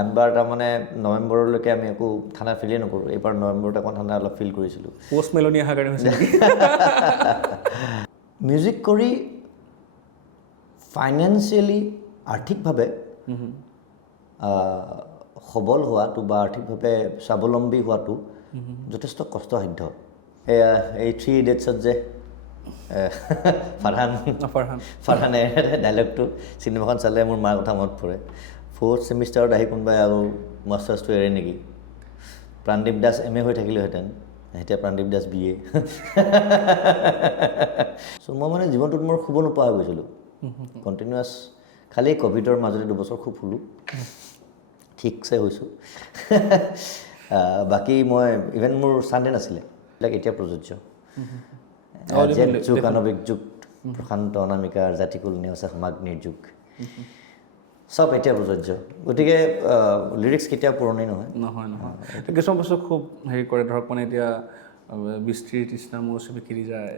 আনবাৰ তাৰমানে নৱেম্বৰলৈকে আমি একো ঠাণ্ডা ফিলেই নকৰোঁ এইবাৰ নৱেম্বৰত অকণ ঠাণ্ডা অলপ ফিল কৰিছিলোঁ পোষ্ট মেলনি অহাৰ কাৰণে হৈছে নেকি মিউজিক কৰি ফাইনেন্সিয়েলি আৰ্থিকভাৱে সবল হোৱাটো বা আৰ্থিকভাৱে স্বাৱলম্বী হোৱাটো যথেষ্ট কষ্টসাধ্য এয়া এই 3 Idiotsত যে ফাৰহানে ডাইলগটো চিনেমাখন চালে মোৰ মাৰ কথা মনত পৰে 4th ছেমিষ্টাৰত আহি কোনোবাই আৰু মাষ্টাৰ্ছটো এৰে নেকি প্ৰাণদীপ দাস MA হৈ থাকিলেহেঁতেন এতিয়া প্ৰাণদীপ দাস BA চ' মই মানে জীৱনটোত মোৰ শুব নোপোৱা হৈ গৈছিলোঁ কণ্টিনিউৱাছ খালি ক'ভিডৰ মাজতে 2 বছৰ খুব শুলোঁ ঠিকছে হৈছোঁ বাকী মই ইভেন মোৰ চানডে নাছিলে এইবিলাক এতিয়া প্ৰযোজ্য যুগ আণৱিক যুগ প্ৰশান্ত অনামিকাৰ জাতিকুল নেওচা সমাগ্নিৰ যুগ চব এতিয়া প্ৰযোজ্য গতিকে লিৰিক্স কেতিয়াও পুৰণি নহয় কিছুমান বস্তু খুব হেৰি কৰে ধৰক মানে এতিয়া বৃষ্টিৰ তৃষ্ণা মোৰ চবে কিৰি যায়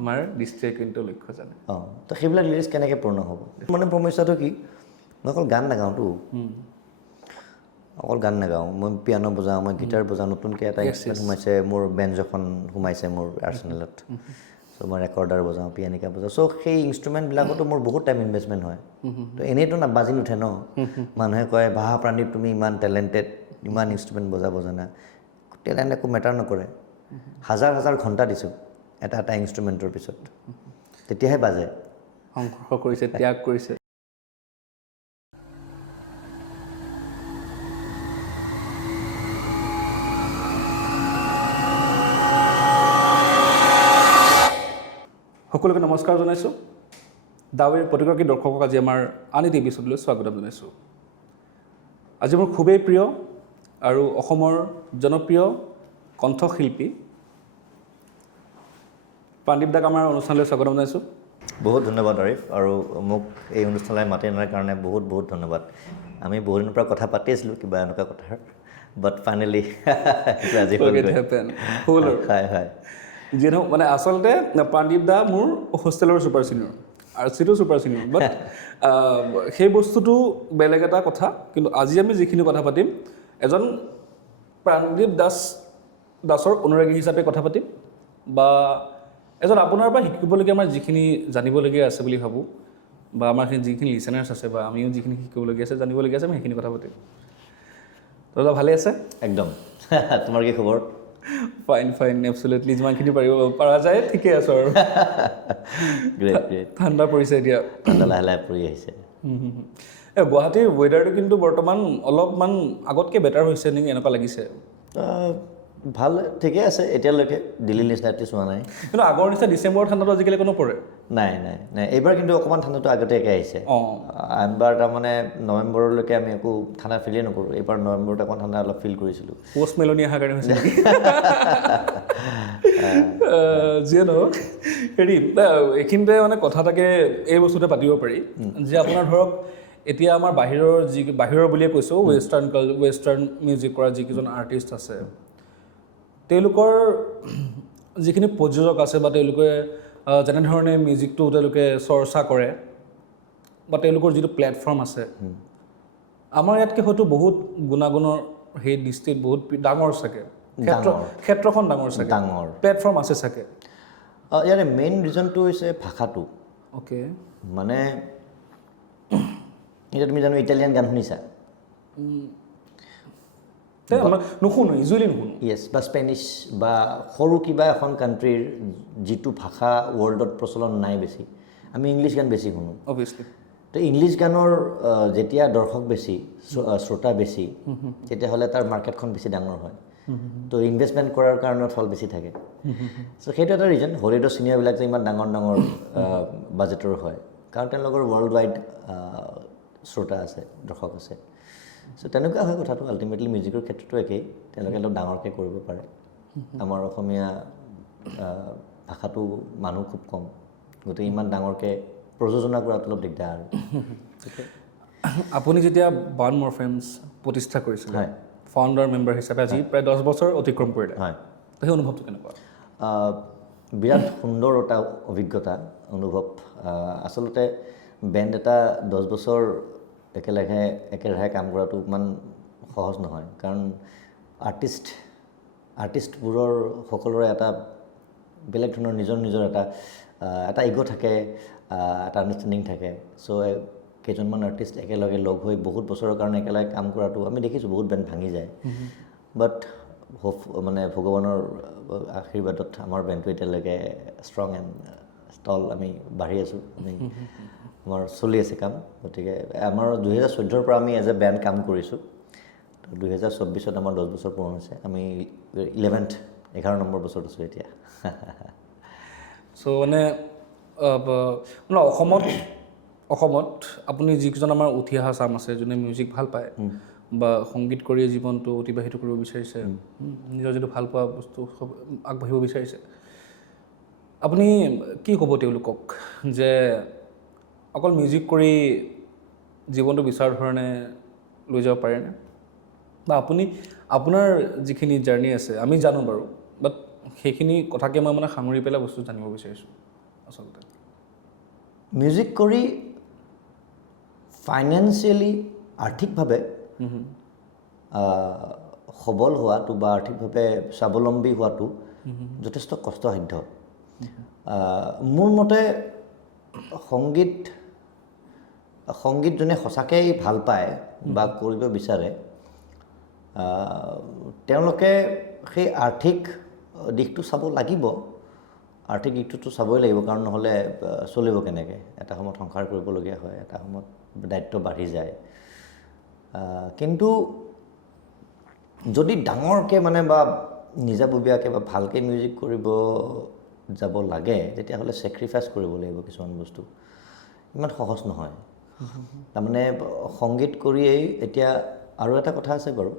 আমাৰ দৃষ্টিয়ে কিন্তু লক্ষ্য জানে তো সেইবিলাক লিৰিক্স কেনেকৈ পূৰ্ণ হ'ব মানে সমস্যাটো কি মই অকল গান নাগাওঁতো অকল গান নাগাওঁ মই পিয়ানো বজাওঁ মই গিটাৰ বজাওঁ নতুনকৈ এটা ইনষ্ট্ৰুমেণ্ট সোমাইছে মোৰ বেঞ্জখন সোমাইছে মোৰ আৰ্চেনেলত চ' মই ৰেকৰ্ডাৰ বজাওঁ পিয়ানিকা বজাওঁ চ' সেই ইনষ্ট্ৰুমেণ্টবিলাকতো মোৰ বহুত টাইম ইনভেষ্টমেণ্ট হয় তো এনেইতো বাজি নুঠে ন মানুহে কয় বাহা প্ৰাণীপ তুমি ইমান টেলেণ্টেড ইমান ইনষ্ট্ৰুমেণ্ট বজাব জানা টেলেণ্ট একো মেটাৰ নকৰে হাজাৰ হাজাৰ ঘণ্টা দিছোঁ এটা এটা ইনষ্ট্ৰুমেণ্টৰ পিছত তেতিয়াহে বাজে সংঘৰ্ষ কৰিছে ত্যাগ কৰিছে সকলোকে নমস্কাৰ জনাইছোঁ দাৱেৰ প্ৰতিগৰাকী দৰ্শকক আজি আমাৰ আন এটি এপিছডলৈ স্বাগতম জনাইছোঁ আজি মোৰ খুবেই প্ৰিয় আৰু অসমৰ জনপ্ৰিয় কণ্ঠশিল্পী প্ৰাণদীপ দাক আমাৰ অনুষ্ঠানলৈ স্বাগতম জনাইছোঁ বহুত ধন্যবাদ আৰিফ আৰু মোক এই অনুষ্ঠানলৈ মাতি অনাৰ কাৰণে বহুত বহুত ধন্যবাদ আমি বহুত দিনৰ পৰা কথা পাতি আছিলোঁ কিবা এনেকুৱা কথাৰ বাট ফাইনেলি আজি হয় হয় যিয়ে নহওক মানে আচলতে প্ৰাণদীপ দা মোৰ হোষ্টেলৰ ছুপাৰ ছিনিয়ৰ আৰ্চিটো ছুপাৰ ছিনিয়ৰ বাট সেই বস্তুটো বেলেগ এটা কথা কিন্তু আজি আমি যিখিনি কথা পাতিম এজন প্ৰাণদীপ দাসৰ অনুৰাগী হিচাপে কথা পাতিম বা এজন আপোনাৰ পৰা শিকিবলগীয়া আমাৰ যিখিনি জানিবলগীয়া আছে বুলি ভাবোঁ বা আমাৰ যিখিনি লিচেনাৰ্ছ আছে বা আমিও যিখিনি শিকিবলগীয়া আছে জানিবলগীয়া আছে আমি সেইখিনি কথা পাতিম দাদা ভালে আছে একদম তোমাৰ কি খবৰ ফাইন এবছলিউটলি যিমানখিনি পৰা যায় ঠিকে আছোঁ আৰু ঠাণ্ডা পৰিছে এতিয়া ঠাণ্ডা লাহে লাহে পৰি আহিছে গুৱাহাটীৰ ৱেডাৰটো কিন্তু বৰ্তমান অলপমান আগতকৈ বেটাৰ হৈছে নেকি এনেকুৱা লাগিছে ভাল ঠিকে আছে এতিয়ালৈকে দিল্লী নিচিনা চোৱা নাই কিন্তু আগৰ নিচিনা ডিচেম্বৰৰ ঠাণ্ডাটো আজিকালি কোনো পৰে নাই এইবাৰ কিন্তু অকণমান ঠাণ্ডাটো আগতীয়াকৈ আহিছে আনবাৰ তাৰমানে নৱেম্বৰলৈকে আমি একো ঠাণ্ডা ফিলেই নকৰোঁ এইবাৰ নৱেম্বৰত অকণ ঠাণ্ডা অলপ ফিল কৰিছিলোঁ পোষ্ট মেলনি অহাৰ কাৰণে হৈছে নেকি যিয়ে নহওক হেৰি এইখিনিতে মানে কথা এটাকে এই বস্তুতে পাতিব পাৰি যে আপোনাৰ ধৰক এতিয়া আমাৰ বাহিৰৰ বুলিয়ে কৈছোঁ ৱেষ্টাৰ্ণ মিউজিক কৰা যিকেইজন আৰ্টিষ্ট আছে তেওঁলোকৰ যিখিনি প্ৰযোজক আছে বা তেওঁলোকে যেনেধৰণে মিউজিকটো তেওঁলোকে চৰ্চা কৰে বা তেওঁলোকৰ যিটো প্লেটফৰ্ম আছে আমাৰ ইয়াতকৈ হয়তো বহুত গুণাগুণৰ সেই দৃষ্টিত বহুত ডাঙৰ চাগে ক্ষেত্ৰখন ডাঙৰ চাগে ডাঙৰ প্লেটফৰ্ম আছে চাগে ইয়াৰে মেইন ৰিজনটো হৈছে ভাষাটো অ'কে মানে এতিয়া তুমি জানো ইটালিয়ান গান শুনিছা নুশুনো ইউজুৱেলি নুশুনো য়েছ বা স্পেনিছ বা সৰু কিবা এখন কাণ্ট্ৰিৰ যিটো ভাষা ৱৰ্ল্ডত প্ৰচলন নাই বেছি আমি ইংলিছ গান বেছি শুনো অভিয়াছলি তো ইংলিছ গানৰ যেতিয়া দৰ্শক বেছি শ্ৰোতা বেছি তেতিয়াহ'লে তাৰ মাৰ্কেটখন বেছি ডাঙৰ হয় তো ইনভেষ্টমেণ্ট কৰাৰ কাৰণে ফল বেছি থাকে চ' সেইটো এটা ৰিজন হলিউডৰ চিনেমাবিলাক যে ইমান ডাঙৰ ডাঙৰ বাজেটৰ হয় কাৰণ তেওঁলোকৰ ৱৰ্ল্ড ৱাইড শ্ৰোতা আছে দৰ্শক আছে চ' তেনেকুৱা হয় কথাটো আল্টিমেটলি মিউজিকৰ ক্ষেত্ৰতো একেই তেওঁলোকে অলপ ডাঙৰকৈ কৰিব পাৰে আমাৰ অসমীয়া ভাষাটো মানুহ খুব কম গতিকে ইমান ডাঙৰকৈ প্ৰযোজনা কৰাটো অলপ দিগদাৰ আৰু আপুনি যেতিয়া বাৰ্ণ মৰফেমছ প্ৰতিষ্ঠা কৰিছিলে হয় ফাউণ্ডাৰ মেম্বাৰ হিচাপে আজি প্ৰায় 10 বছৰ অতিক্ৰম কৰিলে হয় সেই অনুভৱটো কেনেকুৱা বিৰাট সুন্দৰ এটা অভিজ্ঞতা অনুভৱ আচলতে বেণ্ড এটা 10 বছৰ একেৰাহে কাম কৰাটো ইমান সহজ নহয় কাৰণ আৰ্টিষ্টবোৰৰ সকলোৰে এটা বেলেগ ধৰণৰ নিজৰ এটা ইগ' থাকে, এটা আণ্ডাৰষ্টেণ্ডিং থাকে। চ' কেইজনমান আৰ্টিষ্ট একেলগে লগ হৈ বহুত বছৰৰ কাৰণে একেলগে কাম কৰাটো আমি দেখিছোঁ, বহুত বেণ্ড ভাঙি যায়। বাট মানে ভগৱানৰ আশীৰ্বাদত আমাৰ বেণ্ডটো এতিয়ালৈকে ষ্ট্ৰং এণ্ড ষ্টল আমি বাঢ়ি আছোঁ। আমাৰ চলি আছে কাম। গতিকে আমাৰ 2014 পৰা আমি এজ এ বেণ্ড কাম কৰিছোঁ। 2024 আমাৰ 10 বছৰ পূৰণ হৈছে। আমি 11 নম্বৰ বছৰত আছোঁ এতিয়া। চ' মানে অসমত আপুনি যিকেইজন আমাৰ উঠি অহা চাম আছে, যোনে মিউজিক ভাল পায় বা সংগীত কৰিয়ে জীৱনটো অতিবাহিত কৰিব বিচাৰিছে, নিজৰ যিটো ভাল পোৱা বস্তু আগবাঢ়িব বিচাৰিছে, আপুনি কি ক'ব তেওঁলোকক যে অকল মিউজিক কৰি জীৱনটো বিচৰা ধৰণে লৈ যাব পাৰেনে? বা আপোনাৰ যিখিনি জাৰ্ণি আছে আমি জানো বাৰু, বাট সেইখিনি কথাকে মই মানে সামৰি পেলাই বস্তু জানিব বিচাৰিছোঁ আচলতে। মিউজিক কৰি ফাইনেন্সিয়েলি আৰ্থিকভাৱে সবল হোৱাটো বা আৰ্থিকভাৱে স্বাৱলম্বী হোৱাটো যথেষ্ট কষ্টসাধ্য। মোৰ মতে সংগীত যোনে সঁচাকৈ ভাল পায় বা কৰিব বিচাৰে, তেওঁলোকে সেই আৰ্থিক দিশটো চাব লাগিব। আৰ্থিক দিশটোতো চাবই লাগিব, কাৰণ নহ'লে চলিব কেনেকৈ? এটা সময়ত সংসাৰ কৰিবলগীয়া হয়, এটা সময়ত দায়িত্ব বাঢ়ি যায়। কিন্তু যদি ডাঙৰকৈ মানে বা নিজাববীয়াকৈ বা ভালকৈ মিউজিক কৰিব যাব লাগে, তেতিয়াহ'লে ছেক্ৰিফাইচ কৰিব লাগিব কিছুমান বস্তু। ইমান সহজ নহয়। তাৰমানে সংগীত কৰিয়েই এতিয়া আৰু এটা কথা আছে বাৰু,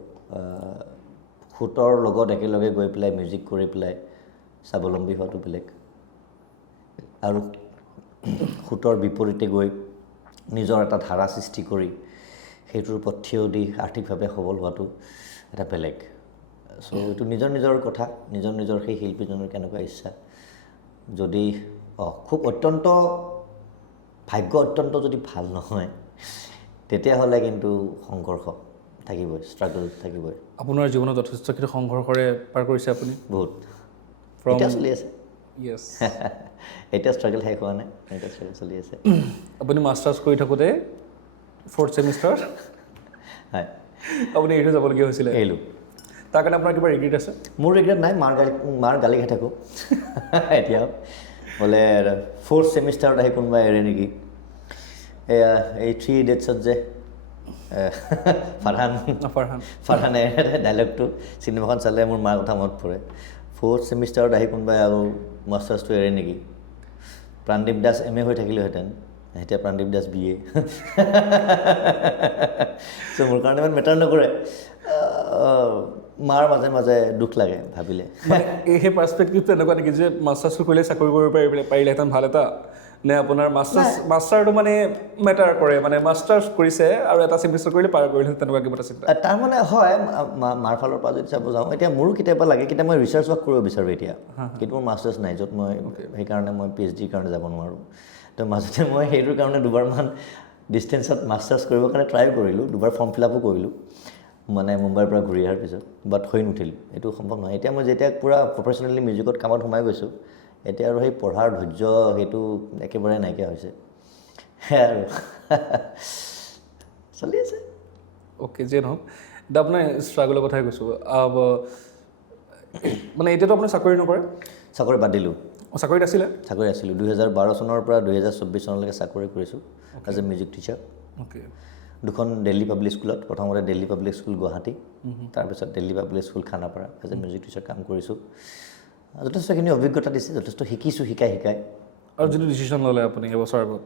সুতৰ লগত একেলগে গৈ পেলাই মিউজিক কৰি পেলাই স্বাৱলম্বী হোৱাটো বেলেগ, আৰু সুতৰ বিপৰীতে গৈ নিজৰ এটা ধাৰা সৃষ্টি কৰি সেইটোৰ ওপৰত থিয় দি আৰ্থিকভাৱে সবল হোৱাটো এটা বেলেগ। চ' এইটো নিজৰ কথা, নিজৰ সেই শিল্পীজনৰ কেনেকুৱা ইচ্ছা। যদি খুব ভাগ্য অত্যন্ত যদি ভাল নহয়, তেতিয়াহ'লে কিন্তু সংঘৰ্ষ থাকিবই, ষ্ট্ৰাগল থাকিবই। আপোনাৰ জীৱনত যথেষ্টখিনি সংঘৰ্ষৰে পাৰ কৰিছে আপুনি? বহুত। এতিয়া চলি আছে। য়েছ। এতিয়া ষ্ট্ৰাগল শেষ হোৱা নাই, এতিয়া ষ্ট্ৰাগল চলি আছে। আপুনি মাষ্টাৰ্ছ কৰি থাকোঁতে 4th ছেমিষ্টাৰত হয়, আপুনি এৰি থৈ যাবলগীয়া হৈছিলে? এৰিলোঁ। তাৰ কাৰণে আপোনাৰ কিবা ৰিগ্ৰেট আছে? মোৰ ৰিগ্ৰেট নাই, মাৰ গালি খাই থাকোঁ এতিয়াও। বোলে 4th ছেমিষ্টাৰত আহি কোনোবাই এৰে নেকি? এই 3 Idiotsত যে ফাৰহানে ডাইলগটো চিনেমাখন চালে মোৰ মাৰ কথা মনত পৰে। 4th ছেমিষ্টাৰত আহি কোনোবাই আৰু মাষ্টাৰ্ছটো এৰে নেকি? প্ৰাণদীপ দাস MA হৈ থাকিলেহেঁতেন, এতিয়া প্ৰাণদীপ দাস BA। চ' মোৰ কাৰণে ইমান মেটাৰ নকৰে। মাৰ মাজে মাজে দুখ লাগে ভাবিলে। মানে সেই পাৰ্চপেক্টিভটো এনেকুৱা নেকি যে মাষ্টাৰ্ছটো কৰিলে চাকৰি কৰিব পাৰিলেহেঁতেন ভাল এটা, নে আপোনাৰ মাষ্টাৰটো মানে মেটাৰ কৰে, মানে মাষ্টাৰ্ছ কৰিছে আৰু এটা ছেমিষ্টাৰ কৰিলে পাৰ কৰিলে তেনেকুৱা কিবা এটা চিন্তা? তাৰমানে হয়, মাৰ ফালৰ পৰা যদি চাব যাওঁ, এতিয়া মোৰো কেতিয়াবা লাগে, কেতিয়াবা মই ৰিচাৰ্চ ৱৰ্ক কৰিব বিচাৰোঁ এতিয়া, কিন্তু মোৰ মাষ্টাৰ্ছ নাই, য'ত মই সেইকাৰণে মই PhD কাৰণে যাব নোৱাৰোঁ। তো মাজতে মই সেইটোৰ কাৰণে দুবাৰমান ডিষ্টেঞ্চত মাষ্টাৰ্ছ কৰিবৰ কাৰণে ট্ৰাই কৰিলোঁ, 2বাৰ ফৰ্ম ফিল আপো কৰিলোঁ, মানে মুম্বাইৰ পৰা ঘূৰি অহাৰ পিছত, বাট হৈ নুঠিল। এইটো সম্ভৱ নহয়। এতিয়া মই যেতিয়া পূৰা প্ৰফেচনেলি মিউজিকত কামত সোমাই গৈছোঁ, এতিয়া আৰু সেই পঢ়াৰ ধৈৰ্য সেইটো একেবাৰে নাইকিয়া হৈছে। সেয়াই আৰু চলি আছে। অ'কে, যিয়ে নহওক, এতিয়া আপোনাৰ ষ্ট্ৰাগলৰ কথাই কৈছোঁ। মানে এতিয়াতো আপুনি চাকৰি নকৰে? চাকৰি বাদ দিলোঁ। চাকৰিত আছিলে? চাকৰি আছিলোঁ। 2012 চনৰ পৰা 2024 চনলৈকে চাকৰি কৰিছোঁ as a music teacher. Okay. 2খন দিল্লী পাব্লিক স্কুলত, প্ৰথমতে দিল্লী পাব্লিক স্কুল গুৱাহাটী, তাৰপিছত Delhi public school Khanapara, as a music teacher কাম কৰিছোঁ। যথেষ্টখিনি অভিজ্ঞতা দিছে, যথেষ্ট শিকিছোঁ শিকাই। আৰু যিটো ডিচিশ্যন ল'লে আপুনি এবছৰ আগত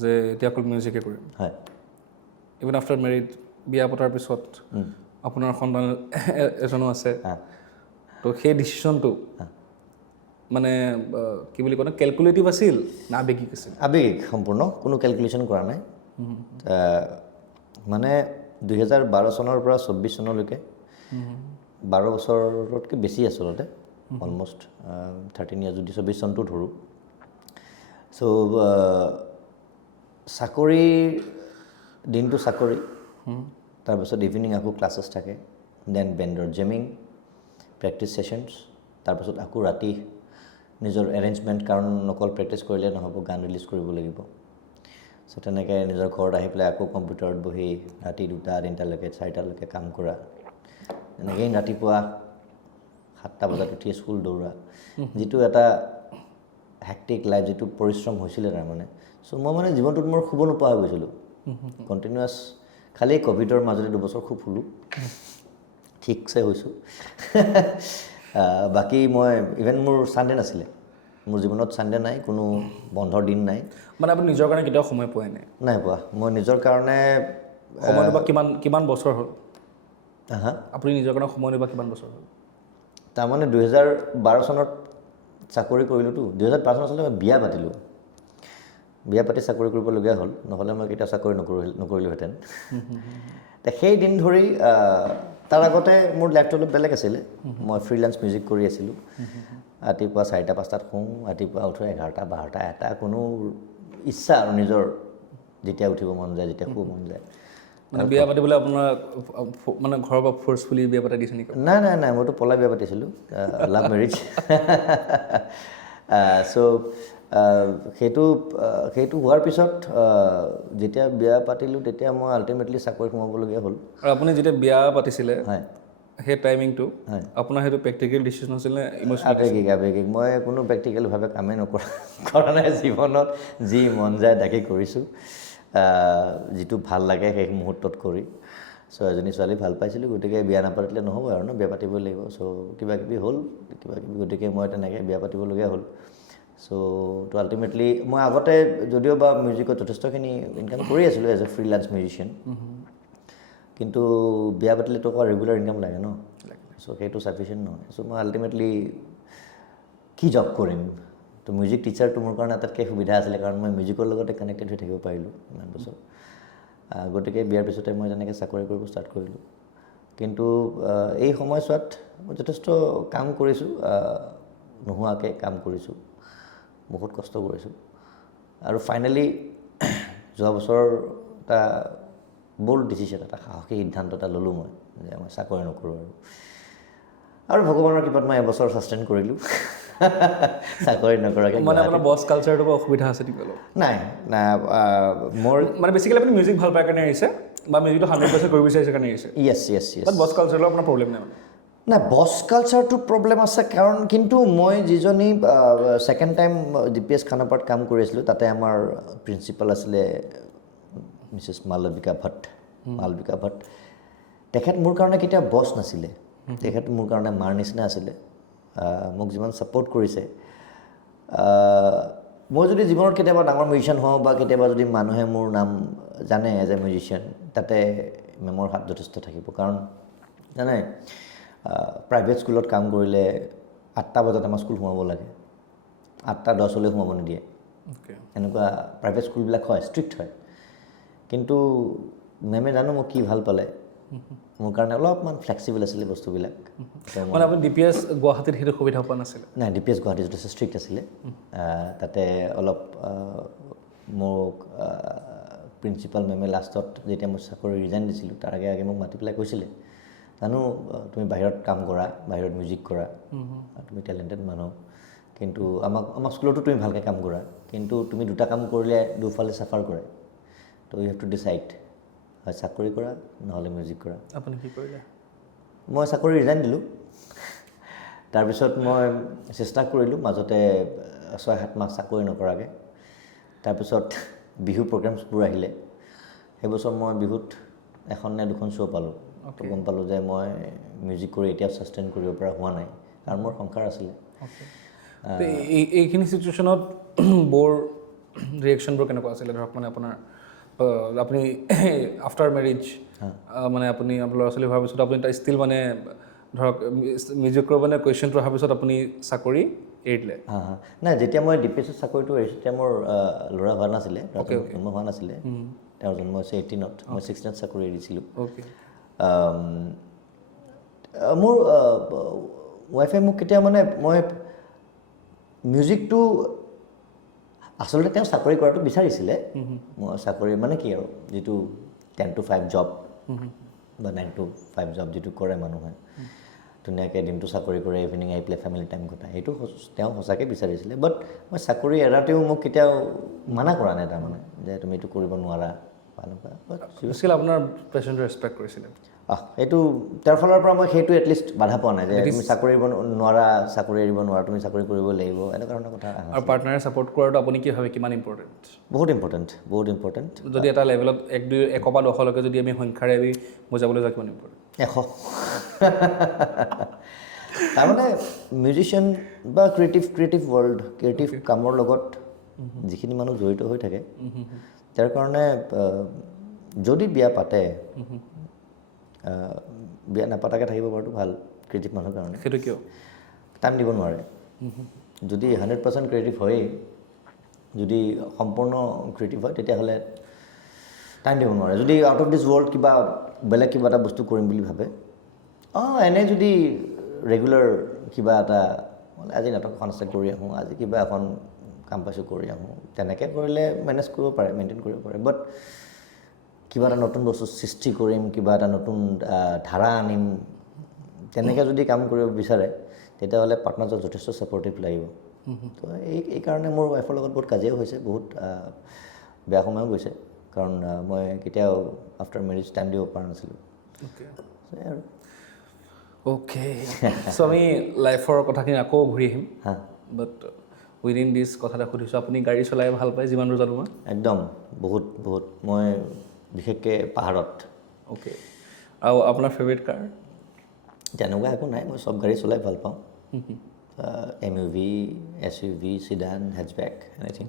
যে এতিয়া অকল মিউজিকে কৰিম, হয়, ইভেন আফটাৰ মেৰিড, বিয়া পতাৰ পিছত আপোনাৰ সন্তান এজনো আছে, তো সেই ডিচিশ্যনটো মানে কি বুলি কয়, কেলকুলেটিভ আছিল না আৱেগিক আছিল? আৱেগিক সম্পূৰ্ণ, কোনো কেলকুলেশ্যন কৰা নাই। মানে 2012 চনৰ পৰা 24 চনলৈকে 12 বছৰতকৈ বেছি আচলতে, অলমষ্ট 13 ইয়াৰ্ছ যদি 24 চনটো ধৰোঁ। চ' চাকৰিৰ দিনটো চাকৰি, তাৰপিছত ইভিনিং আকৌ ক্লাছেছ থাকে, দেন বেণ্ডৰ জেমিং, প্ৰেক্টিছ ছেশ্যনছ, তাৰপিছত আকৌ ৰাতি নিজৰ এৰেঞ্জমেণ্ট, কাৰণ অকল প্ৰেক্টিছ কৰিলে নহ'ব, গান ৰিলিজ কৰিব লাগিব। চ' তেনেকৈ নিজৰ ঘৰত আহি পেলাই আকৌ কম্পিউটাৰত বহি ৰাতি 2টা 3টালৈকে 4টালৈকে কাম কৰা, এনেকেই ৰাতিপুৱা 7টা বজাত উঠি স্কুল দৌৰা, যিটো এটা হেক্টিক লাইফ, যিটো পৰিশ্ৰম হৈছিলে তাৰমানে। চ' মই মানে জীৱনটোত মোৰ শুব নোপোৱা হৈ গৈছিলোঁ কণ্টিনিউৱাছ। খালি ক'ভিডৰ মাজতে 2 বছৰ খুব শুলোঁ, ঠিকছে হৈছোঁ। বাকী মই ইভেন মোৰ ছানডে নাছিলে, মোৰ জীৱনত ছানডে নাই, কোনো বন্ধৰ দিন নাই। মানে আপুনি নিজৰ কাৰণে কেতিয়াও সময় পোৱাই নাই? নাই পোৱা। মই নিজৰ কাৰণে সময়টো বা কিমান বছৰ হ'ল হা আপুনি নিজৰ কাৰণে সময় দিব কিমান বছৰ হ'ল? তাৰমানে 2012 চনত চাকৰি কৰিলোঁতো, 2012 চনত আচলতে মই বিয়া পাতিলোঁ। বিয়া পাতি চাকৰি কৰিবলগীয়া হ'ল, নহ'লে মই কেতিয়াও চাকৰি নকৰিলোহেঁতেন। সেই দিন ধৰি তাৰ আগতে মোৰ লাইফটো অলপ বেলেগ আছিলে। মই ফ্ৰীলেন্স মিউজিক কৰি আছিলোঁ। ৰাতিপুৱা 4টা 5টাত শুওঁ, ৰাতিপুৱা উঠোঁ 11টা 12টা 1টা, কোনো ইচ্ছা আৰু নিজৰ যেতিয়া উঠিব মন যায়, যেতিয়া শুব মন যায়। মানে বিয়া পাতিবলৈ আপোনাৰ মানে ঘৰৰ পৰা ফ'ৰ্চফুলি বিয়া পাতি দিছে নেকি? নাই নাই নাই, মইতো পলাই বিয়া পাতিছিলোঁ, লাভ মেৰিজ। চ' সেইটো হোৱাৰ পিছত যেতিয়া বিয়া পাতিলোঁ, তেতিয়া মই আল্টিমেটলি চাকৰিত সোমাবলগীয়া হ'ল। আৰু আপুনি যেতিয়া বিয়া পাতিছিলে হয়, সেই টাইমিংটো আপোনাৰ সেইটো প্ৰেক্টিকেল ডিচিশ্যন আছিল নে ইম'চনেল? আৱেগিক। মই কোনো প্ৰেক্টিকেলভাৱে কামেই কৰা নাই জীৱনত। যি মন যায় তাকে কৰিছোঁ, যিটো ভাল লাগে সেই মুহূৰ্তত কৰি। চ' এজনী ছোৱালী ভাল পাইছিলোঁ, গতিকে বিয়া নাপাতিলে নহ'ব আৰু ন, বিয়া পাতিবই লাগিব। চ' কিবাকিবি হ'ল, গতিকে মই তেনেকৈ বিয়া পাতিবলগীয়া হ'ল। চ' তো আল্টিমেটলি মই আগতে যদিও বা মিউজিকত যথেষ্টখিনি ইনকাম কৰি আছিলোঁ এজ এ ফ্ৰীলেন্স মিউজিচিয়ান, কিন্তু বিয়া পাতিলেতো আকৌ ৰেগুলাৰ ইনকাম লাগে ন। চ' সেইটো ছাফিচিয়েণ্ট নহয়। চ' মই আল্টিমেটলি কি জব কৰিম? তো মিউজিক টিচাৰটো মোৰ কাৰণে আটাইতকৈ সুবিধা আছিলে, কাৰণ মই মিউজিকৰ লগতে কানেক্টেড হৈ থাকিব পাৰিলোঁ ইমান বছৰ। গতিকে বিয়াৰ পিছতে মই তেনেকৈ চাকৰি কৰিব ষ্টাৰ্ট কৰিলোঁ। কিন্তু এই সময়ছোৱাত মই যথেষ্ট কাম কৰিছোঁ, নোহোৱাকৈ কাম কৰিছোঁ, বহুত কষ্ট কৰিছোঁ। আৰু ফাইনেলি যোৱা বছৰ এটা বল্ড ডিচিশ্যন, এটা সাহসী সিদ্ধান্ত এটা ল'লোঁ মই, যে মই চাকৰি নকৰোঁ আৰু ভগৱানৰ কৃপাত মই এবছৰ ছাষ্টেইন কৰিলোঁ চাকৰি নকৰাকৈ। মানে আপোনাৰ বছ কালচাৰটোৰ পৰা অসুবিধা আছে নেকি অলপ? নাই নাই, মোৰ মানে বেছিকেলি আপুনি মিউজিক ভাল পাই কাৰণে এৰিছে বা মিউজিকটো 100% কৰিব বিচাৰিছে কাৰণে এৰিছে? য়েছ। বাট বছ কালচাৰৰ আপোনাৰ প্ৰব্লেম নাই? নাই, বছ কালচাৰটো প্ৰব্লেম আছে, কাৰণ কিন্তু মই যিজনী ছেকেণ্ড টাইম DPS খানাপাৰাত কাম কৰি আছিলোঁ, তাতে আমাৰ প্ৰিন্সিপাল আছিলে মিছেছ মালবিকা ভট্ট। তেখেত মোৰ কাৰণে কেতিয়াও বছ নাছিলে, তেখেত মোৰ কাৰণে মাৰ নিচিনা আছিলে। মোক যিমান ছাপৰ্ট কৰিছে, মই যদি জীৱনত কেতিয়াবা ডাঙৰ মিউজিচিয়ান হওঁ বা কেতিয়াবা যদি মানুহে মোৰ নাম জানে এজ এ মিউজিচিয়ান, তাতে মেমৰ হাত যথেষ্ট থাকিব। কাৰণ জানে, প্ৰাইভেট স্কুলত কাম কৰিলে 8টা বজাত আমাৰ স্কুল সোমাব লাগে, 8:10 সোমাব নিদিয়ে। এনেকুৱা প্ৰাইভেট স্কুলবিলাক হয়, ষ্ট্ৰিক্ট হয়। কিন্তু মেমে জানো মোক কি ভাল পালে, মোৰ কাৰণে অলপমান ফ্লেক্সিবল আছিলে বস্তুবিলাক। মানে আপুনি DPS গুৱাহাটীত সেইটো সুবিধা পোৱা নাছিলে? নাই, DPS গুৱাহাটী যথেষ্ট ষ্ট্ৰিক্ট আছিলে। তাতে অলপ মোক প্ৰিন্সিপাল মেমে লাষ্টত যেতিয়া মই চাকৰি ৰিজাইন দিছিলোঁ, তাৰ আগে মোক মাতি পেলাই কৈছিলে, জানো তুমি বাহিৰত কাম কৰা, বাহিৰত মিউজিক কৰা, তুমি টেলেণ্টেড মানুহ, কিন্তু আমাক স্কুলতো তুমি ভালকৈ কাম কৰা, কিন্তু তুমি 2টা কাম কৰিলে দুফালে চাফাৰ কৰে। তো ইউ হেভ টু ডিচাইড, হয় চাকৰি কৰা নহ'লে মিউজিক কৰা। আপুনি কি কৰিলে? মই চাকৰি ৰিজাইন দিলোঁ। তাৰপিছত মই চেষ্টা কৰিলোঁ মাজতে 6-7 মাহ চাকৰি নকৰাকৈ। তাৰপিছত বিহু প্ৰগ্ৰেমছবোৰ আহিলে, সেইবছৰ মই বিহুত 1 নে 2খন শ্ব' পালোঁ। তো গম পালোঁ যে মই মিউজিক কৰি এতিয়াও ছাষ্টেইন কৰিব পৰা হোৱা নাই, কাৰণ মোৰ সংসাৰ আছিলে। এইখিনি চিটুৱেশ্যনত বৰ ৰিয়েকশ্যনবোৰ কেনেকুৱা আছিলে? ধৰক মানে আপোনাৰ আপুনি আফটাৰ মেৰিজ, মানে আপুনি আপোনাৰ ল'ৰা ছোৱালী হোৱাৰ পিছত আপুনি ষ্টিল মানে ধৰক মিউজিকৰ মানে কুৱেশ্যনটো অহাৰ পিছত আপুনি চাকৰি এৰি দিলে? নাই, যেতিয়া মই DPSত চাকৰিটো এৰিছোঁ, তেতিয়া মোৰ ল'ৰা হোৱা নাছিলে, জন্ম হোৱা নাছিলে। তেওঁৰ জন্ম হৈছে 18ত, মই 16ত চাকৰি এৰিছিলোঁ। মোৰ ৱাইফে মোক কেতিয়া মানে মই মিউজিকটো আচলতে তেওঁ চাকৰি কৰাটো বিচাৰিছিলে। মই চাকৰি মানে কি আৰু যিটো 10 to 5 জব বা 9 to 5 জব যিটো কৰে মানুহে ধুনীয়াকৈ দিনটো চাকৰি কৰে ইভিনিং আহি পেলাই ফেমিলি টাইম কটায় সেইটো তেওঁ সঁচাকৈ বিচাৰিছিলে বাট মই চাকৰি এৰাতেও মোক কেতিয়াও মানা কৰা নাই তাৰমানে যে তুমি এইটো কৰিব নোৱাৰা বেছিকেলি আপোনাৰ পেচেণ্টটো ৰেচপেক্ট কৰিছিলে এইটো তেওঁৰ ফালৰ পৰা মই সেইটো এটলিষ্ট বাধা পোৱা নাই যে তুমি চাকৰি এৰিব নোৱাৰা তুমি চাকৰি কৰিব লাগিব এনেকুৱা ধৰণৰ কথা আৰু পাৰ্টনাৰে ছাপৰ্ট কৰাটো আপুনি কি ভাবে কিমান ইম্পৰ্টেণ্ট বহুত ইম্পৰ্টেণ্ট যদি এটা লেভেলত 1 পৰা 10লৈকে যদি আমি সংখ্যাৰে আমি বুজাবলৈ যাওঁ কিমান ইম্পৰ্টেণ্ট 100 তাৰমানে মিউজিচিয়ান বা ক্ৰিয়েটিভ ৱৰ্ল্ড ক্ৰিয়েটিভ কামৰ লগত যিখিনি মানুহ জড়িত হৈ থাকে তাৰ কাৰণে যদি বিয়া পাতে বিয়া নাপাতাকৈ থাকিব পৰাটো ভাল ক্ৰিয়েটিভ মানুহৰ কাৰণে সেইটো কিয় টাইম দিব নোৱাৰে যদি 100% ক্ৰিয়েটিভ হয়েই যদি সম্পূৰ্ণ ক্ৰিয়েটিভ হয় তেতিয়াহ'লে টাইম দিব নোৱাৰে যদি আউট অফ দিছ ৱৰ্ল্ড কিবা বেলেগ কিবা এটা বস্তু কৰিম বুলি ভাবে এনে যদি ৰেগুলাৰ কিবা এটা আজি নাটক এখন আছে কৰি আহোঁ আজি কিবা এখন কাম পাইছোঁ কৰি আহোঁ তেনেকৈ কৰিলে মেনেজ কৰিব পাৰে মেইনটেইন কৰিব পাৰে বাট কিবা এটা নতুন বস্তু সৃষ্টি কৰিম কিবা এটা নতুন ধাৰা আনিম তেনেকৈ যদি কাম কৰিব বিচাৰে তেতিয়াহ'লে পাৰ্টনাৰজন যথেষ্ট ছাপৰ্টিভ লাগিব তো এই কাৰণে মোৰ ৱাইফৰ লগত বহুত কাজিয়াও হৈছে বহুত বেয়া সময়ো গৈছে কাৰণ মই কেতিয়াও আফটাৰ মেৰিজ টাইম দিব পৰা নাছিলোঁ আৰু অ'কে চ' আমি লাইফৰ কথাখিনি আকৌ ঘূৰি আহিম বাট উইদিন দিছ কথা এটা সুধিছোঁ আপুনি গাড়ী চলাই ভাল পায় যিমান দূৰ জানো মই একদম বহুত মই বিশেষকৈ পাহাৰত অ'কে আৰু আপোনাৰ ফেভৰেট কাৰ তেনেকুৱা একো নাই মই চব গাড়ী চলাই ভাল পাওঁ MUV SUV sedan hatchback anything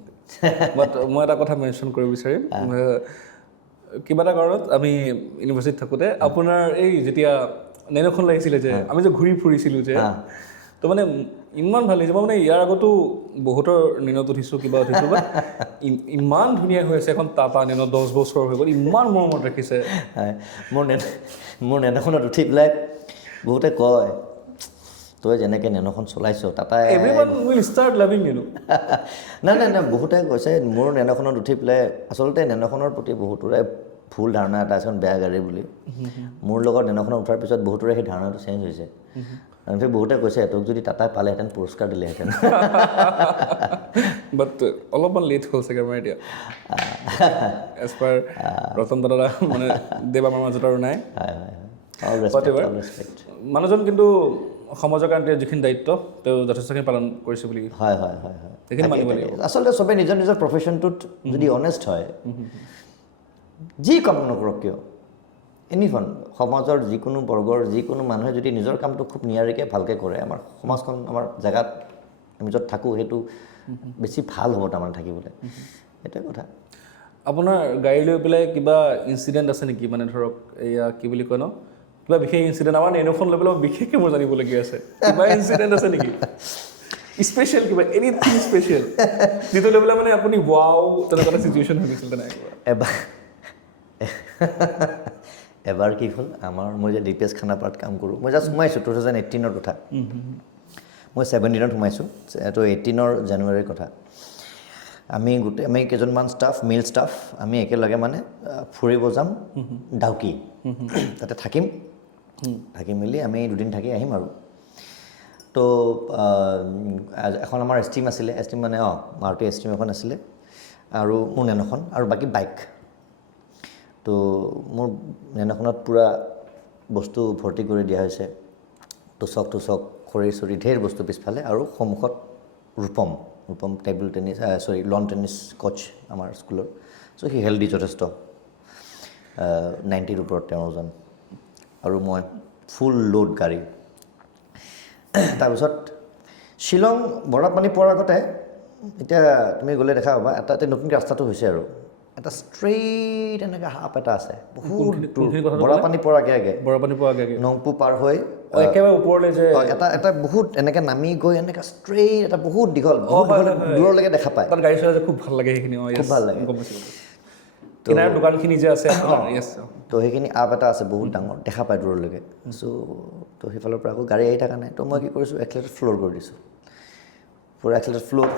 but মই এটা কথা মেনশ্যন কৰিব বিচাৰিম কিবা এটা কাৰণত আমি ইউনিভাৰ্চিটিত থাকোঁতে আপোনাৰ এই যেতিয়া নেন'খন লাগিছিলে যে আমি যে ঘূৰি ফুৰিছিলোঁ যে তো মানে ইমান ভাল লাগিছে মই মানে ইয়াৰ আগতো বহুতৰ নেনত উঠিছোঁ কিবা উঠিছোঁ বাট ইমান ধুনীয়া হৈ আছে এখন টাটা নেন' 10 বছৰ হৈ গ'ল ইমান মৰমত ৰাখিছে মোৰ নেন'খনত উঠি পেলাই বহুতে কয় তই যেনেকৈ নেন'খন চলাইছ টাটাই everyone will start loving you নাই বহুতে কৈছে মোৰ নেন'খনত উঠি পেলাই আচলতে নেন'খনৰ প্ৰতি বহুতৰে ভুল ধাৰণা এটা আছে বেয়া গাড়ী বুলি মোৰ লগত নেন'খনত উঠাৰ পিছত বহুতৰে সেই ধাৰণাটো চেঞ্জ হৈছে ইনফেক্ট বহুতে কৈছে তোক যদি টাটাই পালেহেঁতেন পুৰস্কাৰ দিলেহেঁতেন বাট অলপমান লেট হ'ল চাগে আমাৰ এতিয়া এজ পাৰ ৰতন দাদা মানে দেৱ আমাৰ মাজত আৰু নাই মানুহজন কিন্তু সমাজৰ কাৰণে যিখিনি দায়িত্ব তেওঁ যথেষ্টখিনি পালন কৰিছে বুলি হয় সেইখিনি মানিব লাগিব আচলতে চবেই নিজৰ প্ৰফেশ্যনটোত যদি অনেষ্ট হয় যি কাম নকৰক কিয় এনিখন সমাজৰ যিকোনো বৰ্গৰ যিকোনো মানুহে যদি নিজৰ কামটো খুব নিয়াৰিকৈ ভালকৈ কৰে আমাৰ সমাজখন আমাৰ জেগাত আমি য'ত থাকোঁ সেইটো বেছি ভাল হ'ব তাৰমানে থাকিবলৈ সেইটোৱে কথা আপোনাৰ গাড়ী লৈ পেলাই কিবা ইনচিডেণ্ট আছে নেকি মানে ধৰক এয়া কি বুলি কয় ন কিবা বিশেষ ইনচিডেণ্ট আমাৰ নেন'খন লৈ পেলাই বিশেষকৈ মোৰ জানিবলগীয়া আছে কিবা ইনচিডেণ্ট আছে নেকি স্পেচিয়েল কিবা এনিথিং স্পেচিয়েল যিটো লৈ পেলাই মানে আপুনি ৱাও তেনেকুৱা এটা চিটুৱেশ্যন হৈ গৈছিল তেনেকুৱা এবাৰ কি হ'ল মই যে DPS খানাপাৰাত কাম কৰোঁ মই জাষ্ট সোমাইছোঁ 2018ৰ কথা মই 17ত সোমাইছোঁ এইটো 18ৰ জানুৱাৰীৰ কথা আমি কেইজনমান মেল ষ্টাফ আমি একেলগে মানে ফুৰিব যাম ডাউকি তাতে থাকিম মেলি আমি দুদিন থাকি আহিম আৰু তো এখন আমাৰ এষ্টিম আছিলে মানে মাৰুতি এষ্টিম এখন আছিলে আৰু মোৰ নেন'খন আৰু বাকী বাইক তো মোৰ নেন'খনত পূৰা বস্তু ভৰ্তি কৰি দিয়া হৈছে তোচক খৰি চৰি ঢেৰ বস্তু পিছফালে আৰু সন্মুখত Rupam table tennis lawn tennis coach আমাৰ স্কুলৰ চ' সি হেল্ডি যথেষ্ট 90ৰ ওপৰত তেওঁৰ ওজন আৰু মই ফুল লোড গাড়ী তাৰপিছত শ্বিলং বৰাপানী পোৱাৰ আগতে এতিয়া তুমি গ'লে দেখা পাবা এটা নতুনকৈ ৰাস্তাটো হৈছে আৰু এটা ষ্ট্ৰেইট এনেকৈ হাপ এটা আছে বহুত বৰাপানী পোৱাৰ আগে নংপু পাৰ হৈ একেবাৰে ওপৰলৈ যে এটা বহুত এনেকৈ নামি গৈ এনেকৈ ষ্ট্ৰেইট এটা বহুত দীঘল দূৰলৈকে দেখা পায় গাড়ী চলাই খুব ভাল লাগে সেইখিনি খুব ভাল লাগে কিনাৰ দোকানখিনি যে আছে তো সেইখিনি আপ এটা আছে বহুত ডাঙৰ দেখা পায় দূৰলৈকে তো সেইফালৰ পৰা আকৌ গাড়ী আহি থকা নাই তো মই কি কৰিছোঁ এক্সিলেটাৰ ফ্ল'ৰ কৰি দিছোঁ পূৰা এক্সিলেটাৰ ফ্ল'ৰ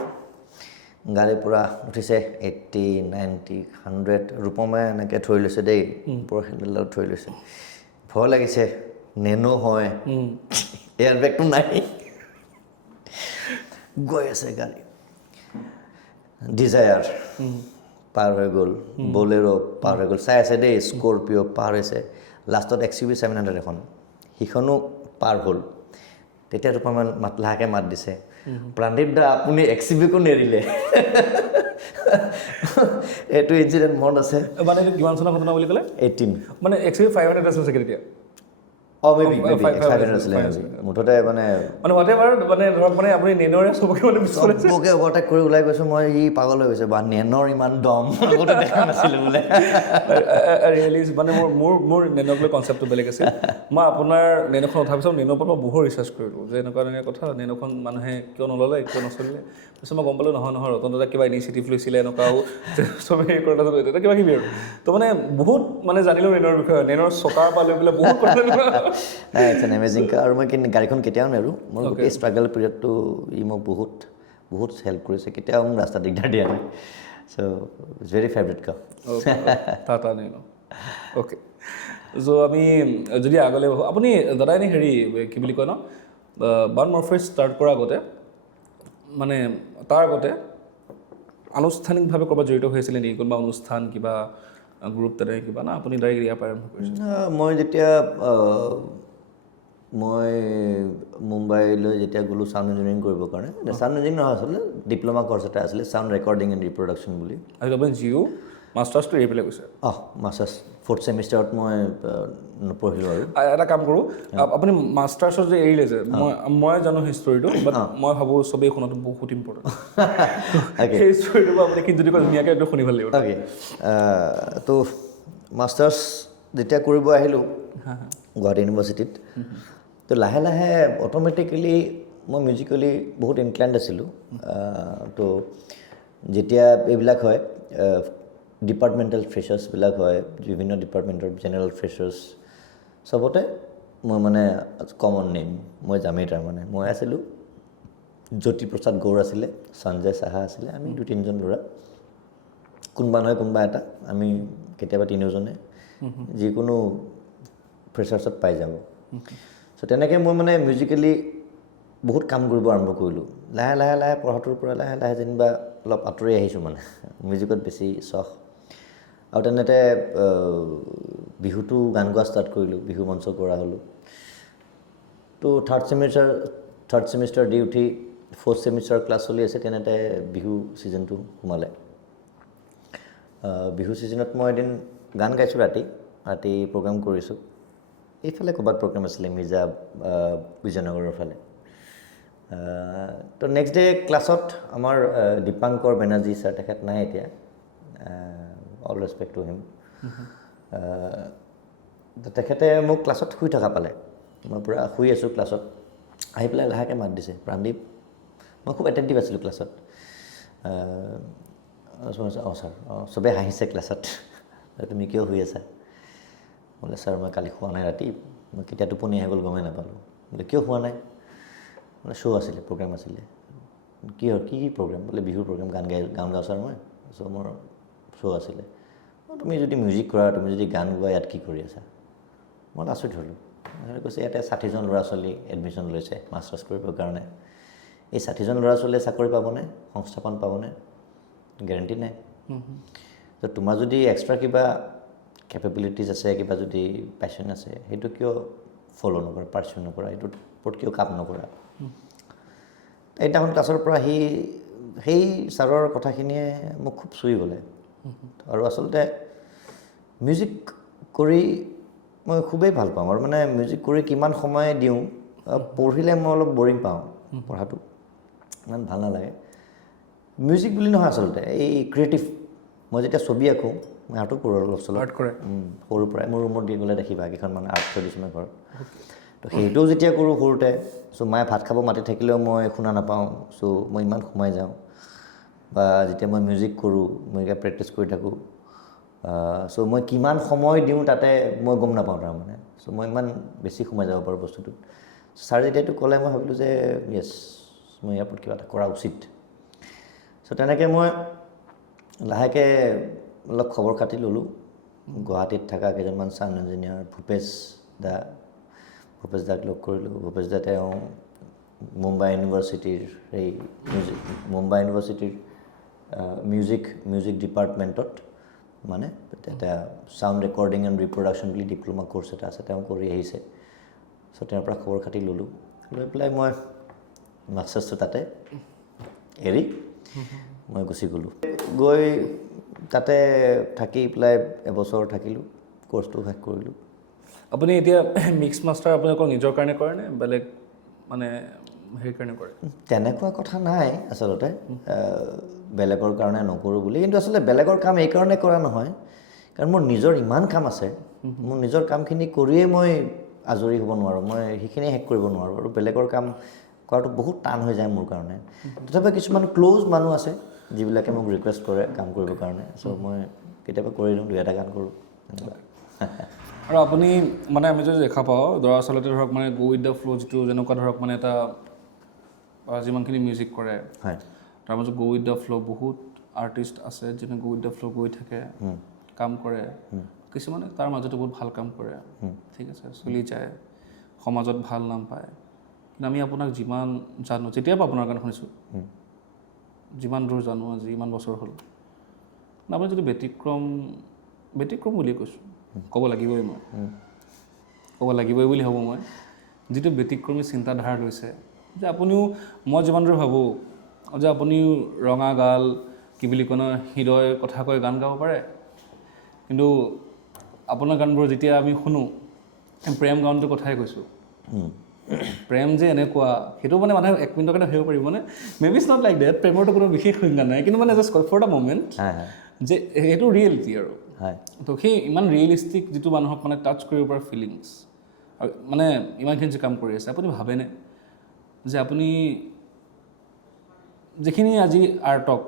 গাড়ীৰ পৰা উঠিছে 80, 90, 100 ৰূপমে এনেকৈ থৈ লৈছে দেই ওপৰৰ হেণ্ডেলডালত থৈ লৈছে ভয় লাগিছে নেনো হয় এয়াৰ বেগটো নাই গৈ আছে গাড়ী ডিজায়াৰ পাৰ হৈ গ'ল বলেৰো পাৰ হৈ গ'ল চাই আছে দেই স্কৰপিঅ' পাৰ হৈছে লাষ্টত XUV 700 এখন সিখনো পাৰ হ'ল তেতিয়া ৰূপমে লাহেকৈ মাত দিছে প্ৰাণদীপ দা আপুনি XUV-কো নেৰিলে এইটো ইনচিডেণ্ট মনত আছে মানে এইটো কিমান চনৰ ঘটনা বুলি ক'লে 18 মানে XUV 500 আছিল চাগে তেতিয়া মেবি 500 আছিলে মুঠতে মানে হোৱাটএভাৰ মানে ধৰক মানে আপুনি নেনৰে চবকে মানে মিছ কৰিছে চবকে অভাৰটেক কৰি ওলাই গৈছোঁ মই ই পাগল হৈ গৈছে বা নেনৰ ইমান দম আগতে দেখা নাছিলোঁ বোলে ৰিয়েলি মানে মোৰ নেনক লৈ কনচেপ্টটো বেলেগ আছিল মই আপোনাৰ নেনখন উঠাৰ পিছত নেনৰ ওপৰত মই বহুত ৰিচাৰ্চ কৰিলোঁ যে এনেকুৱা কথা নেনখন মানুহে কিয় নল'লে কিয় নচলিলে পিছত মই গম পালোঁ নহয় ৰতন দাদা কিবা ইনিচিয়েটিভ লৈছিলে এনেকুৱাও চবেই হেৰি কৰা তেতিয়া কিবা কিবি আৰু তো মানে বহুত মানে জানিলোঁ নেনৰ বিষয়ে নেনৰ চকাৰ পৰা লৈ পেলাই বহুত কথা ইটছ এন এমেজিং কাৰ আৰু মই গাড়ীখন কেতিয়াও নেৰোঁ মোৰ গোটেই ষ্ট্ৰাগল পিৰিয়ডটো ই মোক বহুত হেল্প কৰিছে কেতিয়াও মোক ৰাস্তা দিগদাৰ দিয়া নাই so' it's very favourite car Tata Nano okay so' আমি যদি আগলৈ আপুনি দাদা এনেই হেৰি কি বুলি কয় ন বান মৰ্ফাই ষ্টাৰ্ট কৰাৰ আগতে মানে তাৰ আগতে আনুষ্ঠানিকভাৱে ক'ৰবাত জড়িত হৈ আছিলে নেকি কোনোবা অনুষ্ঠান কিবা গ্ৰুপ তেনেকৈ কিবা না আপুনি ডাইৰেক্ট ইয়াৰ পৰা আৰম্ভ কৰিছে মই যেতিয়া মই মুম্বাইলৈ যেতিয়া গ'লোঁ চাউণ্ড ইঞ্জিনিয়াৰিং কৰিবৰ কাৰণে চাউণ্ড ইঞ্জিনিয়াৰিং নহয় আচলতে ডিপ্ল'মা কৰ্চ এটা আছিলে চাউণ্ড ৰেকৰ্ডিং এণ্ড ৰিপ্ৰডাকশ্যন বুলি আৰু আপুনি জিঅ' মাষ্টাৰ্ছটো এৰি পেলাই গৈছে মাষ্টাৰ্ছ 4th ছেমিষ্টাৰত মই নপঢ়িলোঁ আৰু এটা কাম কৰোঁ আপুনি মাষ্টাৰ্ছত যে এৰিলে যে মই জানো হিষ্টৰীটো বাট মই ভাবোঁ চবেই শুনাটো বহুত ইম্পৰ্টেণ্ট সেই হিষ্টৰীটো আপুনি কি যদি কয় ধুনীয়াকৈ এইটো শুনি ভাল লাগিব অ'কে তো মাষ্টাৰ্ছ যেতিয়া কৰিব আহিলোঁ গুৱাহাটী ইউনিভাৰ্চিটিত তো লাহে লাহে অট'মেটিকেলি মই মিউজিকেলি বহুত ইনক্লাইণ্ড আছিলোঁ তো যেতিয়া এইবিলাক হয় ডিপাৰ্টমেণ্টেল ফ্ৰেছাৰ্ছবিলাক হয় বিভিন্ন ডিপাৰ্টমেণ্টৰ জেনেৰেল ফ্ৰেছাৰ্ছ চবতে মই মানে কমন নেম মই যামেই তাৰমানে মই আছিলোঁ জ্যোতিপ্ৰসাদ গৌৰ আছিলে সঞ্জয় সাহা আছিলে আমি 2-3জন ল'ৰা কোনোবা নহয় কোনোবা এটা আমি কেতিয়াবা তিনিওজনে যিকোনো ফ্ৰেছাৰ্ছত পাই যাব চ' তেনেকৈ মই মানে মিউজিকেলি বহুত কাম কৰিব আৰম্ভ কৰিলোঁ লাহে লাহে পঢ়াটোৰ পৰা লাহে লাহে যেনিবা অলপ আঁতৰি আহিছোঁ মানে মিউজিকত বেছি চখ আৰু তেনেতে বিহুটো গান গোৱা ষ্টাৰ্ট কৰিলোঁ বিহু মঞ্চ কৰা হ'লোঁ তো থাৰ্ড ছেমিষ্টাৰ দি উঠি 4th ছেমিষ্টাৰ ক্লাছ চলি আছে তেনেতে বিহু ছিজনটো সোমালে বিহু ছিজনত মই এদিন গান গাইছোঁ ৰাতি প্ৰগ্ৰাম কৰিছোঁ এইফালে ক'ৰবাত প্ৰগ্ৰাম আছিলে মিৰ্জা বিজয়নগৰৰ ফালে তো নেক্সট ডে ক্লাছত আমাৰ দীপাংকৰ বেনাৰ্জী ছাৰ তেখেত নাই এতিয়া অল ৰেচপেক্ট টু হিম তেখেতে মোক ক্লাছত শুই থকা পালে মই পূৰা শুই আছোঁ ক্লাছত আহি পেলাই লাহেকৈ মাত দিছে প্ৰাণদীপ মই খুব এটেণ্টিভ আছিলোঁ ক্লাছত ছাৰ চবেই হাঁহিছে ক্লাছত তুমি কিয় শুই আছা বোলে ছাৰ মই কালি শুৱা নাই ৰাতি মই কেতিয়া টোপনি আহি গ'ল গমেই নাপালোঁ বোলে কিয় শুৱা নাই বোলে শ্ব' আছিলে প্ৰগ্ৰেম আছিলে কি প্ৰগ্ৰেম বোলে বিহুৰ প্ৰগ্ৰেম গান গাওঁ ছাৰ মই চ' মোৰ শ্ব' আছিলে তুমি যদি মিউজিক কৰা তুমি যদি গান গোৱা ইয়াত কি কৰি আছা মই আচৰিত হ'লোঁ কৈছে ইয়াতে 60জন ল'ৰা ছোৱালী এডমিশ্যন লৈছে মাষ্টাৰ্ছ কৰিবৰ কাৰণে এই 60জন ল'ৰা ছোৱালীয়ে চাকৰি পাবনে সংস্থাপন পাবনে গেৰেণ্টি নাই তো তোমাৰ যদি এক্সট্ৰা কিবা কেপেবিলিটিজ আছে কিবা যদি পেশ্যন আছে সেইটো কিয় ফ'ল' নকৰা পাৰ্চিউ নকৰা এইটোৰ ওপৰত কিয় কাম নকৰা এইদিনাখন ক্লাছৰ পৰা সেই ছাৰৰ কথাখিনিয়ে মোক খুব চুই গ'লে আৰু আচলতে মিউজিক কৰি মই খুবেই ভাল পাওঁ আৰু মানে মিউজিক কৰি কিমান সময় দিওঁ পঢ়িলে মই অলপ বৰিং পাওঁ পঢ়াটো ইমান ভাল নালাগে মিউজিক বুলি নহয় আচলতে এই ক্ৰিয়েটিভ মই যেতিয়া ছবি আঁকোঁ মই আৰ্টো কৰোঁ অলপ চলপ আৰ্ট কৰে সৰুৰ পৰাই মোৰ ৰুমত দি গ'লে দেখিবা কেইখনমান আৰ্ট থৈ দিছোঁ মই ঘৰত তো সেইটোও যেতিয়া কৰোঁ সৰুতে চ' মায়ে ভাত খাব মাতি থাকিলেও মই শুনা নাপাওঁ চ' মই ইমান সোমাই যাওঁ বা যেতিয়া মই মিউজিক কৰোঁ মই এতিয়া প্ৰেক্টিছ কৰি থাকোঁ চ' মই কিমান সময় দিওঁ তাতে মই গম নাপাওঁ তাৰমানে চ' মই ইমান বেছি সোমাই যাব পাৰোঁ বস্তুটোত ছাৰে যেতিয়া এইটো ক'লে মই ভাবিলোঁ যে য়েছ মই ইয়াৰ ওপৰত কিবা এটা কৰা উচিত চ' চ' তেনেকৈ মই লাহেকৈ অলপ খবৰ খাতি ল'লোঁ গুৱাহাটীত থকা কেইজনমান ছাউণ্ড ইঞ্জিনিয়াৰ ভূপেশ দাক লগ কৰিলোঁ ভূপেশ দা তেওঁ মুম্বাই ইউনিভাৰ্চিটিৰ সেই মিউজিক ডিপাৰ্টমেণ্টত মানে এটা ছাউণ্ড ৰেকৰ্ডিং এণ্ড ৰিপ্ৰডাকশ্যন বুলি ডিপ্ল'মা কোৰ্চ এটা আছে তেওঁ কৰি আহিছে চ' তেওঁৰ পৰা খবৰ খাতি ল'লোঁ লৈ পেলাই মই মাষ্টাৰ্ছটো তাতে এৰি মই গুচি গ'লোঁ গৈ তাতে থাকি পেলাই এবছৰ থাকিলোঁ কোৰ্চটো শেষ কৰিলোঁ আপুনি এতিয়া মিক্স মাষ্টাৰ আপুনি অকল নিজৰ কাৰণে কৰেনে বেলেগ মানে হেৰি কাৰণে কৰে তেনেকুৱা কথা নাই আচলতে বেলেগৰ কাৰণে নকৰোঁ বুলি কিন্তু আচলতে বেলেগৰ কাম এইকাৰণে কৰা নহয় কাৰণ মোৰ নিজৰ ইমান কাম আছে মোৰ নিজৰ কামখিনি কৰিয়েই মই আজৰি হ'ব নোৱাৰোঁ মই সেইখিনি শেষ কৰিব নোৱাৰোঁ আৰু বেলেগৰ কাম কৰাটো বহুত টান হৈ যায় মোৰ কাৰণে তথাপি কিছুমান ক্ল'জ মানুহ আছে যিবিলাকে মোক ৰিকুৱেষ্ট কৰে কাম কৰিবৰ কাৰণে চ' মই কেতিয়াবা কৰি দিওঁ 2-এটা গান কৰোঁ আৰু আপুনি মানে আমি যদি দেখা পাওঁ দৰাচলতে ধৰক মানে গো উইথ দ্য ফ্ল' যিটো যেনেকুৱা ধৰক মানে এটা যিমানখিনি মিউজিক কৰে হয় তাৰ মাজত গো উইথ দ্য ফ্ল' বহুত আৰ্টিষ্ট আছে যোনে গো উইথ দ্য ফ্ল' গৈ থাকে কাম কৰে কিছুমানে তাৰ মাজতে বহুত ভাল কাম কৰে ঠিক আছে চলি যায় সমাজত ভাল নাম পায় কিন্তু আমি আপোনাক যিমান জানো যেতিয়াৰ পৰা আপোনাৰ গান শুনিছোঁ যিমান দূৰ জানো আজি ইমান বছৰ হ'ল আপুনি যদি ব্যতিক্ৰম বুলিয়ে কৈছোঁ ক'ব লাগিবই বুলি ভাবোঁ মই যিটো ব্যতিক্ৰমী চিন্তাধাৰা লৈছে যে আপুনিও মই যিমান দূৰ ভাবোঁ যে আপুনিও ৰঙা গাল কি বুলি কয় হৃদয় কথা কৈ গান গাব পাৰে কিন্তু আপোনাৰ গানবোৰ যেতিয়া আমি শুনো প্ৰেম গানটোৰ কথাই কৈছোঁ প্ৰেম যে এনেকুৱা সেইটো মানে মানুহে 1 মিনিটৰ কাৰণে ভাবিব পাৰিব মানে maybe it's not like date প্ৰেমৰটো কোনো বিশেষ সংজ্ঞা নাই কিন্তু মানে জাষ্ট ফৰ দ্য মমেণ্ট যে সেইটো ৰিয়েলিটি আৰু তো সেই ইমান ৰিয়েলিষ্টিক যিটো মানুহক মানে টাচ কৰিব পৰা ফিলিংছ আৰু মানে ইমানখিনি যে কাম কৰি আছে আপুনি ভাবেনে যে আপুনি যিখিনি আজি আৰ্টক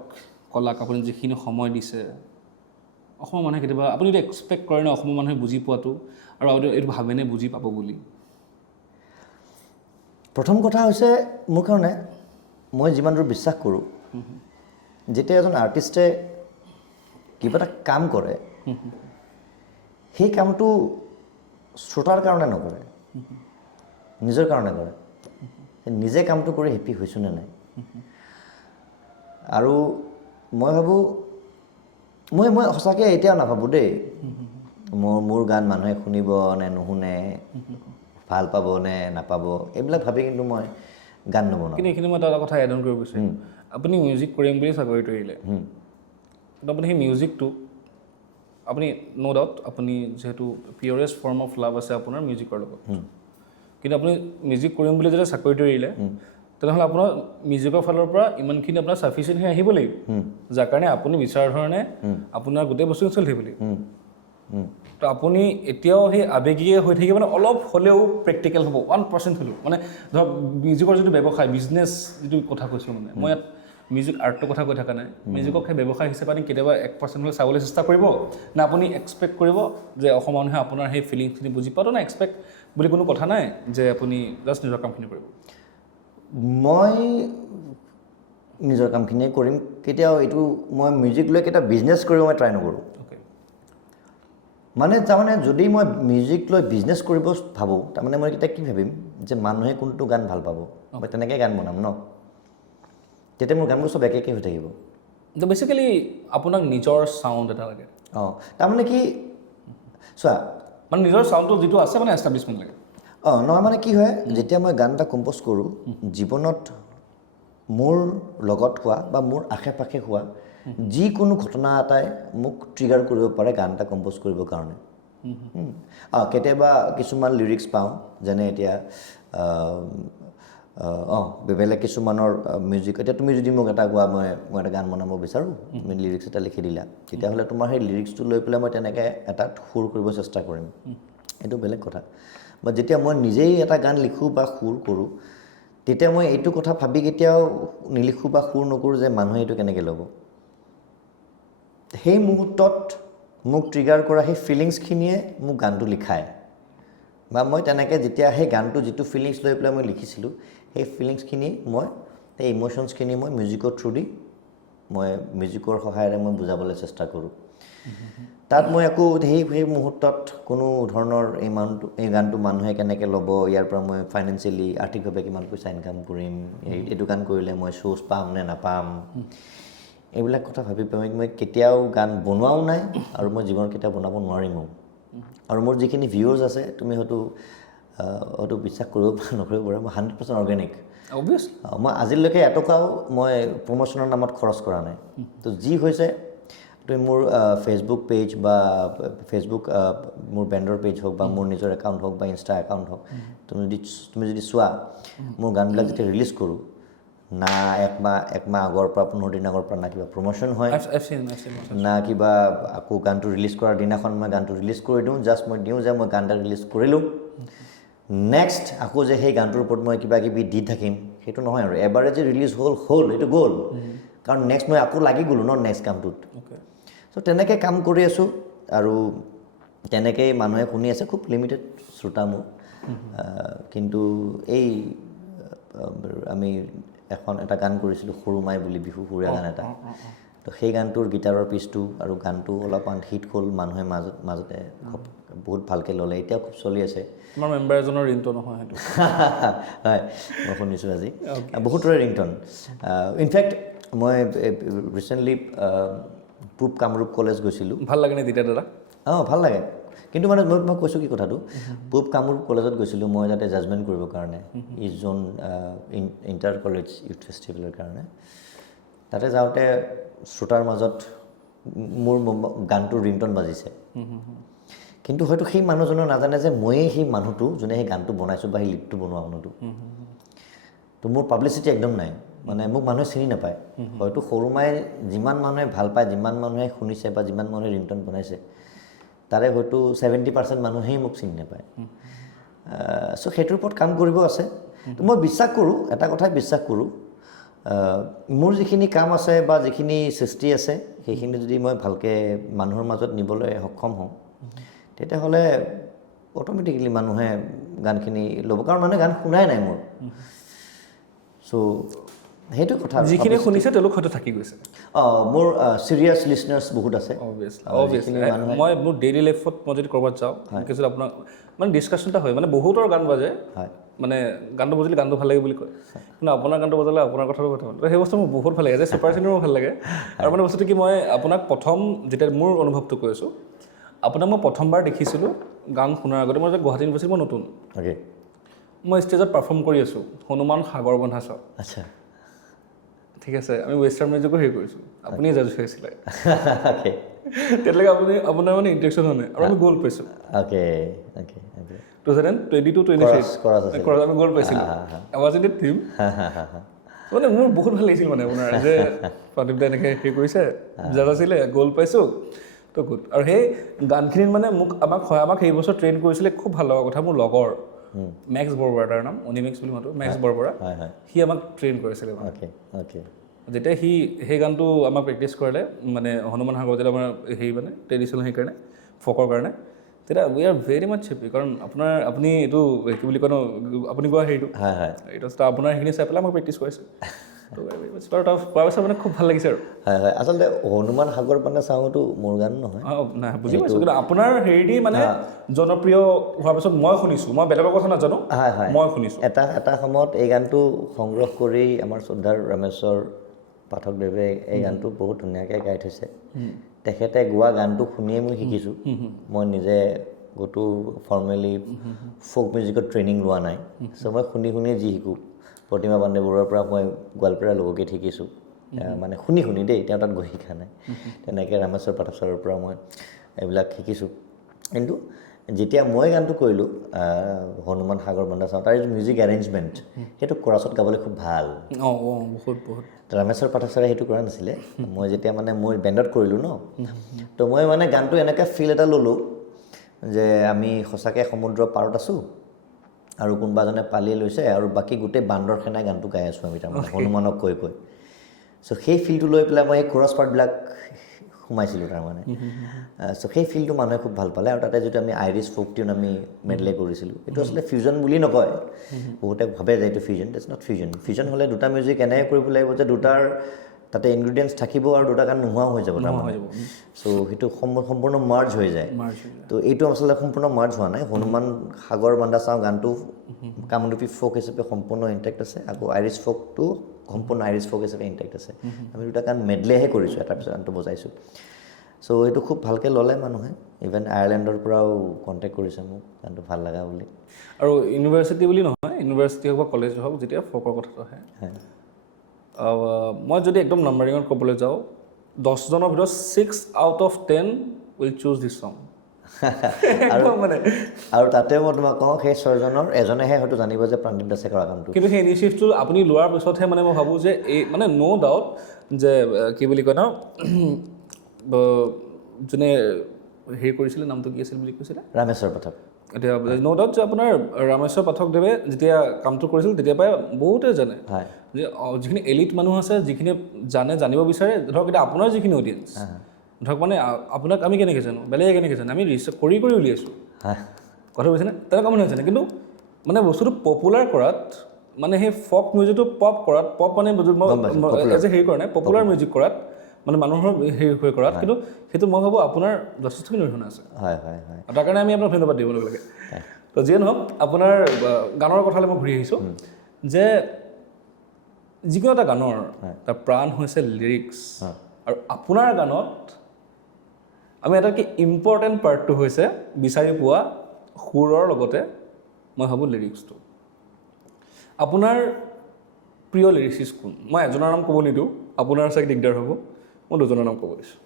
কলাক আপুনি যিখিনি সময় দিছে অসমৰ মানুহে কেতিয়াবা আপুনি এইটো এক্সপেক্ট কৰে ন অসমৰ মানুহে বুজি পোৱাটো আৰু আপুনি এইটো ভাবেনে বুজি পাব বুলি প্ৰথম কথা হৈছে মোৰ কাৰণে মই যিমান দূৰ বিশ্বাস কৰোঁ যেতিয়া এজন আৰ্টিষ্টে কিবা এটা কাম কৰে সেই কামটো শ্ৰোতাৰ কাৰণে নকৰে নিজৰ কাৰণে কৰে নিজে কামটো কৰি হেপী হৈছোঁ নে নাই আৰু মই ভাবোঁ মই সঁচাকৈ এতিয়াও নাভাবোঁ দেই মোৰ গান মানুহে শুনিব নে নুশুনে ভাল পাব নে নাপাব এইবিলাক ভাবি কিন্তু মই গান নবনাওঁ কিন্তু এইখিনি মই এটা কথা এড অন কৰিব বিচাৰিম আপুনি মিউজিক কৰিম বুলি চাকৰিটো এৰিলে কিন্তু আপুনি সেই মিউজিকটো আপুনি ন' ডাউট আপুনি যিহেতু পিয়ৰেষ্ট ফৰ্ম অফ লাভ আছে আপোনাৰ মিউজিকৰ লগত কিন্তু আপুনি মিউজিক কৰিম বুলি যেতিয়া চাকৰিটো এৰিলে তেনেহ'লে আপোনাৰ মিউজিকৰ ফালৰ পৰা ইমানখিনি আপোনাৰ চাফিচিয়েণ্টখিনি আহিব লাগিব যাৰ কাৰণে আপুনি বিচৰা ধৰণে আপোনাৰ গোটেই বস্তু চলি থাকিব লাগিব তো আপুনি এতিয়াও সেই আৱেগীয়ে হৈ থাকিব মানে অলপ হ'লেও প্ৰেক্টিকেল হ'ব 1% হ'লেও মানে ধৰক মিউজিকৰ যিটো ব্যৱসায় বিজনেছ যিটো কথা কৈছোঁ মানে মই ইয়াত মিউজিক আৰ্টৰ কথা কৈ থকা নাই মিউজিকক সেই ব্যৱসায় হিচাপে আপুনি কেতিয়াবা 1% হ'লে চাবলৈ চেষ্টা কৰিব নে আপুনি এক্সপেক্ট কৰিব যে অসমৰ মানুহে আপোনাৰ সেই ফিলিংছখিনি বুজি পাব নে এক্সপেক্ট বুলি কোনো কথা নাই যে আপুনি জাষ্ট নিজৰ কামখিনি কৰিব মই নিজৰ কামখিনিয়ে কৰিম কেতিয়াও এইটো মই মিউজিক লৈ কেতিয়াও বিজনেছ কৰিব মই ট্ৰাই নকৰোঁ মানে তাৰমানে যদি মই মিউজিক লৈ বিজনেছ কৰিব ভাবোঁ তাৰমানে মই এতিয়া কি ভাবিম যে মানুহে কোনটো গান ভাল পাব মই তেনেকৈ গান বনাম ন তেতিয়া মোৰ গানবোৰ চব একে হৈ থাকিব তো বেচিকেলি আপোনাক নিজৰ চাউণ্ড এটা লাগে তাৰমানে কি চোৱা মানে নিজৰ চাউণ্ডটো যিটো আছে মানে এষ্টাব্লিছমেণ্ট লাগে নহয় মানে কি হয় যেতিয়া মই গান এটা কম্প'জ কৰোঁ জীৱনত মোৰ লগত হোৱা বা মোৰ আশে পাশে হোৱা যিকোনো ঘটনা এটাই মোক ট্ৰিগাৰ কৰিব পাৰে গান এটা কম্প'জ কৰিবৰ কাৰণে কেতিয়াবা কিছুমান লিৰিক্স পাওঁ যেনে এতিয়া বেলেগ কিছুমানৰ মিউজিক এতিয়া তুমি যদি মোক এটা কোৱা মই এটা গান বনাব বিচাৰোঁ তুমি লিৰিক্স এটা লিখি দিলা তেতিয়াহ'লে তোমাৰ সেই লিৰিক্সটো লৈ পেলাই মই তেনেকৈ এটা সুৰ কৰিব চেষ্টা কৰিম এইটো বেলেগ কথা বা যেতিয়া মই নিজেই এটা গান লিখোঁ বা সুৰ কৰোঁ তেতিয়া মই এইটো কথা ভাবি কেতিয়াও নিলিখোঁ বা সুৰ নকৰোঁ যে মানুহে এইটো কেনেকৈ ল'ব সেই মুহূৰ্তত মোক ট্ৰিগাৰ কৰা সেই ফিলিংছখিনিয়ে মোক গানটো লিখায় বা মই তেনেকৈ যেতিয়া সেই গানটো যিটো ফিলিংছ লৈ পেলাই মই লিখিছিলোঁ সেই ফিলিংছখিনি মই সেই ইম'শ্যনছখিনি মই মিউজিকৰ থ্ৰু দি মই মিউজিকৰ সহায়েৰে মই বুজাবলৈ চেষ্টা কৰোঁ তাত মই একো সেই মুহূৰ্তত কোনো ধৰণৰ এই গানটো মানুহে কেনেকৈ ল'ব ইয়াৰ পৰা মই ফাইনেন্সিয়েলি আৰ্থিকভাৱে কিমান পইচা ইনকাম কৰিম এইটো গান কৰিলে মই শ্ব'জ পাম নে নাপাম এইবিলাক কথা ভাবি পাই মই কেতিয়াও গান বনোৱাও নাই আৰু মই জীৱনত কেতিয়াও বনাব নোৱাৰিমো আৰু মোৰ যিখিনি ভিউৱাৰ্ছ আছে তুমি হয়তো বিশ্বাস কৰিব পৰা নকৰিব পাৰা মই 100% অৰ্গেনিক অবভিয়াছলি মই আজিলৈকে এটকাও মই প্ৰমোশ্যনৰ নামত খৰচ কৰা নাই তো যি হৈছে তুমি মোৰ ফেচবুক পেজ বা ফেচবুক মোৰ ব্ৰেণ্ডৰ পেজ হওক বা মোৰ নিজৰ একাউণ্ট হওক বা ইনষ্টা একাউণ্ট হওক তুমি যদি চোৱা মোৰ গানবিলাক যেতিয়া ৰিলিজ কৰোঁ না এক মাহ আগৰ পৰা 15 দিন আগৰ পৰা না কিবা প্ৰমোশ্যন হয় না কিবা আকৌ গানটো ৰিলিজ কৰাৰ দিনাখন মই গানটো ৰিলিজ কৰি দিওঁ জাষ্ট মই দিওঁ যে মই গান এটা ৰিলিজ কৰিলোঁ নেক্সট আকৌ যে সেই গানটোৰ ওপৰত মই কিবা কিবি দি থাকিম সেইটো নহয় আৰু এবাৰে যে ৰিলিজ হ'ল এইটো গ'ল কাৰণ নেক্সট মই আকৌ লাগি গ'লোঁ ন নেক্সট কামটোত চ' তেনেকৈ কাম কৰি আছোঁ আৰু তেনেকৈ মানুহে শুনি আছে খুব লিমিটেড শ্ৰোতা মোৰ কিন্তু এই আমি এটা গান কৰিছিলোঁ সৰু মাই বুলি বিহু সুৰীয়া গান এটা তো সেই গানটোৰ গীটাৰৰ পিচটো আৰু গানটো অলপমান হিট হ'ল মানুহে মাজতে বহুত ভালকৈ ল'লে এতিয়াও খুব চলি আছে আমাৰ মেম্বাৰ এজনৰ ৰিংটন নহয় সেইটো হয় মই শুনিছোঁ আজি বহুতৰে ৰিংটন ইনফেক্ট মই ৰিচেণ্টলি পূব কামৰূপ কলেজ গৈছিলোঁ ভাল লাগে নে তেতিয়া দাদা ভাল লাগে কিন্তু মানে মই কৈছোঁ কি কথাটো পূব কামৰূপ কলেজত গৈছিলোঁ মই যাতে জাজমেণ্ট কৰিবৰ কাৰণে ইষ্ট জোন ইণ্টাৰ কলেজ ইউথ ফেষ্টিভেলৰ কাৰণে তাতে যাওঁতে শ্ৰোতাৰ মাজত মোৰ গানটোৰ ৰিংটন বাজিছে কিন্তু হয়তো সেই মানুহজনে নাজানে যে ময়েই সেই মানুহটো যোনে সেই গানটো বনাইছোঁ বা সেই লিডটো বনোৱা মানুহটো তো মোৰ পাব্লিচিটি একদম নাই মানে মোক মানুহে চিনি নাপায় হয়তো সৰুমাই যিমান মানুহে ভাল পায় যিমান মানুহে শুনিছে বা যিমান মানুহে ৰিংটন বনাইছে তাৰে হয়তো 70% মানুহেই মোক চিনি নাপায় চ' সেইটোৰ ওপৰত কাম কৰিব আছে তো মই বিশ্বাস কৰোঁ এটা কথাই বিশ্বাস কৰোঁ মোৰ যিখিনি কাম আছে বা যিখিনি সৃষ্টি আছে সেইখিনি যদি মই ভালকৈ মানুহৰ মাজত নিবলৈ সক্ষম হওঁ তেতিয়াহ'লে অট'মেটিকেলি মানুহে গানখিনি ল'ব কাৰণ মানুহে গান শুনাই নাই মোৰ চ' সেইটো কথা যিখিনি শুনিছে তেওঁলোক হয়তো থাকি গৈছে মোৰ চিৰিয়াছ লিচনাৰ্ছ বহুত আছে অবভিয়াছলি মই মোৰ ডেইলি লাইফত মই যদি ক'ৰবাত যাওঁ কিছু আপোনাক মানে ডিছকাশ্যন এটা হয় মানে বহুতৰ গান বাজে মানে গানটো বুজিলে গানটো ভাল লাগে বুলি কয় কিন্তু আপোনাৰ গানটো বজালে আপোনাৰ কথাটো কথা তো সেই বস্তু মোৰ বহুত ভাল লাগে যে ছুপাৰ চিংগাৰো ভাল লাগে আৰু মানে বস্তুটো কি মই আপোনাক প্ৰথম যেতিয়া মোৰ অনুভৱটো কৈ আছোঁ আপোনাক মই প্ৰথমবাৰ দেখিছিলোঁ গান শুনাৰ আগতে মই যে গুৱাহাটী ইউনিভাৰ্চিটি মই নতুন মই ষ্টেজত পাৰফৰ্ম কৰি আছোঁ হনুমান সাগৰ বন্ধা চাওঁ আচ্ছা ঠিক আছে আমি ৱেষ্টাৰ্ণ মিউজিকো হেৰি কৰিছোঁ আপুনি জাজ হৈছিলে তেতিয়ালৈকে আপোনাৰ মানে ইণ্টাৰেকশ্যন হোৱা নাই আৰু আমি গ'ল্ড পাইছোঁ 2022-23 আমি গ'ল্ড পাইছিলোঁ আৱাজ ইন দ্য থিম মানে মোৰ বহুত ভাল লাগিছিল মানে আপোনাৰ যে প্ৰদীপ দা এনেকৈ হেৰি কৰিছে জাজ আছিলে গ'ল্ড পাইছোঁ তো গুড আৰু সেই গানখিনিত মানে আমাক সেই বছৰ ট্ৰেইন কৰিছিলে খুব ভাল লগা কথা মোৰ লগৰ মেক্স বৰবৰা তাৰ নাম অনিমেক্স বুলি মাতো মেক্স বৰবৰা সি আমাক ট্ৰেইন কৰিছিলে যেতিয়া সি সেই গানটো আমাক প্ৰেক্টিছ কৰিলে মানে হনুমান সাগৰ যেতিয়া আমাৰ হেৰি মানে ট্ৰেডিশ্যনেল সেইকাৰণে ফকৰ কাৰণে তেতিয়া we are very much happy কাৰণ আপুনি এইটো কি বুলি কয় ন আপুনি কোৱা হেৰিটো এইটো আপোনাৰ সেইখিনি চাই পেলাই আমাক প্ৰেক্টিছ কৰিছে মানে খুব ভাল লাগিছে আৰু আচলতে হনুমান সাগৰ বন্ধা চাওঁটো মোৰ গান নহয় নাই বুজি পাইছোঁ কিন্তু আপোনাৰ হেৰি মানে জনপ্ৰিয় হোৱাৰ পিছত মই শুনিছোঁ মই বেলেগৰ কথা নাজানো মই শুনিছোঁ এটা সময়ত এই গানটো সংগ্ৰহ কৰি আমাৰ শ্ৰদ্ধাৰ ৰামেশ্বৰ পাঠকদেৱে এই গানটো বহুত ধুনীয়াকৈ গাই থৈছে তেখেতে গোৱা গানটো শুনিয়ে মই শিকিছোঁ মই নিজে ক'তো ফৰ্মেলি ফ'ক মিউজিকত ট্ৰেইনিং লোৱা নাই চ' মই শুনিয়ে যি শিকোঁ প্ৰতিমা পাণ্ডে বৰুৱাৰ পৰা মই গোৱালপাৰা লোকগীত শিকিছোঁ মানে শুনি দেই তেওঁ তাত গৈ শিকা নাই তেনেকৈ ৰামেশ্বৰ পাঠক ছাৰৰ পৰা মই এইবিলাক শিকিছোঁ কিন্তু যেতিয়া মই গানটো কৰিলোঁ হনুমান সাগৰ বন্ধা চাওঁ তাৰ যিটো মিউজিক এৰেঞ্জমেণ্ট সেইটো কোৰাছত গাবলৈ খুব ভাল বহুত ৰামেশ্বৰ পাঠক ছাৰে সেইটো কৰা নাছিলে মই যেতিয়া মানে মই বেণ্ডত কৰিলোঁ ন তো মই মানে গানটো এনেকৈ ফিল এটা ল'লোঁ যে আমি সঁচাকৈ সমুদ্ৰৰ পাৰত আছোঁ আৰু কোনোবা এজনে পালি লৈছে আৰু বাকী গোটেই বান্দৰ সেনাই গানটো গাই আছোঁ আমি তাৰমানে হনুমানক কৈ চ' সেই ফিলটো লৈ পেলাই মই এই কোৰাছ পাৰ্টবিলাক সোমাইছিলোঁ তাৰমানে চ' সেই ফিলটো মানুহে খুব ভাল পালে আৰু তাতে যিটো আমি আইৰিছ ফ'ক টিউন আমি মেডলে কৰিছিলোঁ এইটো আচলতে ফিউজন বুলি নকয় বহুতে ভাবে যে এইটো ফিউজন ইটছ নট ফিউজন হ'লে দুটা মিউজিক এনেকৈ কৰিব লাগিব যে দুটাৰ তাতে ইনগ্ৰিডিয়েণ্টছ থাকিব আৰু দুটা গান নোহোৱাও হৈ যাব তাৰমানে চ' সেইটো সম্পূৰ্ণ মাৰ্জ হৈ যায় তো এইটো আচলতে সম্পূৰ্ণ মাৰ্জ হোৱা নাই হনুমান সাগৰ বান্ধা চাওঁ গানটো কামৰূপী ফ'ক হিচাপে সম্পূৰ্ণ ইণ্টেক্ট আছে আকৌ আইৰিছ ফ'কটো সম্পূৰ্ণ আইৰিছ ফ'ক হিচাপে ইণ্টেক্ট আছে আমি দুটা গান মেডলেহে কৰিছোঁ এটাৰ পিছত গানটো বজাইছোঁ চ' এইটো খুব ভালকৈ ল'লে মানুহে ইভেন আয়াৰলেণ্ডৰ পৰাও কণ্টেক্ট কৰিছে মোক গানটো ভাল লগা বুলি আৰু ইউনিভাৰ্চিটি বুলি নহয় ইউনিভাৰ্চিটি হওক বা কলেজ হওক যেতিয়া ফ'কৰ কথাটো আহে মই যদি একদম নাম্বাৰিঙত ক'বলৈ যাওঁ 10জনৰ ভিতৰত 6 out of 10 will choose this song আৰু তাতে মই তোমাক কওঁ সেই 6জনৰ এজনেহে হয়তো জানিব যে প্ৰাণজিৎ দাসে কৰা কামটো কিন্তু সেই ইনিচিয়েটিভটো আপুনি লোৱাৰ পিছতহে মানে মই ভাবোঁ যে এই মানে ন' ডাউট যে কি বুলি কয় ন যোনে হেৰি কৰিছিলে নামটো কি আছিল বুলি কৈছিলে ৰামেশ্বৰ পাঠক এতিয়া ন' ডাউট যে আপোনাৰ ৰামেশ্বৰ পাঠকদেৱে যেতিয়া কামটো কৰিছিল তেতিয়াৰ পৰাই বহুতে জানে যে যিখিনি এলিট মানুহ আছে যিখিনি জানিব বিচাৰে ধৰক এতিয়া আপোনাৰ যিখিনি অডিয়েঞ্চ ধৰক মানে আপোনাক আমি কেনেকৈ জানো বেলেগে কেনেকৈ জানো আমি ৰিচাৰ্চ কৰি উলিয়াইছোঁ কথা বুজিছেনে তেনেকুৱা মানুহ জানে কিন্তু মানে বস্তুটো পপুলাৰ কৰাত মানে সেই ফ'ক মিউজিকটো পপ কৰাত পপ মানে এজ এ হেৰি কৰা নাই পপুলাৰ মিউজিক কৰাত মানে মানুহৰ হেৰি হৈ কৰাত কিন্তু সেইটো মই ভাবোঁ আপোনাৰ যথেষ্টখিনি অৰিহণা আছে তাৰ কাৰণে আমি আপোনাক ধন্যবাদ দিব লাগে তো যিয়ে নহওক আপোনাৰ গানৰ কথালৈ মই ঘূৰি আহিছোঁ যে যিকোনো এটা গানৰ তাৰ প্ৰাণ হৈছে লিৰিক্স আৰু আপোনাৰ গানত আমি এটা কি ইম্পৰ্টেণ্ট পাৰ্টটো হৈছে বিচাৰি পোৱা সুৰৰ লগতে মই ভাবোঁ লিৰিক্সটো আপোনাৰ প্ৰিয় লিৰিক্সিষ্ট কোন মই এজনৰ নাম ক'ব নিদিওঁ আপোনাৰ চাগে দিগদাৰ হ'ব মই দুজনৰ নাম ক'ব দিছোঁ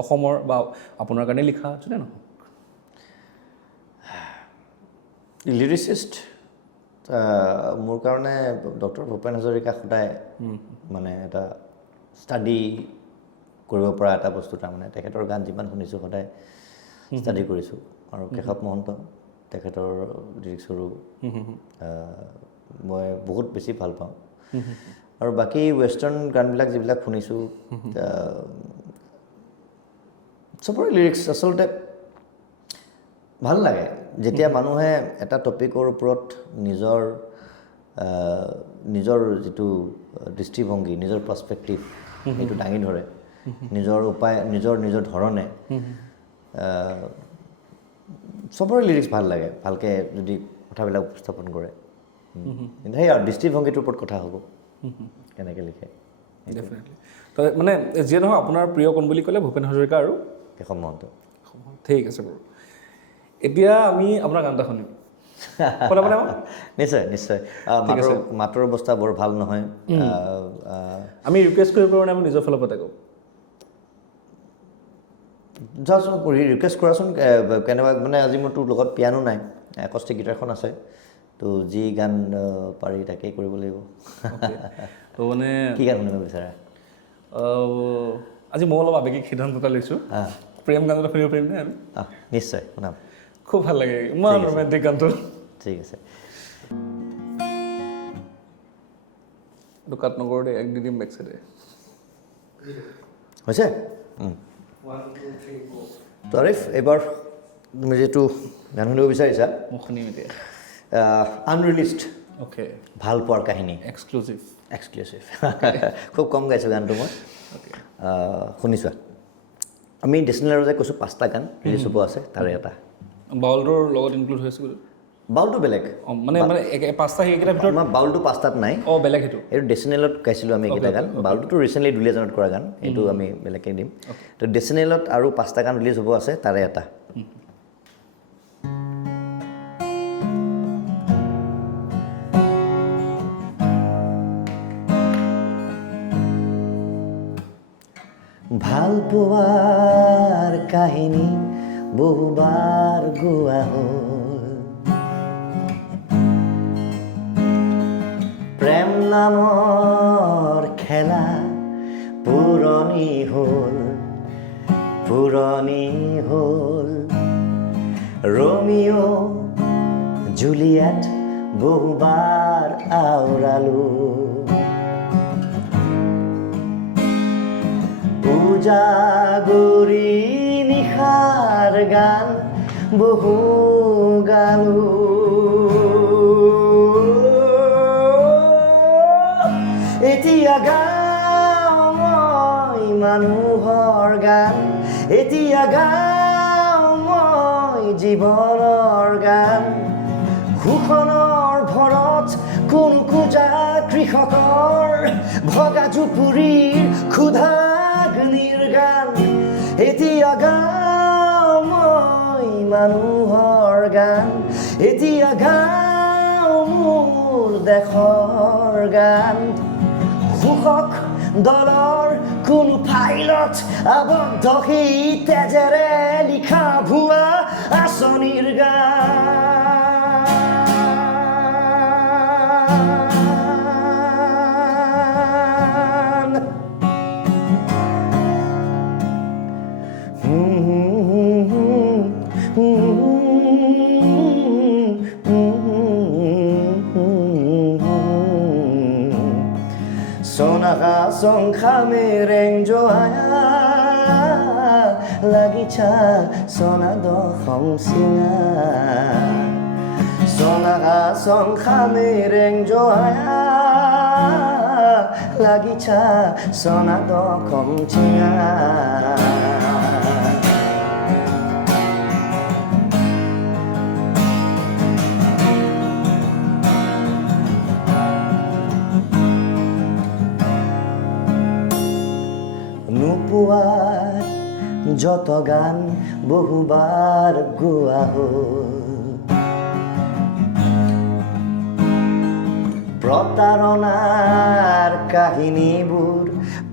অসমৰ বা আপোনাৰ কাৰণে লিখা যোনে নহওক লিৰিচিষ্ট মোৰ কাৰণে ডক্টৰ ভূপেন হাজৰিকা সদায় মানে এটা ষ্টাডি কৰিব পৰা এটা বস্তু তাৰমানে তেখেতৰ গান যিমান শুনিছোঁ সদায় ষ্টাডি কৰিছোঁ আৰু কেশৱ মহন্ত তেখেতৰ লিৰিক্সৰো মই বহুত বেছি ভাল পাওঁ আৰু বাকী ৱেষ্টাৰ্ণ গানবিলাক যিবিলাক শুনিছোঁ চবৰে লিৰিক্স আচলতে ভাল লাগে যেতিয়া মানুহে এটা টপিকৰ ওপৰত নিজৰ যিটো দৃষ্টিভংগী নিজৰ পাৰ্চপেক্টিভ সেইটো দাঙি ধৰে নিজৰ উপায় নিজৰ ধৰণে চবৰে লিৰিক্স ভাল লাগে ভালকৈ যদি কথাবিলাক উপস্থাপন কৰে কিন্তু সেই আৰু দৃষ্টিভংগীটোৰ ওপৰত কথা হ'ব কেনেকৈ লিখে ডেফিনেটলি তো মানে যিয়ে নহওক আপোনাৰ প্ৰিয় কোন বুলি ক'লে ভূপেন হাজৰিকা আৰু কেশৱ মহন্ত ঠিক আছে বাৰু এতিয়া আমি আপোনাৰ গান এটা শুনিম শুনাবনে নিশ্চয় মাতৰ অৱস্থা বৰ ভাল নহয় আমি ৰিকুৱেষ্ট কৰিব পাৰোঁ নে আমি নিজৰ ফালৰ পৰা কওঁ যাচোন ৰিকুৱেষ্ট কৰাচোন কেনেবা মানে আজি মোৰ তোৰ লগত পিয়ানো নাই একষ্টিক গিটাৰখন আছে তো যি গান পাৰি তাকেই কৰিব লাগিব তো মানে কি গান শুনিব বিচাৰা আজি মই অলপ আৱেগিক সিদ্ধান্ত এটা লৈছোঁ প্ৰেম গানটো শুনিব পাৰিম নে আমি নিশ্চয় শুনাম খুব ভাল লাগে ইমান ৰোমেণ্টিক গানটো ঠিক আছে কাট নকৰোঁ দেই এক দি দিম বেক চাইডে হৈছে তৰিফ এইবাৰ তুমি যিটো গান শুনিব বিচাৰিছা মই শুনিম এতিয়া আনৰিলিজড অ'কে ভাল পোৱাৰ কাহিনী এক্সক্লুচিভ খুব কম গাইছোঁ গানটো মই শুনিছোৱা আমি ডেষ্টিনেলৰ যে কৈছোঁ 5টা গান ৰিলিজ হ'ব আছে তাৰে এটা বাউলটোৰ লগত ইনক্লুড হৈছে বাউলটো বেলেগ মানে 5টা সেইকেইটাৰ ভিতৰত বাউলটো 5টাত নাই বেলেগ সেইটো এইটো ডেষ্টিনেলত গাইছিলোঁ আমি এইকেইটা গান বাউলটোতো ৰিচেণ্টলি দুলীয়াজানত কৰা গান এইটো আমি বেলেগকৈ দিম তো ডেষ্টিনেলত আৰু 5টা গান ৰিলিজ হ'ব আছে তাৰে এটা ভাল পোৱাৰ কাহিনী বহুবাৰ গোৱা হ'ল প্ৰেম নামৰ খেলা পুৰণি হ'ল ৰোমিঅ' জুলিয়েট বহুবাৰ আওৰালোঁ উজাগৰি নিশাৰ গান বহু গালো এতিয়া গাওঁ মানুহৰ গান এতিয়া গাওঁ মই জীৱনৰ গান শোষণৰ ভৰত কোন কোজা কৃষকৰ ভগা জুপুৰীৰ ক্ষুধাগ্নিৰ গান এতিয়া গাওঁ মই মানুহৰ গান এতিয়া গাওঁ মোৰ দেশৰ গান শোষক দলৰ কোনো ফাইলত আবদ্ধ সেই তেজেৰে লিখা ভুৱা আঁচনিৰ গান Sonaha songkha mereng joaya lagi cha sona do khom singa Sonaha songkha mereng joaya lagi cha sona do khom singa নুপুয়ার যত গান বহুবার গোয়া হল প্রতারণার কাহিনীবোৰ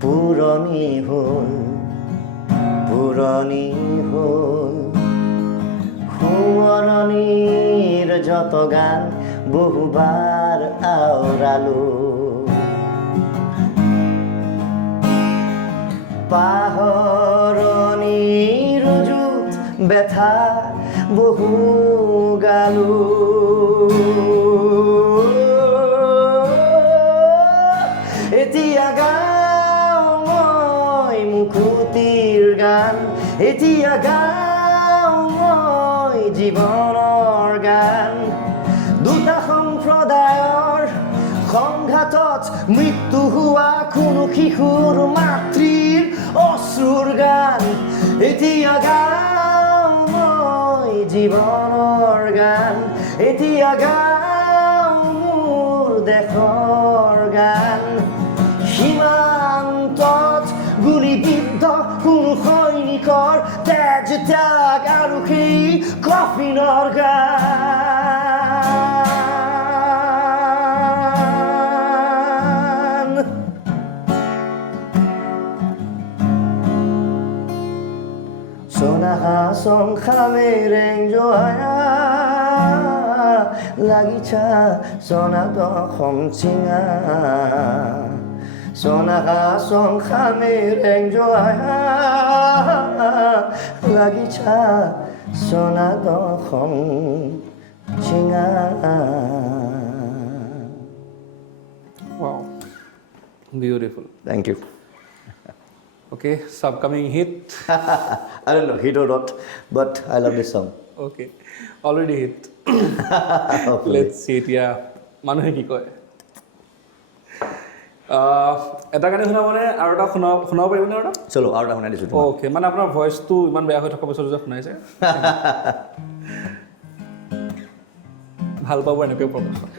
পুৰণি হল সোঁৱৰণিৰ যত গান বহুবাৰ আওৰালো পাহৰণিৰ যুত ব্যথা বহু গালো এতিয়া গাওঁ মই মুকুতিৰ গান এতিয়া গাওঁ মই জীৱনৰ গান দুটা সম্প্ৰদায়ৰ সংঘাতত মৃত্যু হোৱা কোনো শিশুৰ মাতৃৰ অশ্ৰুৰ গান এতিয়া গাওঁ মই জীৱনৰ গান এতিয়া গাওঁ মোৰ দেশৰ গান সীমান্তত গুলিবিদ্ধ কোনো সৈনিকৰ তেজ ত্যাগ আৰু সেই কফিনৰ গান Sonaha songkha mereng joaya lagi cha sona do khom singa Sonaha songkha mereng joaya lagi cha sona do khom singa Wow, beautiful. Thank you. Okay, so upcoming hit. I don't know, hit or not, but I love this song. Okay, already hit. Hopefully. Let's see it, yeah. মানুহে কি কয় এটা গানে শুনা মানে আৰু এটা শুনাব পাৰিবনে আৰু চলো আৰু এটা শুনাই দিছোঁ অ'কে মানে আপোনাৰ ভইচটো ইমান বেয়া হৈ থকা পিছতো যে শুনাইছে ভাল পাব এনেকৈ প্ৰকাশ হয়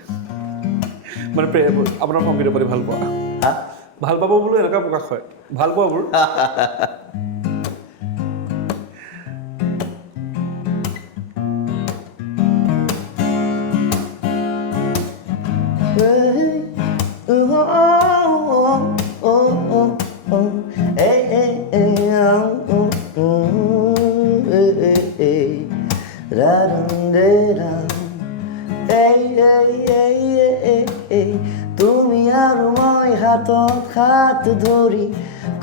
মানে আপোনাৰ সংগীতৰ প্ৰতি ভাল পোৱা হা ভাল পাব বোলো এনেকুৱা প্ৰকাশ হয় ভাল পোৱাবোৰ তুমি আৰু মই হাতত হাত ধৰি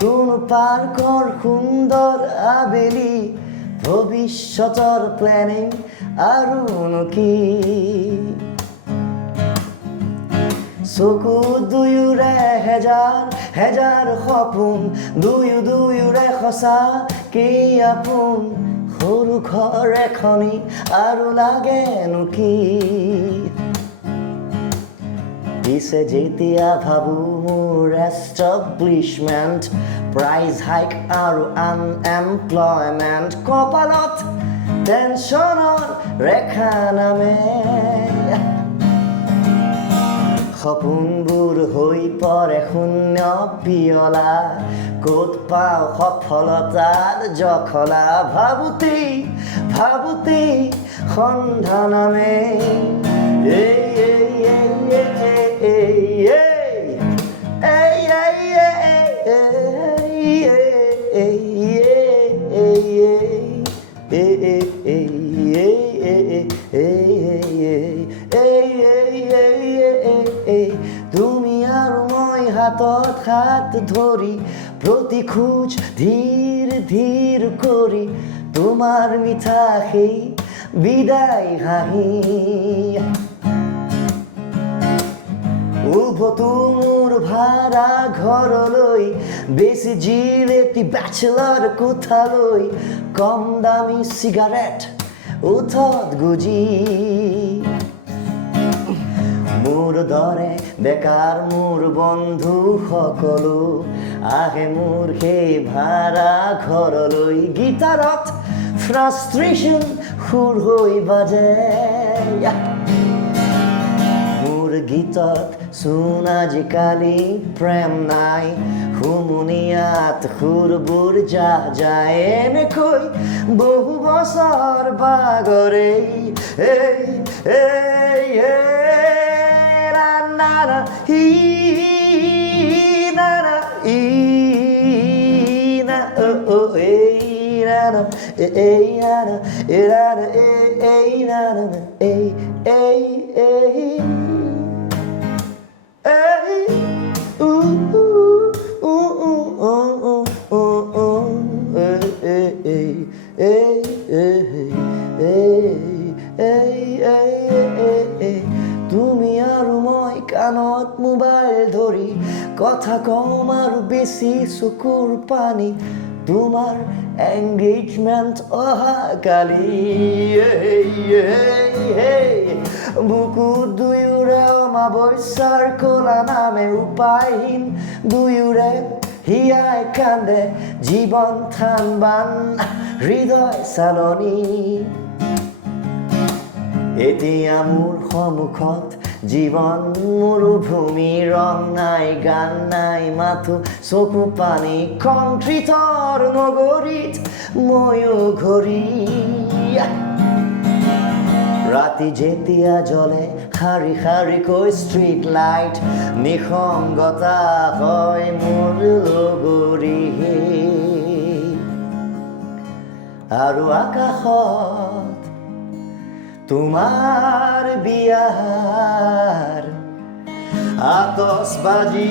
কোনো পাৰ্কৰ সুন্দৰ আবেলি ভৱিষ্যতৰ প্লেনিং আৰুনো কি চকু দুয়োৰে হেজাৰ হেজাৰ সপোন দুয়োৰে সঁচা কি আপোন সৰু ঘৰ এখনি আৰু লাগেনো কি পিছে যেতিয়া ভাবো মোৰ এষ্টাব্লিছমেণ্ট প্ৰাইজ হাইক আৰু আনএমপ্লয়মেণ্ট কপালত টেনশ্যনৰ ৰেখা নামে সপোনবোৰ হৈ পৰে শূন্য পিয়লা ক'ত পাওঁ সফলতাৰ জখলা ভাবোতেই ভাবোতেই সন্ধ্যা নামে তুমি আৰু মই হাতত হাত ধৰি প্ৰতি খোজ ধীৰ ধীৰ কৰি তোমাৰ মিঠা সেই বিদায় হাঁহি উভতো মোৰ ভাড়া ঘৰলৈ বেছি জিলেটি বেচেলৰ কোঠালৈ কম দামী চিগাৰেট ওঠত গুজি মোৰ দৰে বেকাৰ মোৰ বন্ধু সকলো আহে মোৰ সেই ভাড়া ঘৰলৈ গীটাৰত ফ্ৰাষ্ট্ৰেশ্যন সুৰ হৈ বাজে মোৰ গীতত চোন আজিকালি প্ৰেম নাই হুমুনিয়াত সুৰবোৰ যায় এনেকৈ বহু বছৰ বাগৰে na hi na na i na oh na na na na তুমি আৰু মই কাণত মোবাইল ধৰি কথা কম আৰু বেছি চকুৰ পানী তোমাৰ এংগেজমেণ্ট অহা কালি বুকুত দুয়োৰে অমাৱস্যাৰ ক'লা নামে উপায়হীন দুয়োৰে হিয়াই কান্দে জীৱন থান বান হৃদয় চালনী এতিয়া মোৰ সন্মুখত জীৱন মৰুভূমি ৰং নাই গান নাই মাথো চকু পানী কংক্ৰিটৰ নগৰীত ময়ো ঘূৰি ৰাতি যেতিয়া জ্বলে শাৰী শাৰীকৈ ষ্ট্ৰীট লাইট নিসংগতা হয় মোৰ লগৰী আৰু আকাশত তোমাৰ বিয়াৰ আতচবাজি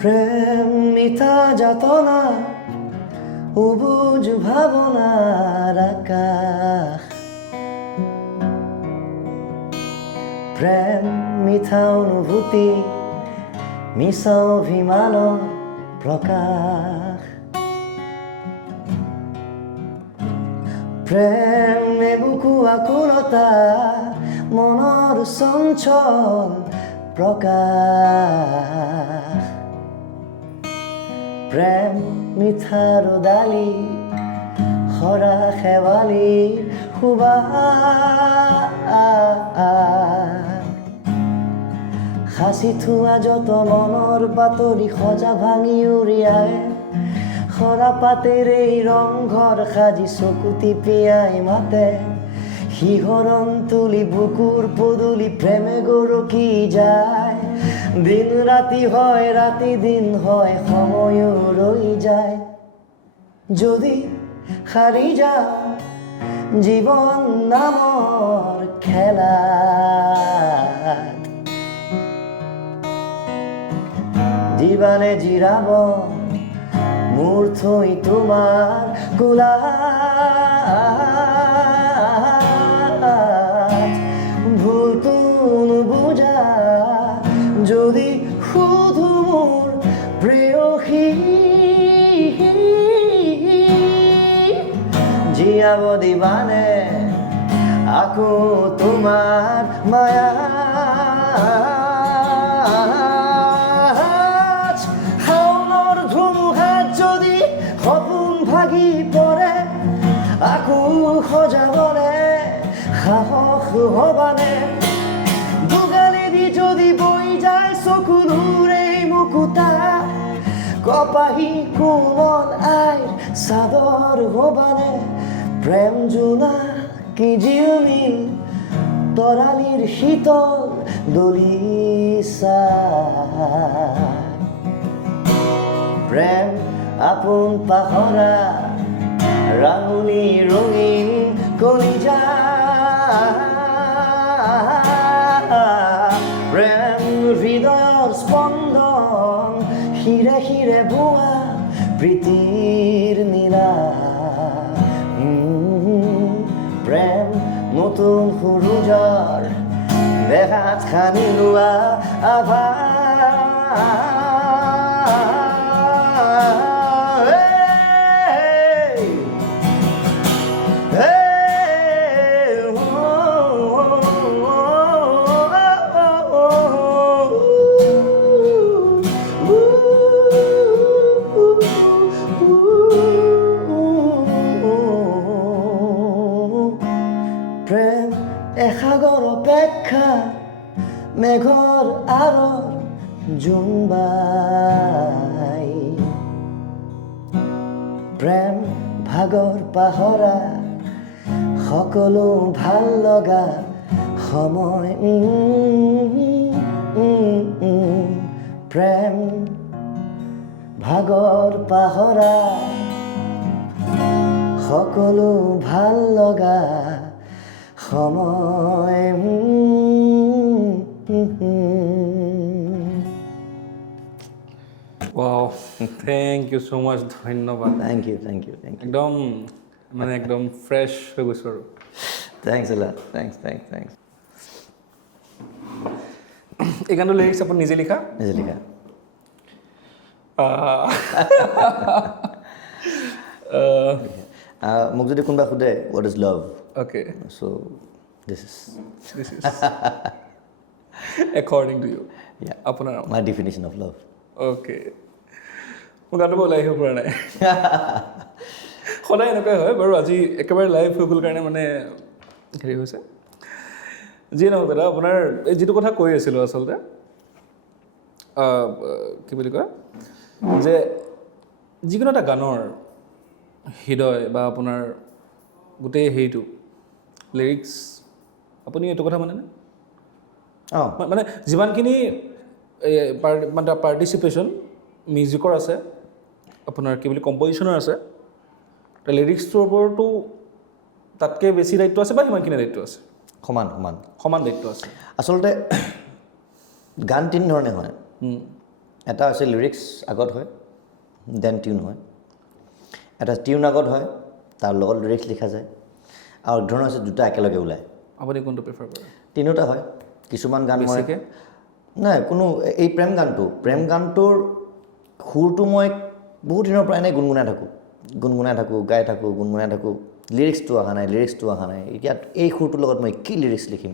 প্ৰেম মিঠা যাতনা উবুজ ভাবনাৰ আকাশ প্ৰেম মিঠা অনুভূতি মিছা অভিমানৰ প্ৰকাশ প্ৰেম এবুকু আকুলতা মনৰ চঞ্চল প্ৰকাশ প্ৰেম মিঠাৰ ডালি সৰা শেৱালিৰ সুবাস সাঁচি থোৱা যত মনৰ বাতৰি সজা ভাঙি উৰিয়াই সৰা পাতেৰে ৰংঘৰ সাজি চকু টিপিয়াই মাতে শিহৰণ তুলি বুকুৰ পদূলি প্ৰেমে গৰকি যায় দিন ৰাতি হয় ৰাতি দিন হয় সময়ো ৰৈ যায় যদি হাৰি যাওঁ জীৱন নামৰ খেলাত দিবানে জিৰাব মোৰ থৈ তোমাৰ কোলাত ভুলটো নুবুজা যদি শুধু মোৰ প্ৰেয়সী জীয়াব দিবানে আকৌ তোমাৰ মায়াত শাওনৰ ধুমুহাত যদি সপোন ভাগি পৰে আকৌ সজাবলে সাহস হবানে দুগালেদি যদি বৈ যায় চকুলোৰ এই মুকুতা কপাহী কোমল আইৰ চাদৰ হবানে প্ৰেম জোনা কি জিলমিল তৰালিৰ শীতল দলিচা প্ৰেম আপোন পাহৰা ৰাঙুনি ৰঙীন কলিজা প্ৰেম হৃদয়ৰ স্পন্দন শিৰে শিৰে বোৱা প্ৰীতিৰ নীলা প্ৰেম নতুন সূৰুজৰ দেহাত সানি লোৱা আভা প্ৰেম এসাগৰ অপেক্ষা মেঘৰ আঁৰৰ জোনবাই প্ৰেম ভাগৰ পাহৰা সকলো ভাল লগা সময় প্ৰেম ভাগৰ পাহৰা সকলো ভাল লগা সময় Wow, thank you so much. ধন্যবাদ Thank you. একদম মানে একদম ফ্ৰেছ হৈ গৈছোঁ আৰু Thanks a lot. Thanks. এই গানটো লিৰিক্স আপুনি নিজে লিখা নিজে লিখা মোক যদি কোনোবা সোধে what is love okay so this is according to you yeah আপোনাৰ my definition of love okay মোৰ গানটো ওলাই আহিব পৰা নাই সদায় এনেকুৱাই হয় বাৰু আজি একেবাৰে লাইভ হৈ গ'ল কাৰণে মানে হেৰি হৈছে যিয়ে নহওক দাদা আপোনাৰ এই যিটো কথা কৈ আছিলোঁ আচলতে কি বুলি কয় যে যিকোনো এটা গানৰ হৃদয় বা আপোনাৰ গোটেই হেৰিটো লিৰিক্স আপুনি এইটো কথা মানেনে অঁ মানে যিমানখিনি মানে পাৰ্টিচিপেশ্যন মিউজিকৰ আছে আপোনাৰ কি বুলি কম্পজিশ্যনৰ আছে লিৰিক্সটোৰ ওপৰতো তাতকৈ বেছি দায়িত্ব আছে বা সিমানখিনি দায়িত্ব আছে সমান দায়িত্ব আছে আচলতে গান তিনি ধৰণে হয় এটা হৈছে লিৰিক্স আগত হয় দেন টিউন হয় এটা টিউন আগত হয় তাৰ লগত লিৰিক্স লিখা যায় আৰু এক ধৰণৰ হৈছে দুটা একেলগে ওলায় আপুনি কোনটো প্ৰিফাৰ কৰে তিনিওটা হয় কিছুমান গান মই বেছিকৈ নাই কোনো এই প্ৰেম গানটোৰ সুৰটো মই বহুত দিনৰ পৰা এনেই গুণগুণাই থাকোঁ গাই থাকোঁ লিৰিক্সটো অহা নাই এতিয়া এই সুৰটোৰ লগত মই কি লিৰিক্স লিখিম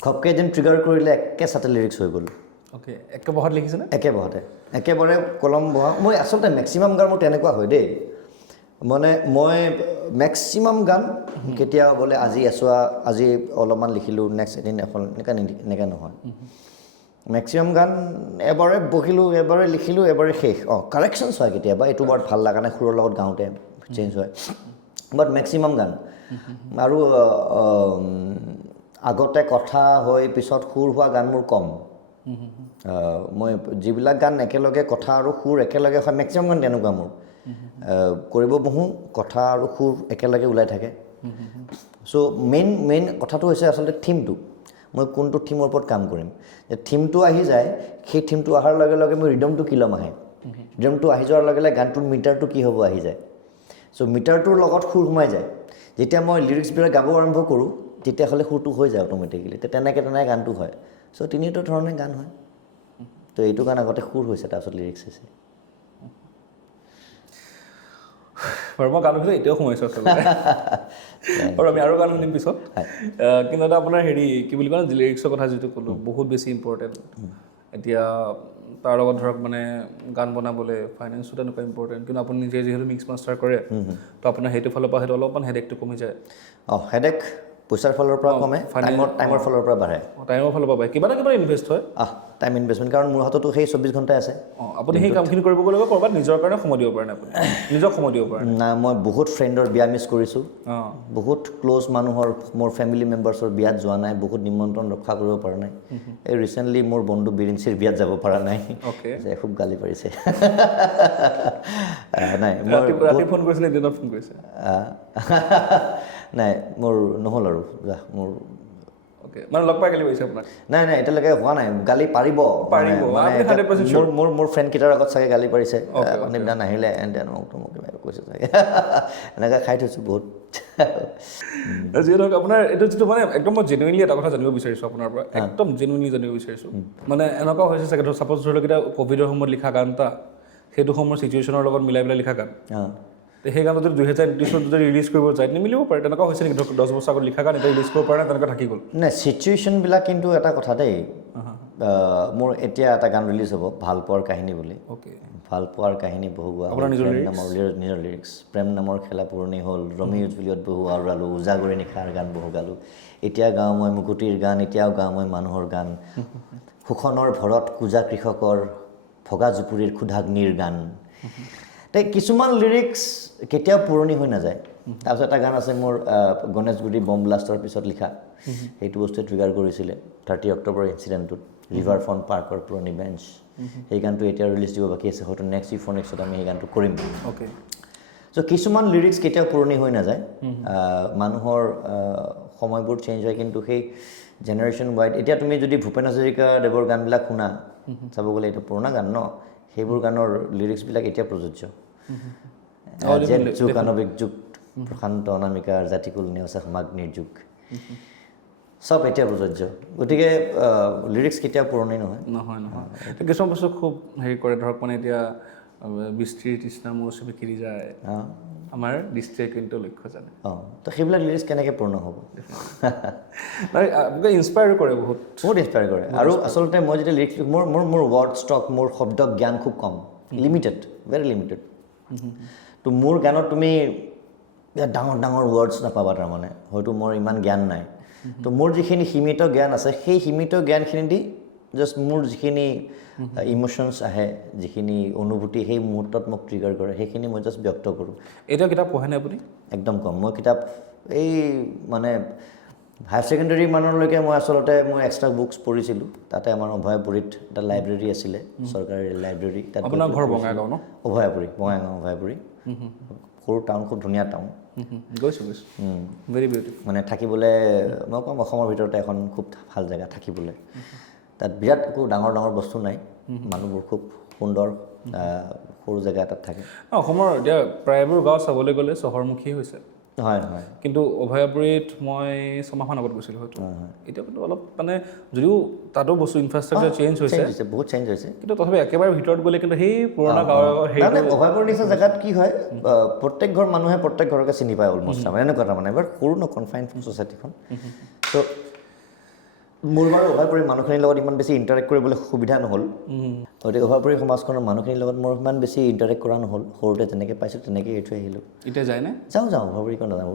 ঘপকৈ এদিন ট্ৰিগাৰ কৰিলে একেচাতে লিৰিক্স হৈ গ'ল অ'কে একে বহাত লিখিছেনে একেবাৰে কলম বহা মই আচলতে মেক্সিমাম গান মোৰ তেনেকুৱা হয় দেই মানে মই মেক্সিমাম গান কেতিয়া বোলে আজি অলপমান লিখিলোঁ নেক্সট এদিন এখন এনেকৈ নহয় মেক্সিমাম গান এবাৰে বহিলোঁ এবাৰে লিখিলোঁ এবাৰে শেষ কাৰেকশ্যনছ হয় কেতিয়াবা এইটো বৰ ভাল লগা নাই সুৰৰ লগত গাওঁতে চেঞ্জ হয় বাট মেক্সিমাম গান আৰু আগতে কথা হৈ পিছত সুৰ হোৱা গান মোৰ কম মই যিবিলাক গান একেলগে কথা আৰু সুৰ একেলগে হয় মেক্সিমাম গান তেনেকুৱা মোৰ কৰিব বহোঁ কথা আৰু সুৰ একেলগে ওলাই থাকে চ' মেইন কথাটো হৈছে আচলতে থিমটো মই কোনটো থিমৰ ওপৰত কাম কৰিম যে থিমটো আহি যায় সেই থিমটো অহাৰ লগে লগে মোৰ ৰিডমটো কি ল'ম আহে ৰিডমটো আহি যোৱাৰ লগে লগে গানটোৰ মিটাৰটো কি হ'ব আহি যায় চ' মিটাৰটোৰ লগত সুৰ সোমাই যায় যেতিয়া মই লিৰিক্সবিলাক গাব আৰম্ভ কৰোঁ তেতিয়াহ'লে সুৰটো হৈ যায় অট'মেটিকেলি তেনেকৈ গানটো হয় চ' তিনিটা ধৰণে গান হয় তো এইটো গান আগতে সুৰ হৈছে তাৰপিছত লিৰিক্স হৈছে বাৰু মই গান শুনিছোঁ এতিয়াও সোমাইছোঁ আচলতে আৰু আমি আৰু গান শুনিম পিছত কিন্তু এটা আপোনাৰ হেৰি কি বুলি কয় লিৰিক্সৰ কথা যিটো ক'লোঁ বহুত বেছি ইম্পৰ্টেণ্ট এতিয়া তাৰ লগত ধৰক মানে গান বনাবলৈ ফাইনেন্সো তেনেকুৱা ইম্পৰ্টেণ্ট কিন্তু আপুনি নিজে যিহেতু মিক্স মাষ্টাৰ কৰে তো আপোনাৰ সেইটো ফালৰ পৰা সেইটো অলপমান হেডেকটো কমি যায় হেডেক পইচাৰ ফালৰ পৰা কমে টাইমৰ ফালৰ পৰা বাঢ়ে টাইমৰ ফালৰ পৰা পায় কিবা না কিবা ইনভেষ্ট হয় টাইম ইনভেষ্টমেণ্ট কাৰণ মোৰ হাততো সেই 24 ঘণ্টাই আছে আপুনি সেই কামখিনি কৰিব গ'লে ক'ৰবাত নিজৰ কাৰণে সময় দিব পাৰে নে আপুনি নিজক সময় দিব পাৰে না মই বহুত ফ্ৰেণ্ডৰ বিয়া মিছ কৰিছোঁ বহুত ক্ল'জ মানুহৰ মোৰ ফেমিলি মেম্বাৰ্ছৰ বিয়াত যোৱা নাই বহুত নিমন্ত্ৰণ ৰক্ষা কৰিব পৰা নাই এই ৰিচেণ্টলি মোৰ বন্ধু বিৰিঞ্চিৰ বিয়াত যাব পৰা নাই যে খুব গালি পাৰিছে নাই ৰাতি ফোন কৰিছিলে দিনত ফোন কৰিছে নাই মোৰ নহ'ল আৰু মোৰ মানে লগ পাই গালি পাৰিছে আপোনাক নাই এতিয়ালৈকে হোৱা নাই গালি পাৰিব মোৰ ফ্ৰেণ্ডকেইটাৰ আগত চাগে গালি পাৰিছে অনিমদা নাহিলে এণ্ড দেন মোক কিবা কৈছে চাগে এনেকৈ খাই থৈছোঁ বহুত যিয়ে ধৰক আপোনাৰ এইটো যিটো মানে একদম মই জেনুইনলি এটা কথা জানিব বিচাৰিছোঁ আপোনাৰ পৰা একদম জেনুইনলি জানিব বিচাৰিছোঁ মানে এনেকুৱা হৈছে চাগে ধৰক ছাপ'জ ধৰি লওক এতিয়া ক'ভিডৰ সময়ত লিখা গান এটা সেইটো সময়ৰ চিটুৱেশ্যনৰ লগত মিলাই পেলাই লিখা গান সেই গানটো যদি 2021 যদি ৰিলিজ কৰিব যায় নিমিলিব পাৰে তেনেকুৱা হৈছে নেকি ধৰক 10 বছৰ আগত লিখা গান এতিয়া ৰিলিজ কৰিব পৰা নাই তেনেকুৱা থাকি গ'ল নাই চিটুৱেশ্যনবিলাক কিন্তু এটা কথা দেই মোৰ এতিয়া এটা গান ৰিলিজ হ'ব ভাল পোৱাৰ কাহিনী বুলি ভাল পোৱাৰ কাহিনী বহুৱা নিজৰ লিৰিক্স প্ৰেম নামৰ খেলা পুৰণি হ'ল ৰমিও জুলিয়ট বহু আওৰালোঁ উজাগৰি নিশাৰ গান বহু গালোঁ এতিয়া গাওঁ মই মুকুটিৰ গান এতিয়াও গাওঁ মই মানুহৰ গান শোষণৰ ভৰত কোজা কৃষকৰ ভগা জুপুৰিৰ ক্ষুধাগ্নিৰ গান তাই কিছুমান লিৰিক্স কেতিয়াও পুৰণি হৈ নাযায় তাৰপিছত এটা গান আছে মোৰ গণেশগুৰি বম ব্লাষ্টৰ পিছত লিখা সেইটো বস্তুৱে ট্ৰিগাৰ কৰিছিলে 30 অক্টোবৰ ইনচিডেণ্টটোত ৰিভাৰ ফ্ৰণ্ট পাৰ্কৰ পুৰণি বেঞ্চ সেই গানটো এতিয়া ৰিলিজ দিব বাকী আছে হয়তো নেক্সট ইফনেক্সত আমি সেই গানটো কৰিম চ' কিছুমান লিৰিক্স কেতিয়াও পুৰণি হৈ নাযায় মানুহৰ সময়বোৰ চেঞ্জ হয় কিন্তু সেই জেনেৰেশ্যন ৱাইড এতিয়া তুমি যদি ভূপেন হাজৰিকাদেৱৰ গানবিলাক শুনা চাব গ'লে এইটো পুৰণা গান ন সেইবোৰ গানৰ লিৰিক্সবিলাক এতিয়া প্ৰযোজ্য যুগ আণৱিক যুগ প্ৰশান্ত অনামিকাৰ জাতিকুল নেওচা সমাগ্নিৰ যুগ চব এতিয়া প্ৰযোজ্য গতিকে লিৰিক্স কেতিয়াও পুৰণি নহয় কিছুমান বস্তু খুব হেৰি কৰে ধৰক মানে এতিয়া বৃষ্টিৰ তৃষ্ণা মোৰ চবে কিৰি যায় আমাৰ দৃষ্টিয়ে কিন্তু লক্ষ্য জানে তো সেইবিলাক লিৰিক্স কেনেকৈ পূৰ্ণ হ'ব ইনস্পায়াৰ কৰে বহুত ইনস্পায়াৰ কৰে আৰু আচলতে মই যেতিয়া লিৰিক্স মোৰ ৱৰ্ড ষ্টক মোৰ শব্দ জ্ঞান খুব কম লিমিটেড ভেৰি লিমিটেড তো মোৰ গানত তুমি ডাঙৰ ডাঙৰ ৱৰ্ডছ নাপাবা তাৰমানে হয়তো মোৰ ইমান জ্ঞান নাই তো মোৰ যিখিনি সীমিত জ্ঞান আছে সেই সীমিত জ্ঞানখিনি দি জাষ্ট মোৰ যিখিনি ইম'শ্যনছ আহে যিখিনি অনুভূতি সেই মুহূৰ্তত মোক ট্ৰিগাৰ কৰে সেইখিনি মই জাষ্ট ব্যক্ত কৰোঁ এতিয়া কিতাপ পঢ়েনে আপুনি একদম কম মই কিতাপ এই মানে হায়াৰ ছেকেণ্ডেৰী মানলৈকে মই আচলতে মই এক্সট্ৰা বুকছ পঢ়িছিলোঁ তাতে আমাৰ অভয়াপুৰীত এটা লাইব্ৰেৰী আছিলে চৰকাৰী লাইব্ৰেৰী তাত আপোনাৰ ঘৰ বঙাইগাঁও ন অভয়াপুৰী বঙাইগাঁও অভয়াপুৰী সৰু টাউন খুব ধুনীয়া টাউন গৈছোঁ ভেৰি বিউটিফুল মানে থাকিবলৈ মই ক'ম অসমৰ ভিতৰতে এখন খুব ভাল জেগা থাকিবলৈ তাত বিৰাট একো ডাঙৰ ডাঙৰ বস্তু নাই মানুহবোৰ খুব সুন্দৰ সৰু জেগা এটাত থাকে অসমৰ এতিয়া প্ৰায়বোৰ গাঁও চাবলৈ গ'লে চহৰমুখী হৈছে হয় কিন্তু অভয়াপুৰীত মই 6 মাহমান আগত গৈছিলোঁ হয়তো এতিয়া কিন্তু অলপ মানে যদিও তাতো বস্তু ইনফ্ৰাষ্ট্ৰাকচাৰ চেঞ্জ হৈছে বহুত চেঞ্জ হৈছে কিন্তু তথাপি একেবাৰে ভিতৰত গ'লে কিন্তু সেই পুৰণা গাঁৱৰ অভয়াপুৰী নিচিনা জেগাত কি হয় প্ৰত্যেক ঘৰ মানুহে প্ৰত্যেক ঘৰকে চিনি পায় অলমষ্ট তাৰমানে এনেকুৱা তাৰমানে এবাৰ সৰু ন কনফাইন ছ'চাইটিখন ত' মোৰ বাৰু অভয়াপুৰী মানুহখিনিৰ লগত ইমান বেছি ইণ্টাৰেক্ট কৰিবলৈ সুবিধা নহ'ল গতিকে অভয়াপুৰী সমাজখনৰ মানুহখিনিৰ লগত মোৰ ইমান বেছি ইণ্টাৰেক্ট কৰা নহ'ল সৰুতে যেনেকৈ পাইছোঁ তেনেকৈ এৰি থৈ আহিলোঁ এতিয়া যায়নে যাওঁ অভয়াপুৰী কিয় নাযাওঁ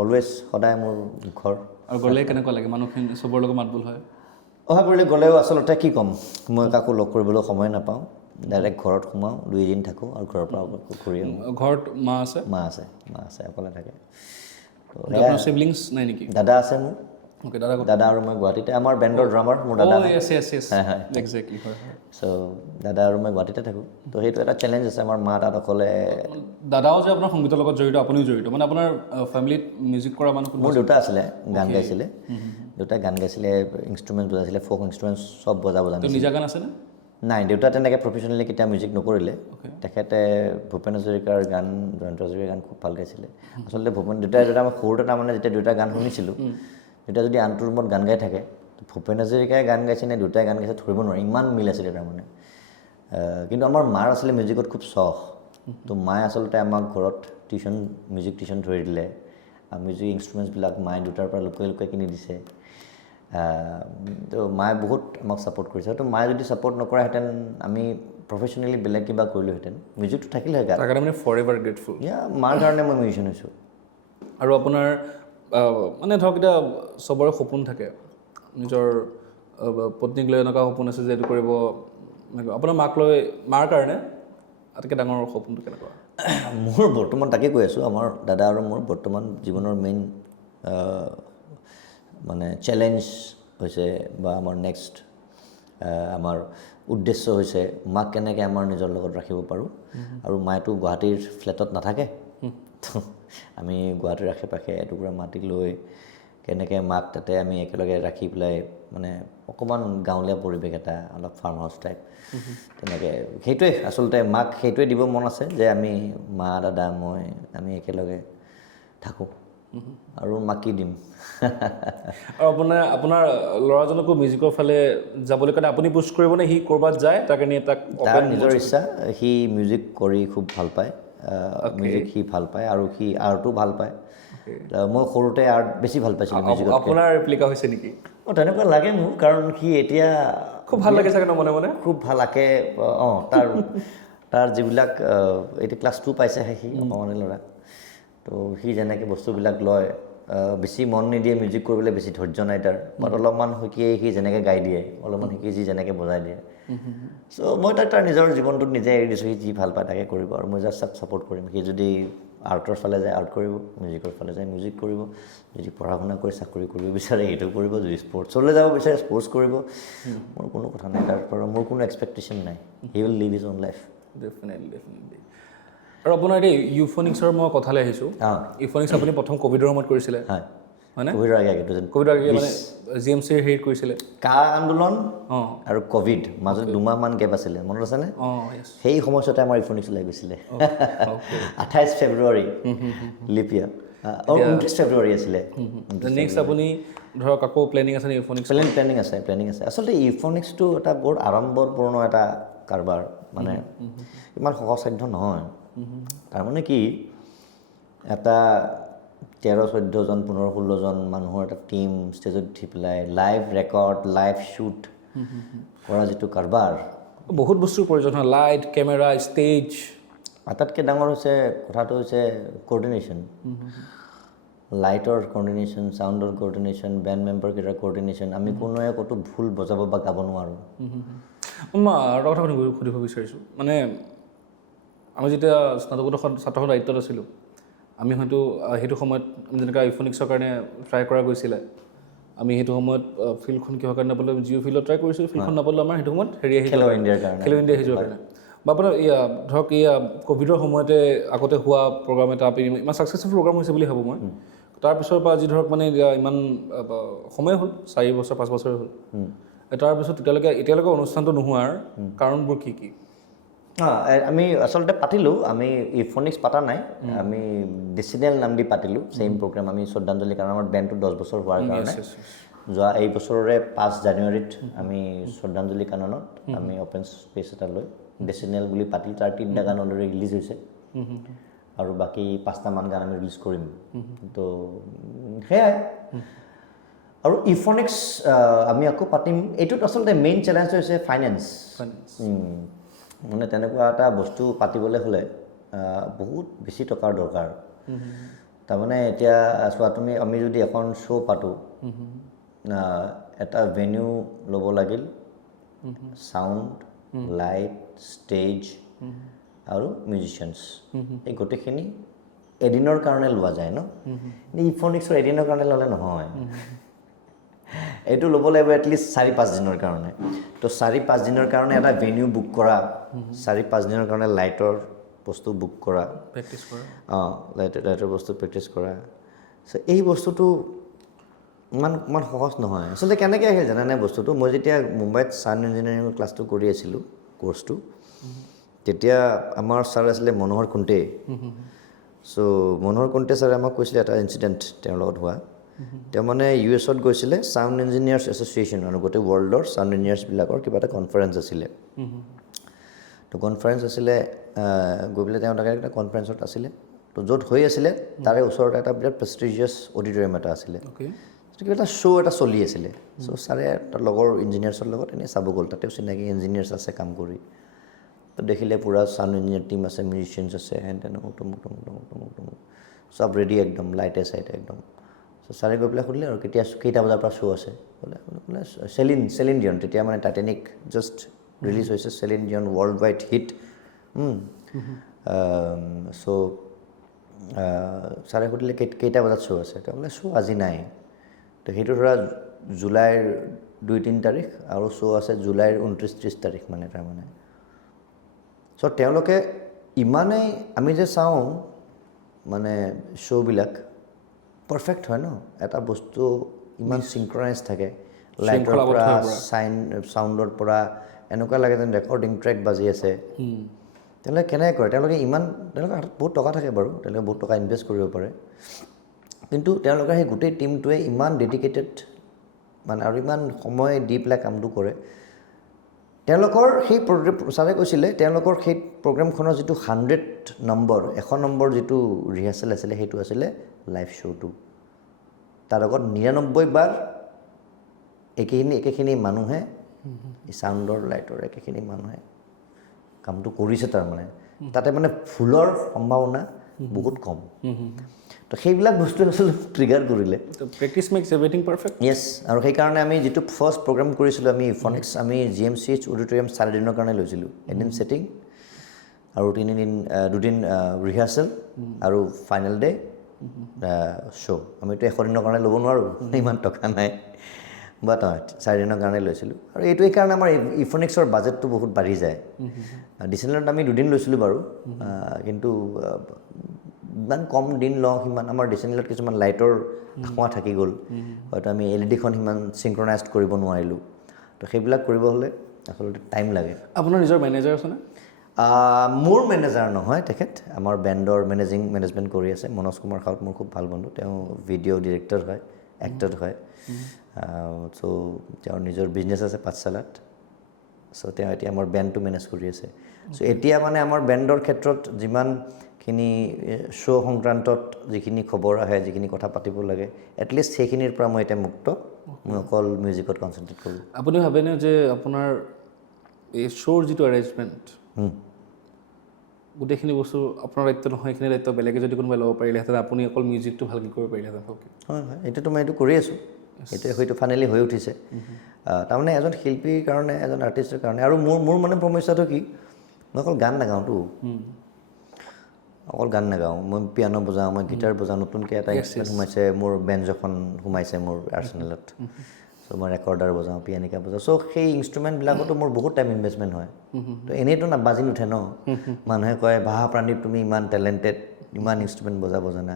অলৱেজ সদায় মোৰ ঘৰ আৰু গ'লে কেনেকুৱা লাগে মানুহখিনি চবৰ লগত মাতবোল হয় অভয়াপুৰীলৈ গ'লেও আচলতে কি ক'ম মই কাকো লগ কৰিবলৈ সময় নাপাওঁ ডাইৰেক্ট ঘৰত সোমাওঁ 2 দিন থাকোঁ আৰু ঘৰৰ পৰা ঘূৰি আহোঁ ঘৰত মা আছে অকলে থাকে চিবলিংছ নাই নেকি দাদা আছে মোৰ দাদা আৰু মই গুৱাহাটীতে আমাৰ বেণ্ডৰ ড্ৰামাৰ মোৰ দাদা এক্সেক্টলি চ' দাদা আৰু মই গুৱাহাটীতে থাকোঁ তো সেইটো এটা চেলেঞ্জ আছে আমাৰ মা তাত অকলে দাদাও যে আপোনাৰ সংগীতৰ লগত জড়িত আপুনিও জড়িত মানে আপোনাৰ ফেমিলিত মিউজিক কৰা মানুহ মোৰ দেউতা আছিলে গান গাইছিলে দেউতাই গান গাইছিলে, ইনষ্ট্ৰুমেণ্ট বজাইছিলে, ফ'ক ইনষ্ট্ৰুমেণ্ট চব বজাব তো জানিছিলে। নিজা গান আছেনে? নাই, দেউতা তেনেকৈ প্ৰফেচনেলি কেতিয়াও মিউজিক নকৰিলে। তেখেতে ভূপেন হাজৰিকাৰ গান, জয়ন্ত হাজৰিকাৰ গান খুব ভাল গাইছিলে। আচলতে দেউতাই মই সৰুতে তাৰমানে যেতিয়া দেউতাৰ গান শুনিছিলোঁ, দেউতা যদি আনটো ৰুমত গান গাই থাকে, ভূপেন হাজৰিকাই গান গাইছে নে দেউতাই গান গাইছে ধৰিব নোৱাৰি, ইমান মিল আছিলে তাৰমানে। কিন্তু আমাৰ মাৰ আছিলে মিউজিকত খুব চখ। তো মায়ে আচলতে আমাক ঘৰত মিউজিক টিউশ্যন ধৰি দিলে। মিউজিক ইনষ্ট্ৰুমেণ্টছবিলাক মায়ে দেউতাৰ পৰা লুকুৱাই লুকুৱাই কিনি দিছে। তো মায়ে বহুত আমাক ছাপোৰ্ট কৰিছে। তো মায়ে যদি ছাপোৰ্ট নকৰাহেঁতেন আমি প্ৰফেচনেলি বেলেগ কিবা কৰিলোহেঁতেন, মিউজিকটো থাকিলেহে গান। তাৰ কাৰণে মানে ফৰ এভাৰ গ্ৰেটফুল। মাৰ কাৰণে মই মিউজিচিয়ান হৈছোঁ। আৰু আপোনাৰ মানে ধৰক এতিয়া চবৰে সপোন থাকে, নিজৰ পত্নীক লৈ এনেকুৱা সপোন আছে যে এইটো কৰিব। আপোনাৰ মাৰ কাৰণে আটাইতকৈ ডাঙৰ সপোনটো কেনেকুৱা? মোৰ বৰ্তমান তাকে কৈ আছোঁ, আমাৰ দাদা আৰু মোৰ বৰ্তমান জীৱনৰ মেইন মানে চেলেঞ্জ হৈছে বা আমাৰ নেক্সট আমাৰ উদ্দেশ্য হৈছে মাক কেনেকৈ আমাৰ নিজৰ লগত ৰাখিব পাৰোঁ। আৰু মায়েতো গুৱাহাটীৰ ফ্লেটত নাথাকে, তো আমি গুৱাহাটীৰ আশে পাশে এটুকুৰা মাটি লৈ কেনেকৈ মাক তাতে আমি একেলগে ৰাখি পেলাই মানে অকণমান গাঁৱলীয়া পৰিৱেশ এটা, অলপ ফাৰ্ম হাউচ টাইপ তেনেকৈ, সেইটোৱে আচলতে মাক সেইটোৱে দিব মন আছে যে আমি মা, দাদা, মই আমি একেলগে থাকোঁ। আৰু মাক কি দিম। আৰু আপোনাৰ ল'ৰাজনকো মিউজিকৰ ফালে যাবলৈ কাৰণে আপুনি পুছ কৰিবনে? সি ক'ৰবাত যায় তাৰ কাৰণে তাক তাৰ নিজৰ ইচ্ছা, সি মিউজিক কৰি খুব ভাল পায়, মিউজিক সি ভাল পায় আৰু সি আৰ্টো ভাল পায়। মই সৰুতে আৰ্ট বেছি ভাল পাইছিলোঁ মিউজিকত। আপোনাৰ ৰেপ্লিকা হৈছে নেকি? তেনেকুৱা লাগে মোৰ, কাৰণ সি এতিয়া খুব ভাল লাগে চাগে ন মনে মনে? খুব ভাল আঁকে। তাৰ যিবিলাক এতিয়া ক্লাছ 2 পাইছেহে সি, অকণমানি ল'ৰা। তো সি যেনেকৈ বস্তুবিলাক লয়, বেছি মন নিদিয়ে মিউজিক কৰিবলৈ, বেছি ধৈৰ্য নাই তাৰ, বাট অলপমান শিকিয়ে সি যেনেকৈ গাই দিয়ে, অলপমান শিকি সি যেনেকৈ বজাই দিয়ে। চ' মই তাক তাৰ নিজৰ জীৱনটোত নিজে এৰি দিছোঁ, সি যি ভাল পায় তাকে কৰিব আৰু মই জাষ্ট তাক ছাপোৰ্ট কৰিম। সি যদি আৰ্টৰ ফালে যায় আৰ্ট কৰিব, মিউজিকৰ ফালে যায় মিউজিক কৰিব, যদি পঢ়া শুনা কৰি চাকৰি কৰিব বিচাৰে সেইটো কৰিব, যদি স্পৰ্টছলৈ যাব বিচাৰে স্পৰ্টছ কৰিব। মোৰ কোনো কথা নাই তাৰ পৰা, মোৰ কোনো এক্সপেক্টেশ্যন নাই। He will live his own life. Definitely. আৰু আপোনাৰ এতিয়া ইউফনিক্সৰ মই কথালৈ আহিছোঁ। ইউফনিক্স আপুনি প্ৰথম ক'ভিডৰ সময়ত কৰিছিলে, হয়নে? ক'ভিডৰ আগে ক'ভিডৰ আগে মানে GMCৰ হেৰিত কৰিছিলে, কা আন্দোলন আৰু ক'ভিড মাজত 2 মাহমান গেপ আছিলে, মনত আছেনে? সেই সময়ছোৱাতে আমাৰ ইউফনিক্স ওলাই গৈছিলে। 28 ফেব্ৰুৱাৰী লিপ ইয়াৰ, 29 ফেব্ৰুৱাৰী আছিলে। নেক্সট আপুনি ধৰক আকৌ প্লেনিং আছে নে ইউফনিক্স? প্লেনিং আছে। আচলতে ইউফনিক্সটো এটা বৰ আড়ম্বৰপূৰ্ণ এটা কাৰবাৰ, মানে ইমান সহজসাধ্য নহয়। তাৰমানে কি, এটা 13-14জন 15-16জন মানুহৰ এটা টীম ষ্টেজত উঠি পেলাই লাইভ ৰেকৰ্ড, লাইভ শ্বুট কৰা যিটো কাৰবাৰ, বহুত বস্তুৰ প্ৰয়োজন হয়, লাইট, কেমেৰা, ষ্টেজ। আটাইতকৈ ডাঙৰ হৈছে কথাটো হৈছে কৰ্ডিনেশ্যন। লাইটৰ কৰ্ডিনেশ্যন, চাউণ্ডৰ কৰ্ডিনেশ্যন, বেণ্ড মেম্বাৰকেইটাৰ কৰ্ডিনেশ্যন। আমি কোনোৱে ক'তো ভুল বজাব বা গাব নোৱাৰোঁ। মই আৰু এটা কথা সুধিব বিচাৰিছোঁ, মানে আমি যেতিয়া স্নাতকোত্তৰ ছাত্ৰৰ দায়িত্বত আছিলোঁ, আমি হয়তো সেইটো সময়ত যেনেকৈ ইউফনিক্সৰ কাৰণে ট্ৰাই কৰা গৈছিলে, আমি সেইটো সময়ত ফিল্ডখন কিহৰ কাৰণে নাপালোঁ, জিঅ' ফিল্ডত ট্ৰাই কৰিছিলোঁ, ফিল্ডখন নাপালোঁ, আমাৰ সেইটো সময়ত হেৰি আহি খেলো ইণ্ডিয়াৰ কাৰণে, খেলো ইণ্ডিয়া আহি যোৱাৰ কাৰণে। বা আপোনাৰ ধৰক ক'ভিডৰ সময়তে আগতে হোৱা প্ৰগ্ৰাম এটা আপুনি ইমান ছাকচেছফুল প্ৰগ্ৰাম হৈছে বুলি ভাবোঁ মই। তাৰপিছৰ পৰা আজি ধৰক মানে ইমান সময় হ'ল, 4 বছৰ 5 বছৰ হ'ল, তাৰপিছত এতিয়ালৈকে অনুষ্ঠানটো নোহোৱাৰ কাৰণবোৰ কি কি? আমি আচলতে পাতিলোঁ, আমি ইউফনিক্স পাতা নাই, আমি ডেচিনেল নাম দি পাতিলোঁ ছেইম প্ৰগ্ৰাম। আমি শ্ৰদ্ধাঞ্জলি, কাৰণ আমাৰ বেণ্ডটো 10 বছৰ হোৱাৰ কাৰণে যোৱা এই বছৰৰে 5 জানুৱাৰীত আমি শ্ৰদ্ধাঞ্জলি কাননত আমি অ'পেন স্পেচ এটা লৈ ডেচিনেল বুলি পাতি, তাৰ 3টা গান অলৰেডি ৰিলিজ হৈছে আৰু বাকী 5টামান গান আমি ৰিলিজ কৰিম। তো সেয়াই। আৰু ইউফনিক্স আমি আকৌ পাতিম। এইটোত আচলতে মেইন চেলেঞ্জ হৈছে ফাইনেন্স। মানে তেনেকুৱা এটা বস্তু পাতিবলৈ হ'লে বহুত বেছি টকাৰ দৰকাৰ। তাৰমানে এতিয়া চোৱা, আমি যদি এখন শ্ব' পাতোঁ, এটা ভেনিউ ল'ব লাগিল, চাউণ্ড, লাইট, ষ্টেজ আৰু মিউজিচিয়ানছ, এই গোটেইখিনি এদিনৰ কাৰণে লোৱা যায় ন। ইউফনিক্সৰ এদিনৰ কাৰণে ল'লে নহয়, এইটো ল'ব লাগিব এটলিষ্ট 4-5 দিনৰ কাৰণে। তো 4-5 দিনৰ কাৰণে এটা ভেনিউ বুক কৰা, 4-5 দিনৰ কাৰণে লাইটৰ বস্তু বুক কৰা, প্ৰেক্টিছ কৰা, লাইটৰ বস্তু প্ৰেক্টিছ কৰা। চ' এই বস্তুটো ইমান সহজ নহয় আচলতে কেনেকৈ আহিল জানানে বস্তুটো মই যেতিয়া মুম্বাইত ছাউণ্ড ইঞ্জিনিয়াৰিঙৰ ক্লাছটো কৰি আছিলোঁ কোৰ্চটো তেতিয়া আমাৰ ছাৰ আছিলে মনোহৰ কুণ্টে চ' মনোহৰ কুণ্টে ছাৰে আমাক কৈছিলে এটা ইনচিডেণ্ট তেওঁৰ লগত হোৱা তেওঁ মানে US-ত গৈছিলে ছাউণ্ড ইঞ্জিনিয়াৰ্ছ এছ'চিয়েশ্যন আৰু গোটেই ৱৰ্ল্ডৰ ছাউণ্ড ইঞ্জিনিয়াৰ্ছবিলাকৰ কিবা এটা কনফাৰেঞ্চ আছিলে তো কনফাৰেঞ্চ আছিলে গৈ পেলাই তেওঁ তাকে এটা কনফাৰেঞ্চত আছিলে তো য'ত হৈ আছিলে তাৰে ওচৰতে এটা বিৰাট প্ৰেষ্টিজিয়াছ অডিটৰিয়াম এটা আছিলে কিবা এটা শ্ব' এটা চলি আছিলে চ' ছাৰে তাৰ লগৰ ইঞ্জিনিয়াৰ্ছৰ লগত এনেই চাব গ'ল তাতেও চিনাকি ইঞ্জিনিয়াৰ্ছ আছে কাম কৰি তো দেখিলে পূৰা ছাউণ্ড ইঞ্জিনিয়াৰ টীম আছে মিউজিচিয়ানছ আছে হেন তেন তমুক চব ৰেডি একদম লাইটে চাইটে একদম চ' ছাৰে গৈ পেলাই সুধিলে আৰু কেইটা বজাৰ পৰা শ্ব' আছে বোলে চেলিন ডিয়ন তেতিয়া মানে টাইটেনিক জাষ্ট ৰিলিজ হৈছে Celine Dion world wide hit so' ছাৰে সুধিলে কেইটা বজাত শ্ব' আছে তেওঁ বোলে শ্ব' আজি নাই তো সেইটো ধৰা জুলাইৰ 2-3 তাৰিখ আৰু শ্ব' আছে জুলাইৰ 29-30 তাৰিখ মানে তাৰমানে চ' তেওঁলোকে ইমানেই আমি যে চাওঁ মানে শ্ব'বিলাক পাৰফেক্ট হয় ন এটা বস্তু ইমান চিংক্ৰনাইজ থাকে লাইটৰ পৰা চাউণ্ডৰ পৰা এনেকুৱা লাগে যেন ৰেকৰ্ডিং ট্ৰেক বাজি আছে তেওঁলোকে কেনেকৈ কৰে তেওঁলোকে হাতত বহুত টকা থাকে বাৰু তেওঁলোকে বহুত টকা ইনভেষ্ট কৰিব পাৰে কিন্তু তেওঁলোকৰ সেই গোটেই টীমটোৱে ইমান ডেডিকেটেড মানে আৰু ইমান সময় দি পেলাই কামটো কৰে তেওঁলোকৰ সেই ছাৰে কৈছিলে তেওঁলোকৰ সেই প্ৰগ্ৰেমখনৰ যিটো 100 নম্বৰ যিটো ৰিহাৰ্চেল আছিলে সেইটো আছিলে লাইভ শ্ব'টো তাৰ লগত 99 বাৰ একেখিনি মানুহে চাউণ্ডৰ লাইটৰ একেখিনি মানুহে কামটো কৰিছে তাৰমানে তাতে মানে ভুলৰ সম্ভাৱনা বহুত কম তো সেইবিলাক বস্তু আচলতে ট্ৰিগাৰ কৰিলে প্ৰেক্টিছ মেক্স এভৰিথিং পাৰফেক্ট য়েছ আৰু সেইকাৰণে আমি যিটো ফাৰ্ষ্ট প্ৰগ্ৰাম কৰিছিলোঁ আমি ফনিক্স আমি GMCH অডিটৰিয়াম 4 দিনৰ কাৰণে লৈছিলোঁ এদিন ছেটিং আৰু 2 দিন ৰিহাৰ্চেল আৰু ফাইনেল ডে শ্ব' আমিতো 100 দিনৰ কাৰণে ল'ব নোৱাৰোঁ ইমান টকা নাই বাট 4 দিনৰ কাৰণে লৈছিলোঁ আৰু এইটো কাৰণে আমাৰ ইফনিক্সৰ বাজেটটো বহুত বাঢ়ি যায় ডিচেম্বৰত আমি 2 দিন লৈছিলোঁ বাৰু কিন্তু ইমান কম দিন লওঁ সিমান আমাৰ ডিচেম্বৰত কিছুমান লাইটৰ খোৱা থাকি গ'ল হয়তো আমি LEDখন সিমান চিংক্ৰনাইজড কৰিব নোৱাৰিলোঁ তো সেইবিলাক কৰিব হ'লে আচলতে টাইম লাগে আপোনাৰ নিজৰ মেনেজাৰ আছেনে মোৰ মেনেজাৰ নহয় তেখেত আমাৰ বেণ্ডৰ মেনেজমেণ্ট কৰি আছে মনোজ কুমাৰ খাউত মোৰ খুব ভাল বন্ধু তেওঁ ভিডিঅ' ডিৰেক্টৰ হয় এক্টৰ হয় চ' তেওঁৰ নিজৰ বিজনেছ আছে পাঠশালাত চ' তেওঁ এতিয়া আমাৰ বেণ্ডটো মেনেজ কৰি আছে চ' এতিয়া মানে আমাৰ বেণ্ডৰ ক্ষেত্ৰত যিমানখিনি শ্ব' সংক্ৰান্তত যিখিনি খবৰ আহে যিখিনি কথা পাতিব লাগে এটলিষ্ট সেইখিনিৰ পৰা মই এতিয়া মুক্ত মই অকল মিউজিকত কনচেনট্ৰেট কৰোঁ আপুনি ভাবেনে যে আপোনাৰ এই শ্ব'ৰ যিটো এৰেঞ্জমেণ্ট গোটেইখিনি বস্তু আপোনাৰ দায়িত্ব নহয় এইখিনি দায়িত্ব বেলেগে যদি কোনোবাই ল'ব পাৰিলেহেঁতেন আপুনি অকল মিউজিকটো ভালকৈ কৰিব পাৰিলেহেঁতেন ভালকৈ হয় এতিয়াতো মই এইটো কৰি আছোঁ এতিয়া হয়তো ফাইনেলি হৈ উঠিছে তাৰমানে এজন শিল্পীৰ কাৰণে এজন আৰ্টিষ্টৰ কাৰণে আৰু মোৰ মানে সমস্যাটো কি মই অকল গান নাগাওঁতো অকল গান নাগাওঁ মই পিয়ানো বজাওঁ মই গিটাৰ বজাওঁ নতুনকৈ এটা ইনষ্ট্ৰুমেণ্ট সোমাইছে মোৰ বেঞ্জখন সোমাইছে মোৰ আৰ্চেনেলত চ' মই ৰেকৰ্ডাৰ বজাওঁ পিয়ানিকা বজাওঁ চ' সেই ইনষ্ট্ৰুমেণ্টবিলাকতো মোৰ বহুত টাইম ইনভেষ্টমেণ্ট হয় তো এনেইতো বাজি নুঠে ন মানুহে কয় বাহ প্ৰাণীত তুমি ইমান টেলেণ্টেড ইমান ইনষ্ট্ৰুমেণ্ট বজানা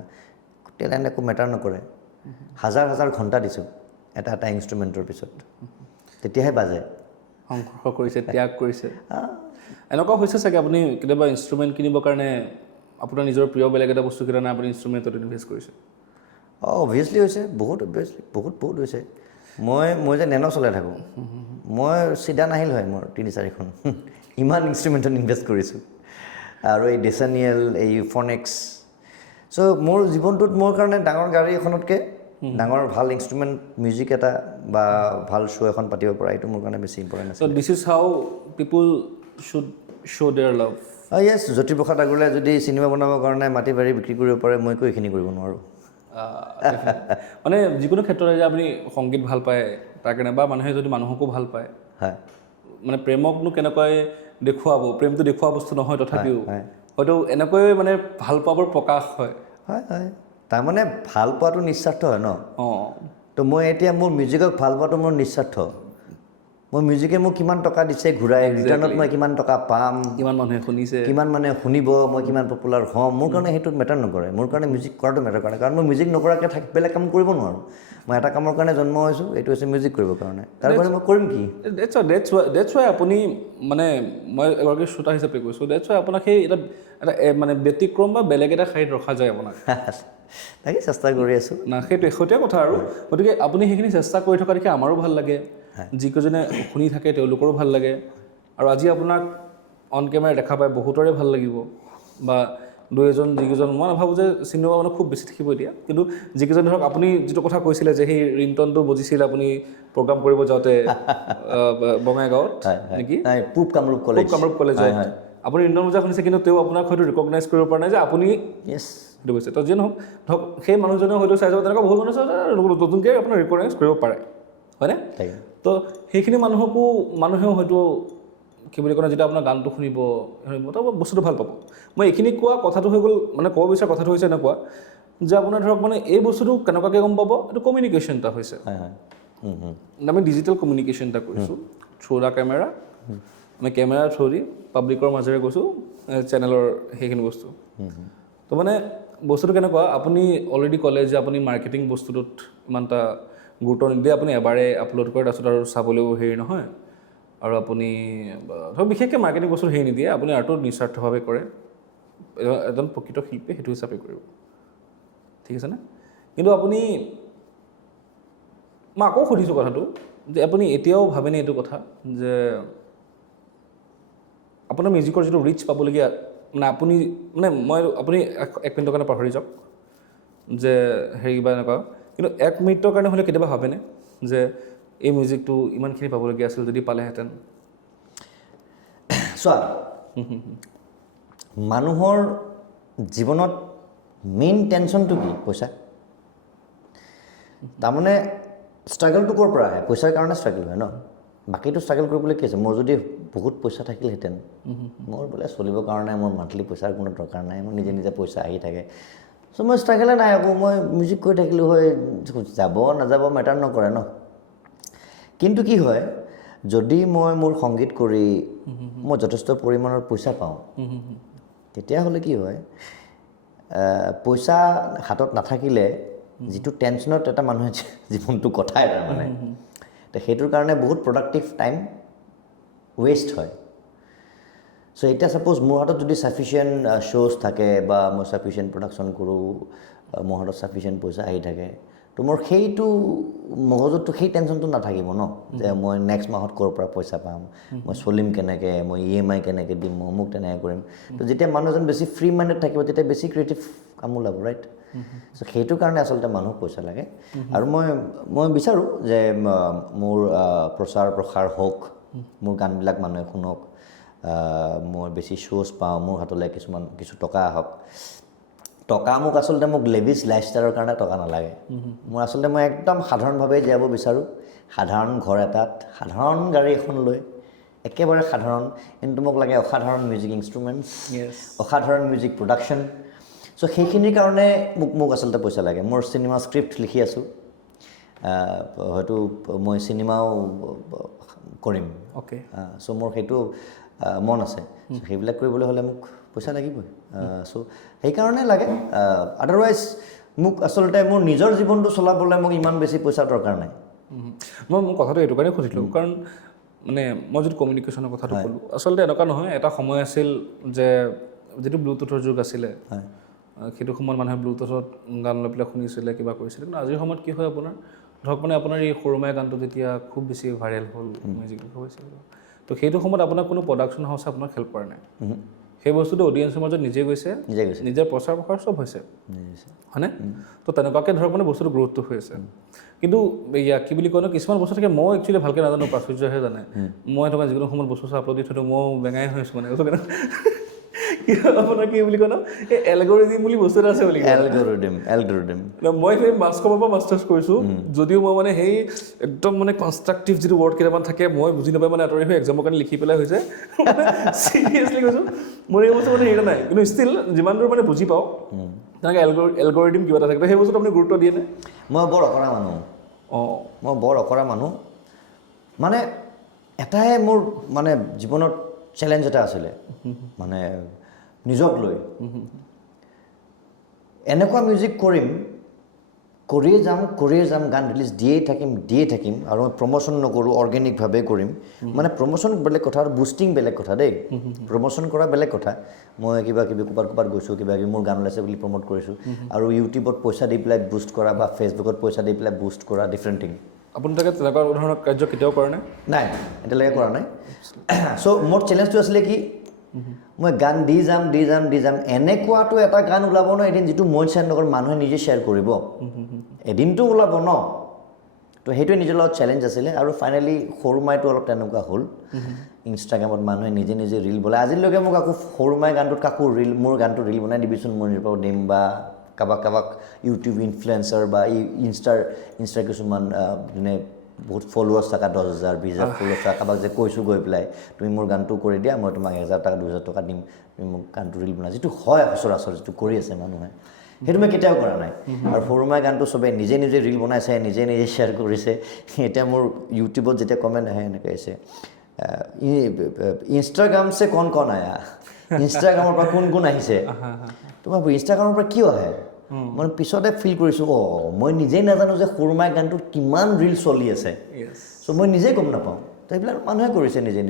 টেলেণ্ট একো মেটাৰ নকৰে হাজাৰ ঘণ্টা দিছোঁ এটা ইনষ্ট্ৰুমেণ্টৰ পিছত তেতিয়াহে বাজে সংঘৰ্ষ কৰিছে ত্যাগ কৰিছে এনেকুৱা হৈছে চাগে আপুনি কেতিয়াবা ইনষ্ট্ৰুমেণ্ট কিনিবৰ কাৰণে আপোনাৰ নিজৰ প্ৰিয় বেলেগ এটা বস্তু কিনা আপুনি ইনষ্ট্ৰুমেণ্টত ইনভেষ্ট কৰিছে অভিয়াছলি হৈছে বহুত হৈছে মই যে নেনো চলাই থাকোঁ মই চিধা নাহিল হয় মোৰ 3-4খন ইমান ইনষ্ট্ৰুমেণ্টত ইনভেষ্ট কৰিছোঁ আৰু এই ডেচানিয়েল এই ইউফনিক্স চ' মোৰ জীৱনটোত মোৰ কাৰণে ডাঙৰ গাড়ী এখনতকৈ ডাঙৰ ভাল ইনষ্ট্ৰুমেণ্ট মিউজিক এটা বা ভাল শ্ব' এখন পাতিব পৰা এইটো মোৰ কাৰণে বেছি ইম্পৰ্টেণ্ট আছে so' this is how people should show' their love yes Jyotiprasad আগৰৱালাই যদি চিনেমা বনাবৰ কাৰণে মাটি বাৰী বিক্ৰী কৰিব পাৰে মইকো এইখিনি কৰিব নোৱাৰোঁ মানে যিকোনো ক্ষেত্ৰত যে আপুনি সংগীত ভাল পায় তাৰ কাৰণে বা মানুহে যদি মানুহকো ভাল পায় হয় মানে প্ৰেমকনো কেনেকৈ দেখুৱাব প্ৰেমটো দেখুওৱা বস্তু নহয় তথাপিও হয়তো এনেকৈ মানে ভাল পাবৰ প্ৰকাশ হয় তাৰমানে ভাল পোৱাটো নিস্বাৰ্থ হয় ন তো মই এতিয়া মোৰ মিউজিকক ভাল পোৱাটো মোৰ নিস্বাৰ্থ মই মিউজিকে মোক কিমান টকা দিছে ঘূৰাই ৰিটাৰ্ণত মই কিমান টকা পাম কিমান মানুহে শুনিছে কিমান মানুহে শুনিব মই কিমান পপুলাৰ হ'ম মোৰ কাৰণে সেইটো মেটাৰ নকৰে মোৰ কাৰণে মিউজিক কৰাটো মেটাৰ কৰে কাৰণ মই মিউজিক নকৰাকৈ বেলেগ কাম কৰিব নোৱাৰোঁ মই এটা কামৰ কাৰণে জন্ম হৈছোঁ, এইটো হৈছে মিউজিক কৰিবৰ কাৰণে, তাৰপৰা মই কৰিম কি? ডেটছ ৱাই আপুনি মানে মই এগৰাকী শ্ৰোতা হিচাপে কৈছোঁ, ডেটছ ৱাই আপোনাক সেই এটা এটা মানে ব্যতিক্ৰম বা বেলেগ এটা শাৰীত ৰখা যায় আপোনাক। তাকে চেষ্টা কৰি আছোঁ। না সেইটোৱে কথা আৰু গতিকে আপুনি সেইখিনি চেষ্টা কৰি থকা দেখি আমাৰো ভাল লাগে, যিকেইজনে শুনি থাকে তেওঁলোকৰো ভাল লাগে, আৰু আজি আপোনাক অন কেমেৰা দেখা পাই বহুতৰে ভাল লাগিব, বা দুই এজন যিকেইজন মই নাভাবোঁ যে চিনেমা মানে খুব বেছি থাকিব এতিয়া, কিন্তু যিকেইজন ধৰক আপুনি যিটো কথা কৈছিলে যে সেই ৰিংটনটো বজিছিল আপুনি প্ৰগ্ৰাম কৰিব যাওঁতে বঙাইগাঁৱত নেকি, পূব কামৰূপ কলেজত আপুনি ৰিংটন বজা শুনিছে, কিন্তু তেওঁ আপোনাক হয়তো ৰিকগনাইজ কৰিব পৰা নাই যে আপুনি সেইটো কৈছে। তো যিয়ে নহওক ধৰক সেই মানুহজনে হয়তো চাই যাব, তেনেকুৱা বহুত মানুহ চাই নতুনকৈ আপোনাৰ ৰিকগনাইজ কৰিব পাৰে, হয়নে? তো সেইখিনি মানুহেও হয়তো কি বুলি কয়, যেতিয়া আপোনাৰ গানটো শুনিব তো বস্তুটো ভাল পাব। মই এইখিনি কোৱা কথাটো হৈ গ'ল, মানে ক'ব বিচৰা কথাটো হৈছে এনেকুৱা যে আপোনাৰ ধৰক মানে এই বস্তুটো কেনেকুৱাকৈ গম পাব, এইটো কমিউনিকেশ্যন এটা হৈছে। আমি ডিজিটেল কমিউনিকেশ্যন এটা কৰিছোঁ থ্ৰু দ্য কেমেৰা, আমি কেমেৰাৰ থ্ৰু দি পাব্লিকৰ মাজেৰে গৈছোঁ চেনেলৰ সেইখিনি বস্তু। তো মানে বস্তুটো কেনেকুৱা, আপুনি অলৰেডি ক'লে যে আপুনি মাৰ্কেটিং বস্তুটোত ইমান এটা গুৰুত্ব নিদিয়ে, আপুনি এবাৰে আপলোড কৰে তাৰপিছত আৰু চাবলৈও হেৰি নহয়, আৰু আপুনি ধৰক বিশেষকৈ মাৰ্কেটিং বস্তুত হেৰি নিদিয়ে, আপুনি আৰ্টটো নিস্বাৰ্থভাৱে কৰে, এজন প্ৰকৃত শিল্পী সেইটো হিচাপে কৰিব, ঠিক আছেনে? কিন্তু আপুনি, মই আকৌ সুধিছোঁ কথাটো যে আপুনি এতিয়াও ভাবেনে এইটো কথা যে আপোনাৰ মিউজিকৰ যিটো ৰিচ পাবলগীয়া, মানে আপুনি এক মিনিটৰ কাৰণে পাহৰি যাওক যে হেৰি কিবা এনেকুৱা, কিন্তু এক মিনিটৰ কাৰণে হ'লে কেতিয়াবা ভাবেনে যে এই মিউজিকটো ইমানখিনি পাবলগীয়া আছিল যদি পালেহেঁতেন? চোৱা, মানুহৰ জীৱনত মেইন টেনশ্যনটো কি? পইচা। তাৰমানে ষ্ট্ৰাগলটো ক'ৰ পৰা আহে? পইচাৰ কাৰণে ষ্ট্ৰাগল হয় ন, বাকীটো ষ্ট্ৰাগল কৰিবলৈ কি আছে? মোৰ যদি বহুত পইচা থাকিলহেঁতেন, মোৰ বোলে চলিবৰ কাৰণে মোৰ মান্থলি পইচাৰ কোনো দৰকাৰ নাই, মোৰ নিজে পইচা আহি থাকে, চ' মই ষ্ট্ৰাগলে নাই, আকৌ মই মিউজিক কৰি থাকিলোঁ হয়, যাব নাযাব মেটাৰ নকৰে ন। কিন্তু কি হয়, যদি মই মোৰ সংগীত কৰি মই যথেষ্ট পৰিমাণৰ পইচা পাওঁ, তেতিয়াহ'লে কি হয়, পইচা হাতত নাথাকিলে যিটো টেনশ্যনত এটা মানুহে জীৱনটো কটায় তাৰমানে, তো সেইটোৰ কাৰণে বহুত প্ৰডাক্টিভ টাইম ৱেষ্ট হয়। চ' এতিয়া ছাপ'জ মোৰ হাতত যদি ছাফিচিয়েণ্ট শ্ব'জ থাকে বা মই ছাফিচিয়েণ্ট প্ৰডাকশ্যন কৰোঁ, মোৰ হাতত ছাফিচিয়েণ্ট পইচা আহি থাকে, তো মোৰ সেইটো মগজুতটো সেই টেনশ্যনটো নাথাকিব ন, যে মই নেক্সট মাহত ক'ৰ পৰা পইচা পাম, মই চলিম কেনেকৈ, মই EMI কেনেকৈ দিম, মই অমুক তেনেকৈ কৰিম। তো যেতিয়া মানুহ এজন বেছি ফ্ৰী মাইণ্ডেড থাকিব, তেতিয়া বেছি ক্ৰিয়েটিভ কাম ওলাব, ৰাইট? চ' সেইটো কাৰণে আচলতে মানুহক পইচা লাগে। আৰু মই বিচাৰোঁ যে মোৰ প্ৰচাৰ প্ৰসাৰ হওক, মোৰ গানবিলাক মানুহে শুনক, মই বেছি শ্ব'জ পাওঁ, মোৰ হাতলৈ কিছু টকা আহক। টকা মোক লেভিছ লাইফষ্টাইলৰ কাৰণে টকা নালাগে। মই একদম সাধাৰণভাৱে জীয়াব বিচাৰোঁ, সাধাৰণ ঘৰ এটাত, সাধাৰণ গাড়ী এখন লৈ, একেবাৰে সাধাৰণ, কিন্তু মোক লাগে অসাধাৰণ মিউজিক ইনষ্ট্ৰুমেণ্টছ, অসাধাৰণ মিউজিক প্ৰডাকশ্যন। চ' সেইখিনিৰ কাৰণে মোক আচলতে পইচা লাগে। মোৰ চিনেমা স্ক্ৰিপ্ট লিখি আছোঁ, হয়তো মই চিনেমাও কৰিম, চ' মোৰ সেইটো মন আছে। চ' সেইবিলাক কৰিবলৈ হ'লে মোক পইচা লাগিবই। চ' সেইকাৰণে লাগে, আদাৰৱাইজ মোক আচলতে মোৰ নিজৰ জীৱনটো চলাবলৈ মোক ইমান বেছি পইচাৰ দৰকাৰ নাই। মই কথাটো এইটো কাৰণে সুধিলোঁ, কাৰণ মানে মই যদি কমিউনিকেশ্যনৰ কথাটো ক'লোঁ, আচলতে এনেকুৱা নহয়, এটা সময় আছিল যে যিটো ব্লুটুথৰ যুগ আছিলে, সেইটো সময়ত মানুহে ব্লুটুথত গান লৈ পেলাই শুনিছিলে, কিবা কৰিছিলে। কিন্তু আজিৰ সময়ত কি হয়, আপোনাৰ ধৰক মানে আপোনাৰ এই সৰুমাই গানটো যেতিয়া খুব বেছি ভাইৰেল হ'ল, মিউজিকটো হৈছিল, তো সেইটো সময়ত আপোনাৰ কোনো প্ৰডাকশ্যন হাউচে আপোনাক হেল্প কৰা নাই। সেই বস্তুটো অডিয়েঞ্চৰ মাজত নিজে গৈছে, নিজে প্ৰচাৰ প্ৰসাৰ চব হৈছে, হয়নে? তো তেনেকুৱাকৈ ধৰক মানে বস্তুটো গ্ৰ'থটো হৈ আছে। কিন্তু কি বুলি কয় ন, কিছুমান বস্তু থাকে মই একচুৱেলি ভালকৈ নাজানো, প্ৰাচুৰ্যহে জানে। মই থকা যিকোনো সময়ত বস্তু আপলোড দি থৈছোঁ, মই বেঙাই হৈছোঁ মানে আপোনাৰ কি বুলি কয় ন, এই এলগৰিদিম বুলি বস্তু এটা আছে বুলি কয়। মই সেই মাছ কমৰ পৰা মাষ্টাৰ্ছ কৰিছোঁ, যদিও মই মানে সেই একদম মানে কনষ্ট্ৰাকটিভ যিটো ৱৰ্ড কেইটামান থাকে, মই বুজি নাপাই মানে আঁতৰি হৈ এক্সামৰ কাৰণে লিখি পেলাই হৈছে। চিৰিয়াছলি কৈছোঁ, মোৰ এই বস্তু মানে হেৰি নাই, কিন্তু ষ্টিল যিমান দূৰ মানে বুজি পাওঁ, তেনেকৈ এলগৰিদিম কিবা এটা থাকে, সেই বস্তুটো আপুনি গুৰুত্ব দিয়ে নে? মই বৰ অকৰা মানুহ। মানে এটাই মোৰ মানে জীৱনত চেলেঞ্জ এটা আছিলে, মানে নিজক লৈ এনেকুৱা মিউজিক কৰিম, কৰিয়ে যাম গান ৰিলিজ দিয়ে থাকিম আৰু মই প্ৰমোশ্যন নকৰোঁ অৰ্গেনিকভাৱে কৰিম মানে প্ৰমোশ্যন বেলেগ কথা আৰু বুষ্টিং বেলেগ কথা দেই প্ৰমোশ্যন কৰা বেলেগ কথা মই কিবা কিবি ক'ৰবাত গৈছোঁ কিবা কিবি মোৰ গান ওলাইছে বুলি প্ৰমোট কৰিছোঁ আৰু ইউটিউবত পইচা দি পেলাই বুষ্ট কৰা বা ফেচবুকত পইচা দি পেলাই বুষ্ট কৰা ডিফাৰেণ্ট থিং আপুনি তাকে তেনেকুৱা ধৰণৰ কাৰ্য কেতিয়াও কৰে নাই এতিয়ালৈকে কৰা নাই চ' মোৰ চেলেঞ্জটো আছিলে কি মই গান দি যাম এনেকুৱাটো এটা গান ওলাব ন এদিন যিটো মই শ্বেয়াৰ নকৰোঁ মানুহে নিজে শ্বেয়াৰ কৰিব এদিনটো ওলাব ন তো সেইটোৱে নিজৰ লগত চেলেঞ্জ আছিলে আৰু ফাইনেলি সৰুমাইটো অলপ তেনেকুৱা হ'ল ইনষ্টাগ্ৰামত মানুহে নিজে ৰিল বনায় আজিলৈকে মোক আকৌ সৰুমাই গানটোত কাকো মোৰ গানটো ৰিল বনাই দিবিচোন মই নিৰপাব দিম বা কাৰোবাক ইউটিউব ইনফ্লুৱেঞ্চাৰ বা ইনষ্টাৰ কিছুমান যোনে বহুত ফলোৱাৰ্ছ থকা 10,000 20,000 ফলোৱাৰ্ছ থকা কাৰোবাক যে কৈছোঁ গৈ পেলাই তুমি মোৰ গানটো কৰি দিয়া মই তোমাক 1,000 টকা 2,000 টকা দিম তুমি মোক গানটো ৰিল বনাই যিটো হয় সচৰাচৰ যিটো কৰি আছে মানুহে সেইটো মই কেতিয়াও কৰা নাই আৰু সৰুমাই গানটো চবেই নিজে ৰিল বনাইছে নিজে শ্বেয়াৰ কৰিছে এতিয়া মোৰ ইউটিউবত যেতিয়া কমেণ্ট আহে এনেকৈ আছে ইনষ্টাগ্ৰাম চে কণ আয়া ইনষ্টাগ্ৰামৰ পৰা কোন আহিছে তোমাৰ ইনষ্টাগ্ৰামৰ পৰা কিয় আহে মই পিছতে ফিল কৰিছোঁ মই নিজেই নাজানো যে সৰুমাই গানটোত কিমান ৰিল চলি আছে চ' মই নিজেই গম নাপাওঁ তো এইবিলাক মানুহে কৰিছে নিজে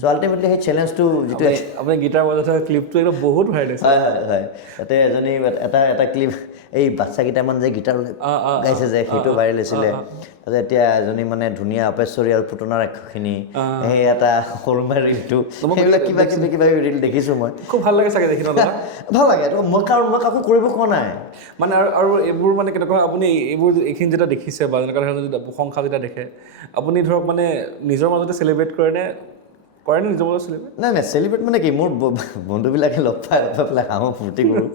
চ' আল্টিমেটলি সেই চেলেঞ্জটো যিটো আপুনি গীটাৰ বজাই থকা ক্লিপটো একদম বহুত ভাইৰেল হৈছে হয় তাতে এজনী এটা ক্লিপ এই বাচ্চাকেইটামান যে গীটাৰ গাইছে যে সেইটো ভাইৰেল হৈছিলে তাতে এতিয়া এজনী মানে ধুনীয়া অপেশ্বৰী আৰু পুতনাৰ আখ্যাখিনি সেই এটা সৰুমাই ৰিলটো সেইবিলাক কিবা কিবি ৰিল দেখিছোঁ মই খুব ভাল লাগে চাগে দেখি ভাল লাগে তো মই কাকো কৰিব কোৱা নাই মানে আৰু এইবোৰ মানে কেনেকুৱা আপুনি এইখিনি যেতিয়া দেখিছে বা এনেকুৱা ধৰণৰ যদি প্ৰশংসা যেতিয়া দেখে আপুনি ধৰক মানে নিজৰ মাজতে চেলিব্ৰেট কৰেনে নিজৰ মাজত চেলিব্ৰেট নাই চেলিব্ৰেট মানে কি মোৰ বন্ধুবিলাকে লগ পাই পেলাই হাঁহো ফূৰ্তি কৰোঁ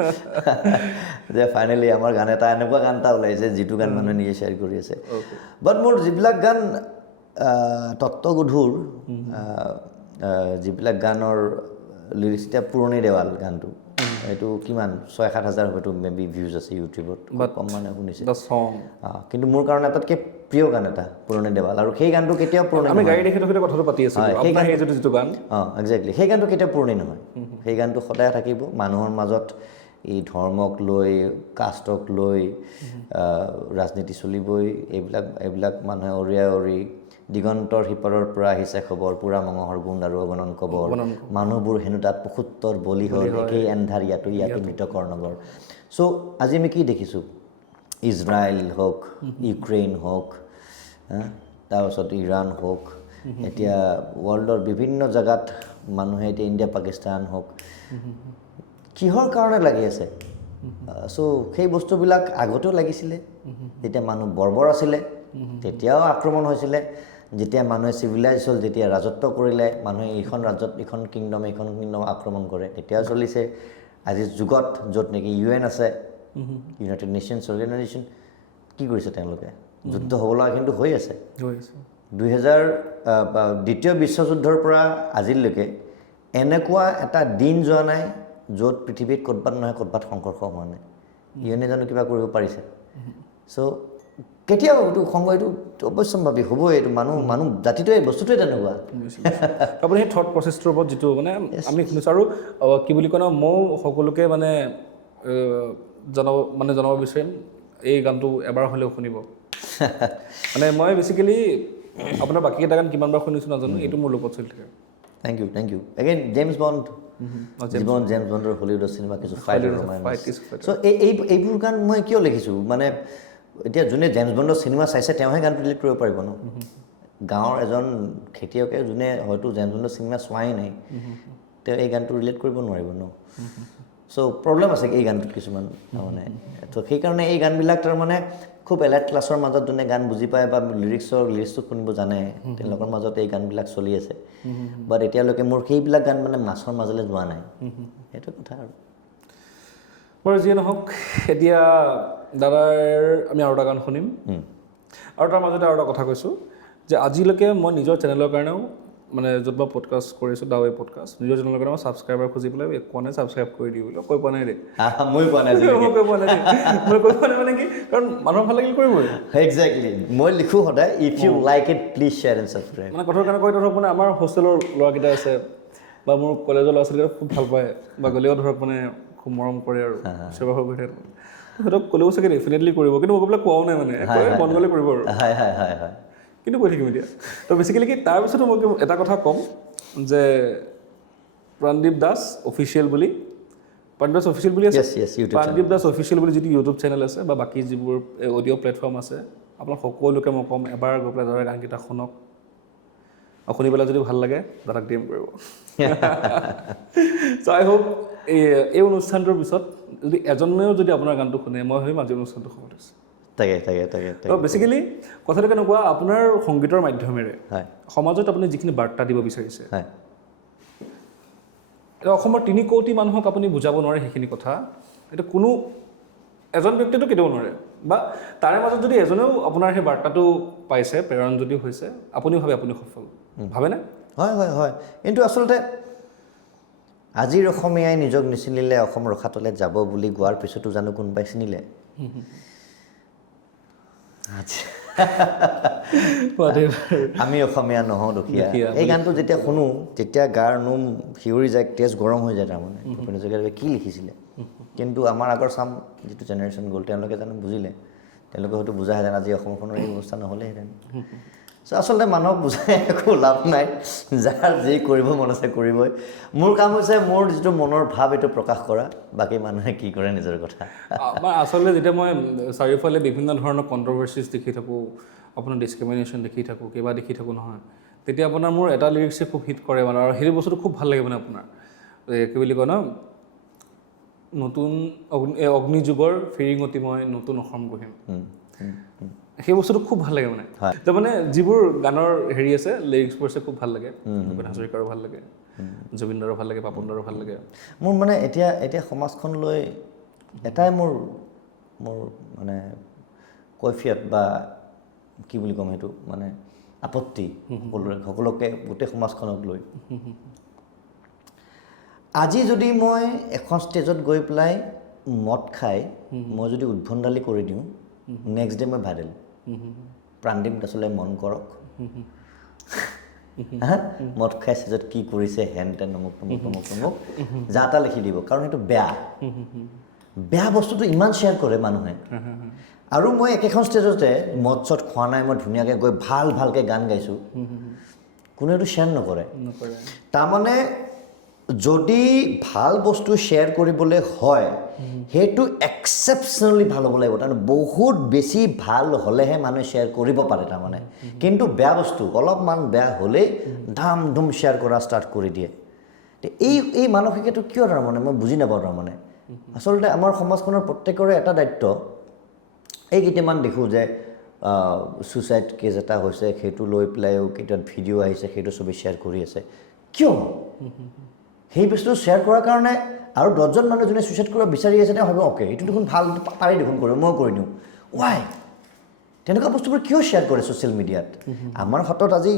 যে ফাইনেলি আমাৰ গান এনেকুৱা গান এটা ওলাইছে যিটো গান মানুহে নিজে শ্বেয়াৰ কৰি আছে বাট মোৰ যিবিলাক গান তত্ত্বগধুৰ যিবিলাক গানৰ লিৰিক্স এতিয়া পুৰণি দেৱাল গানটো এইটো কিমান 6-7 হাজাৰ হয়তো মেবি ভিউজ আছে ইউটিউবত কম মানুহে শুনিছে কিন্তু মোৰ কাৰণে আটাইতকৈ প্ৰিয় গান এটা পুৰণি দেৱাল আৰু সেই গানটো কেতিয়াও পুৰণি আমি গাড়ী দেখি কথাটো পাতি আছোঁ যিটো গান একজেক্টলি সেই গানটো কেতিয়াও পুৰণি নহয় সেই গানটো সদায় থাকিব মানুহৰ মাজত এই ধৰ্মক লৈ কাষ্টক লৈ ৰাজনীতি চলিবই এইবিলাক মানুহে অৰি দিগন্তৰ সিপাৰৰ পৰা আহিছে খবৰ পুৰা মঙহৰ গুণ আৰু অগণন কবৰ মানুহবোৰ হেনো তাত ৭৫ বলি হ'ল একেই এন্ধাৰ ইয়াতো মৃত কৰ্ণগৰ চ' আজি আমি কি দেখিছোঁ ইজৰাইল হওক ইউক্ৰেইন হওক তাৰপিছত ইৰাণ হওক এতিয়া ৱৰ্ল্ডৰ বিভিন্ন জেগাত মানুহে এতিয়া ইণ্ডিয়া পাকিস্তান হওক কিহৰ কাৰণে লাগি আছে চ' সেই বস্তুবিলাক আগতেও লাগিছিলে যেতিয়া মানুহ বৰ্বৰ আছিলে তেতিয়াও আক্ৰমণ হৈছিলে যেতিয়া মানুহে চিভিলাইজ হ'ল যেতিয়া ৰাজত্ব কৰিলে মানুহে এইখন ৰাজ্যত এইখন কিংডম আক্ৰমণ কৰে তেতিয়াও চলিছে আজিৰ যুগত য'ত নেকি UN আছে ইউনাইটেড নেশ্যনছ অৰ্গেনাইজেশ্যন কি কৰিছে তেওঁলোকে যুদ্ধ হ'ব লগা কিন্তু হৈ আছে 2000 বিশ্বযুদ্ধৰ পৰা আজিলৈকে এনেকুৱা এটা দিন যোৱা নাই য'ত পৃথিৱীত ক'ৰবাত নহয় ক'ৰবাত সংঘৰ্ষ হোৱা নাই UN জানো কিবা কৰিব পাৰিছে চ' কেতিয়াও এইটো সংঘ এইটো অৱশ্যম্ভাৱী হ'বই এইটো মানুহ জাতিটোৱে বস্তুটোৱে তেনেকুৱা আপুনি সেই থট প্ৰচেছটোৰ ওপৰত যিটো মানে আমি শুনিছোঁ আৰু কি বুলি কয় ন ময়ো সকলোকে মানে জনাব বিচাৰিম এই গানটো এবাৰ হ'লেও শুনিব মানে মই বেচিকেলি আপোনাৰ বাকীকেইটা গান কিমানবাৰ শুনিছোঁ নাজানো এইটো মোৰ লগত চলি থাকে থেংক ইউ এগেইন জেমছ বণ্ডৰ হলিউডৰ চিনেমা কিছু ফাইট চ' এইবোৰ গান মই কিয় লিখিছোঁ মানে এতিয়া যোনে জেমছ বণ্ডৰ চিনেমা চাইছে তেওঁহে গানটো ৰিলেট কৰিব পাৰিব ন গাঁৱৰ এজন খেতিয়কে যোনে হয়তো জেমছ বণ্ডৰ চিনেমা চোৱাই নাই তেওঁ এই গানটো ৰিলেট কৰিব নোৱাৰিব ন চ' প্ৰব্লেম আছে এই গানটোত কিছুমান তাৰমানে তো সেইকাৰণে এই গানবিলাক তাৰমানে খুব এলাইট ক্লাছৰ মাজত যোনে গান বুজি পায় বা লিৰিক্সটো শুনিব জানে তেওঁলোকৰ মাজত এই গানবিলাক চলি আছে বাট এতিয়ালৈকে মোৰ সেইবিলাক গান মানে মাছৰ মাজলৈ যোৱা নাই সেইটো কথা আৰু বাৰু যিয়ে নহওক এতিয়া দাদাৰ আমি আৰু এটা গান শুনিম আৰু তাৰ মাজতে আৰু এটা কথা কৈছোঁ যে আজিলৈকে মই নিজৰ চেনেলৰ কাৰণেও মানে য'ত মই পডকাষ্ট কৰিছোঁ দাৱে পডকাষ্ট নিজৰ চেনেলৰ কাৰণে মই ছাবস্ক্ৰাইবাৰ খুজি পেলাই কোৱা নাই ছাবস্ক্ৰাইব কৰি দিওঁ বুলি কৈ পোৱা নাই দেই মই কৈ পোৱা নাই মানে কি কাৰণ মানুহৰ ভাল লাগিলে কৰিবই একজেক্টলি মই লিখোঁ সদায় if you like it please share and subscribe মানে কথাৰ কাৰণে কৈ ধৰক মানে আমাৰ হোষ্টেলৰ ল'ৰাকেইটা আছে বা মোৰ কলেজৰ ল'ৰা ছোৱালীকেইটা খুব ভাল পায় বা গ'লেও ধৰক মানে খুব মৰম কৰে আৰু সেৱা হৈ গৈ থাকে সিহঁতক ক'লেও চাগে ডেফিনেটলি কৰিব, কিন্তু মই ক'বলৈ কোৱাও নাই মানে মন গ'লে কৰিব আৰু হয় হয় হয় হয় কিন্তু কৈ থাকিম এতিয়া। তো বেচিকেলি কি তাৰপিছতো মই এটা কথা ক'ম যে প্ৰাণদীপ দাস অফিচিয়েল বুলি প্ৰাণদীপ দাস অফিচিয়েল বুলি আছে, Yes, yes, YouTube Prandeep Das official বুলি যিটো ইউটিউব চেনেল আছে বা বাকী যিবোৰ অডিঅ' প্লেটফৰ্ম আছে, আপোনাক সকলোকে মই ক'ম এবাৰ গৈ পেলাই দাদাৰ গানকেইটা শুনক, আৰু শুনি পেলাই যদি ভাল লাগে দাদাক ডিএম কৰিব। চ' আই হোপ এই অনুষ্ঠানটোৰ পিছত যদি এজনেও যদি আপোনাৰ গানটো শুনে, মই ভাবিম আজি অনুষ্ঠানটো সফল হৈছে। তাকে তাকে তাকে তো বেচিকেলি কথাটো কেনেকুৱা, আপোনাৰ সংগীতৰ মাধ্যমেৰে হয় সমাজত আপুনি যিখিনি বাৰ্তা দিব বিচাৰিছে, হয় এতিয়া অসমৰ 3 কোটি মানুহক আপুনি বুজাব নোৱাৰে সেইখিনি কথা, এতিয়া কোনো এজন ব্যক্তিয়েতো কেতিয়াও নোৱাৰে, বা তাৰে মাজত যদি এজনেও আপোনাৰ সেই বাৰ্তাটো পাইছে, প্ৰেৰণ যদি হৈছে, আপুনি ভাবে আপুনি সফল, ভাবেনে? হয় হয় হয় কিন্তু আচলতে আজিৰ অসমীয়াই নিজক নিচিনিলে অসম ৰসাতলে যাব বুলি গোৱাৰ পিছতো জানো কোনোবাই চিনিলে? আমি অসমীয়া নহওঁ দুখীয়া, এই গানটো যেতিয়া শুনো তেতিয়া গাৰ নোম শিউৰি যায়, তেজ গৰম হৈ যায়। তাৰমানে ভূপেন হাজৰিকাদেৱে কি লিখিছিলে, কিন্তু আমাৰ আগৰ চাম যিটো জেনেৰেশ্যন গ'ল তেওঁলোকে জানো বুজিলে? তেওঁলোকে হয়তো বুজাহেঁতেন আজি অসমখনৰ এই অৱস্থা নহ'লেহেঁতেন। চ' আচলতে মানুহক বুজাই একো লাভ নাই, যাৰ যি কৰিব মন আছে কৰিবই। মোৰ কাম হৈছে মোৰ যিটো মনৰ ভাৱ এইটো প্ৰকাশ কৰা, বাকী মানুহে কি কৰে নিজৰ কথা। আচলতে যেতিয়া মই চাৰিওফালে বিভিন্ন ধৰণৰ কণ্ট্ৰভাৰ্চিজ দেখি থাকোঁ, আপোনাৰ ডিছক্ৰিমিনেশ্যন দেখি থাকোঁ, কিবা দেখি থাকোঁ নহয়, তেতিয়া আপোনাৰ মোৰ এটা লিৰিক্সে খুব হিট কৰে মানে, আৰু সেই বস্তুটো খুব ভাল লাগে মানে আপোনাৰ কি বুলি কয় ন, নতুন অগ্নিযুগৰ ফিৰিঙতি মই নতুন অসম গঢ়িম, সেই বস্তুটো খুব ভাল লাগে মানে। তাৰ মানে যিবোৰ গানৰ হেৰি আছে লিৰিক্সবোৰ আছে খুব ভাল লাগে, ভূপেন হাজৰিকাৰো ভাল লাগে, জুবিন দাৰো ভাল লাগে, পাপন দাৰো ভাল লাগে। মোৰ মানে এতিয়া সমাজখনলৈ এটাই মোৰ মানে কৈফিয়ত বা কি বুলি ক'ম সেইটো মানে আপত্তি সকলোকে গোটেই সমাজখনক লৈ। আজি যদি মই এখন ষ্টেজত গৈ পেলাই মদ খাই মই যদি উদ্ভণ্ডালি কৰি দিওঁ, নেক্সট ডে মই ভাইৰেল, প্ৰাণদীপ দাসলৈ মন কৰক, মদ খাই ষ্টেজত কি কৰিছে হেন তেন নমুক তমুক তমুক তমুক যা তা লিখি দিব, কাৰণ সেইটো বেয়া বস্তুটো ইমান শ্বেয়াৰ কৰে মানুহে। আৰু মই একেখন ষ্টেজতে মদ চদ খোৱা নাই, মই ধুনীয়াকৈ গৈ ভালকৈ গান গাইছোঁ, কোনেওতো শ্বেয়াৰ নকৰে। তাৰমানে যদি ভাল বস্তু শ্বেয়াৰ কৰিবলৈ হয় সেইটো এক্সেপশ্যনেলি ভাল হ'ব লাগিব, তাৰমানে বহুত বেছি ভাল হ'লেহে মানুহে শ্বেয়াৰ কৰিব পাৰে তাৰমানে। কিন্তু বেয়া বস্তু অলপমান বেয়া হ'লেই ধাম ধুম শ্বেয়াৰ কৰা ষ্টাৰ্ট কৰি দিয়ে। এই মানসিকতাটো কিয় তাৰমানে মই বুজি নাপাওঁ। তাৰমানে আচলতে আমাৰ সমাজখনৰ প্ৰত্যেকৰে এটা দায়িত্ব, এই কেইটামান দেখোঁ যে ছুইচাইড কেছ এটা হৈছে, সেইটো লৈ পেলাইও কেইটামান ভিডিঅ' আহিছে, সেইটো চবেই শ্বেয়াৰ কৰি আছে। কিয় সেই বস্তু শ্বেয়াৰ কৰাৰ কাৰণে আৰু 10জন মানুহ যোনে ছুইচাইড কৰিব বিচাৰি আছে তেওঁ ভাবিব অ'কে এইটো দেখোন ভাল, পাৰি দেখোন কৰিব, মই কৰি দিওঁ। ৱাই তেনেকুৱা বস্তুবোৰ কিয় শ্বেয়াৰ কৰে ছ'চিয়েল মিডিয়াত? আমাৰ হাতত আজি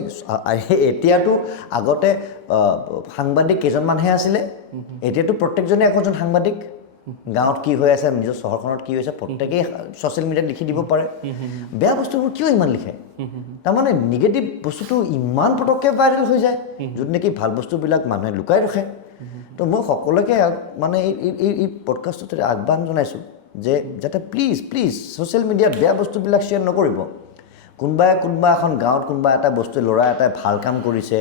এতিয়াতো আগতে সাংবাদিক কেইজনমানহে আছিলে, এতিয়াতো প্ৰত্যেকজনে একোজন সাংবাদিক। গাঁৱত কি হৈ আছে, নিজৰ চহৰখনত কি হৈছে, প্ৰত্যেকেই ছ'চিয়েল মিডিয়াত লিখি দিব পাৰে। বেয়া বস্তুবোৰ কিয় ইমান লিখে? তাৰমানে নিগেটিভ বস্তুটো ইমান পটককৈ ভাইৰেল হৈ যায়, য'ত নেকি ভাল বস্তুবিলাক মানুহে লুকাই ৰাখে। তো মই সকলোকে মানে এই পডকাষ্টটোতে আহ্বান জনাইছোঁ যে যাতে প্লিজ ছ'চিয়েল মিডিয়াত বেয়া বস্তুবিলাক শ্বেয়াৰ নকৰিব। কোনোবা এখন গাঁৱত কোনোবা এটা বস্তু ল'ৰা এটাই ভাল কাম কৰিছে,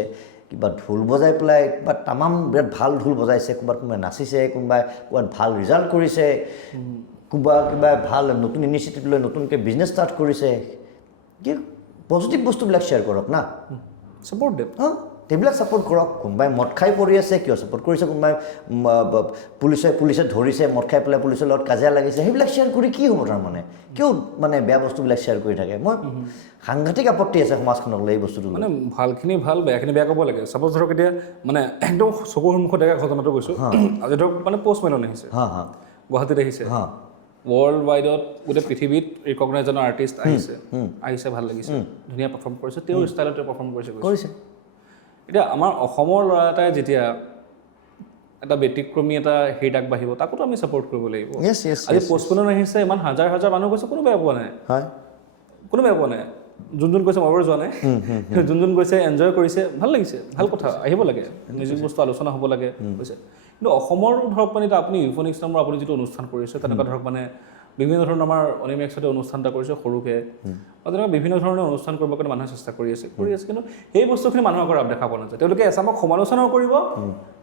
কিবা ঢোল বজাই পেলাই কিবা তামাম বিৰাট ভাল ঢোল বজাইছে, কোনোবাই নাচিছে, কোনোবাই ক'ৰবাত ভাল ৰিজাল্ট কৰিছে, কিবা ভাল নতুন ইনিচিয়েটিভ লৈ নতুনকৈ বিজনেছ ষ্টাৰ্ট কৰিছে, কি পজিটিভ বস্তুবিলাক শ্বেয়াৰ কৰক না, ছাপৰ্ট দেম। সেইবিলাক ছাপোৰ্ট কৰক। কোনোবাই মদ খাই পৰি আছে, কিয় ছাপোৰ্ট কৰিছে? কোনোবাই পুলিচে ধৰিছে, মদ খাই পেলাই পুলিচৰ লগত কাজিয়া লাগিছে, সেইবিলাক শ্বেয়াৰ কৰি কি হ'ব? তাৰমানে কিয় মানে বেয়া বস্তুবিলাক শ্বেয়াৰ কৰি থাকে? মই সাংঘাতিক আপত্তি আছে সমাজখনক লৈ এই বস্তুটো। মানে ভালখিনি ভাল, বেয়াখিনি বেয়া ক'ব লাগে। ছাপ'জ ধৰক এতিয়া মানে একদম চকুৰ সন্মুখত দেখা ঘটনাটো কৈছোঁ, আজি ধৰক মানে পষ্ট মেলন আহিছে, গুৱাহাটীত আহিছে, ৱৰ্ল্ড ৱাইডত গোটেই পৃথিৱীত ৰিকগনাইজ এজন আৰ্টিষ্ট আহিছে, ভাল লাগিছে, ধুনীয়া পাৰফৰ্ম কৰিছে, তেওঁৰ ষ্টাইলতে পাৰফৰ্ম কৰিছে। এতিয়া আমাৰ অসমৰ ল'ৰা এটাই যেতিয়া এটা ব্যতিক্ৰমী এটা হেৰিত আগবাঢ়িব, তাকোতো আমি ছাপোৰ্ট কৰিব লাগিব। আজি পষ্টমেলন আহিছে, ইমান হাজাৰ মানুহ গৈছে, কোনো বেয়া পোৱা নাই, যোন গৈছে মই বাৰু যোৱা নাই, যোন গৈছে এনজয় কৰিছে, ভাল লাগিছে, ভাল কথা, আহিব লাগে, মিউজিক বস্তু আলোচনা হ'ব লাগে হৈছে। কিন্তু অসমৰ ধৰক মানে এতিয়া আপুনি ইউফনিক্স নামৰ আপুনি যিটো অনুষ্ঠান কৰিছে, তেনেকুৱা ধৰক মানে বিভিন্ন ধৰণৰ আমাৰ অনিমেক্সতে অনুষ্ঠান এটা কৰিছে সৰুকৈ বা তেনেকুৱা বিভিন্ন ধৰণৰ অনুষ্ঠান কৰিবৰ কাৰণে মানুহে চেষ্টা কৰি আছে কিন্তু সেই বস্তুখিনি মানুহৰ আগত দেখা পোৱা নাযায় তেওঁলোকে এচামক সমালোচনাও কৰিব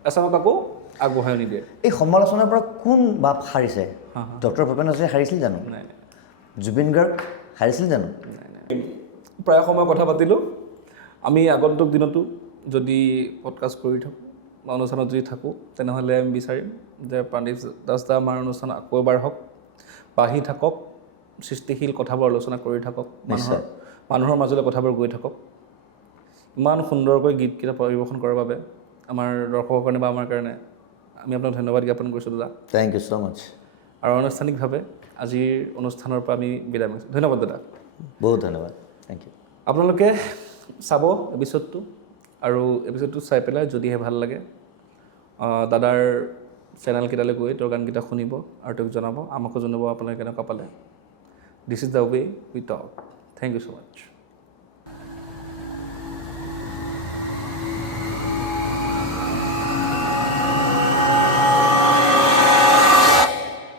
এচামক আকৌ আগবঢ়াই নিদিয়ে এই সমালোচনাৰ পৰা কোন বাপ সাৰিছে ডক্টৰ ভূপেন হাজৰিকাই সাৰিছিল জানো নাই জুবিন গাৰ্গ সাৰিছিল জানো প্ৰায় সময় কথা পাতিলোঁ আমি আগন্তুক দিনতো যদি পডকাষ্ট কৰি থাকোঁ বা অনুষ্ঠানত যদি থাকোঁ তেনেহ'লে আমি বিচাৰিম যে প্ৰাণদীপ দাস দা আমাৰ অনুষ্ঠান আকৌ এবাৰ হওক বাঢ়ি থাকক সৃষ্টিশীল কথাবোৰ আলোচনা কৰি থাকক মানুহৰ মাজলৈ কথাবোৰ গৈ থাকক ইমান সুন্দৰকৈ গীতকেইটা পৰিৱেশন কৰাৰ বাবে আমাৰ দৰ্শকৰ কাৰণে বা আমাৰ কাৰণে আমি আপোনাক ধন্যবাদ জ্ঞাপন কৰিছোঁ দাদা থেংক ইউ ছ' মাছ আৰু আনুষ্ঠানিকভাৱে আজিৰ অনুষ্ঠানৰ পৰা আমি বিদায় মাৰিছোঁ ধন্যবাদ দাদা বহুত ধন্যবাদ থেংক ইউ আপোনালোকে চাব এপিছ'ডটো আৰু এপিছ'ডটো চাই পেলাই যদিহে ভাল লাগে দাদাৰ চেনেলকেইটালৈ গৈ তেওঁৰ গানকেইটা শুনিব আৰু তেওঁক জনাব আমাকো জনাব আপোনালোকে কেনেকুৱা পালে this is the way we talk thank you so' much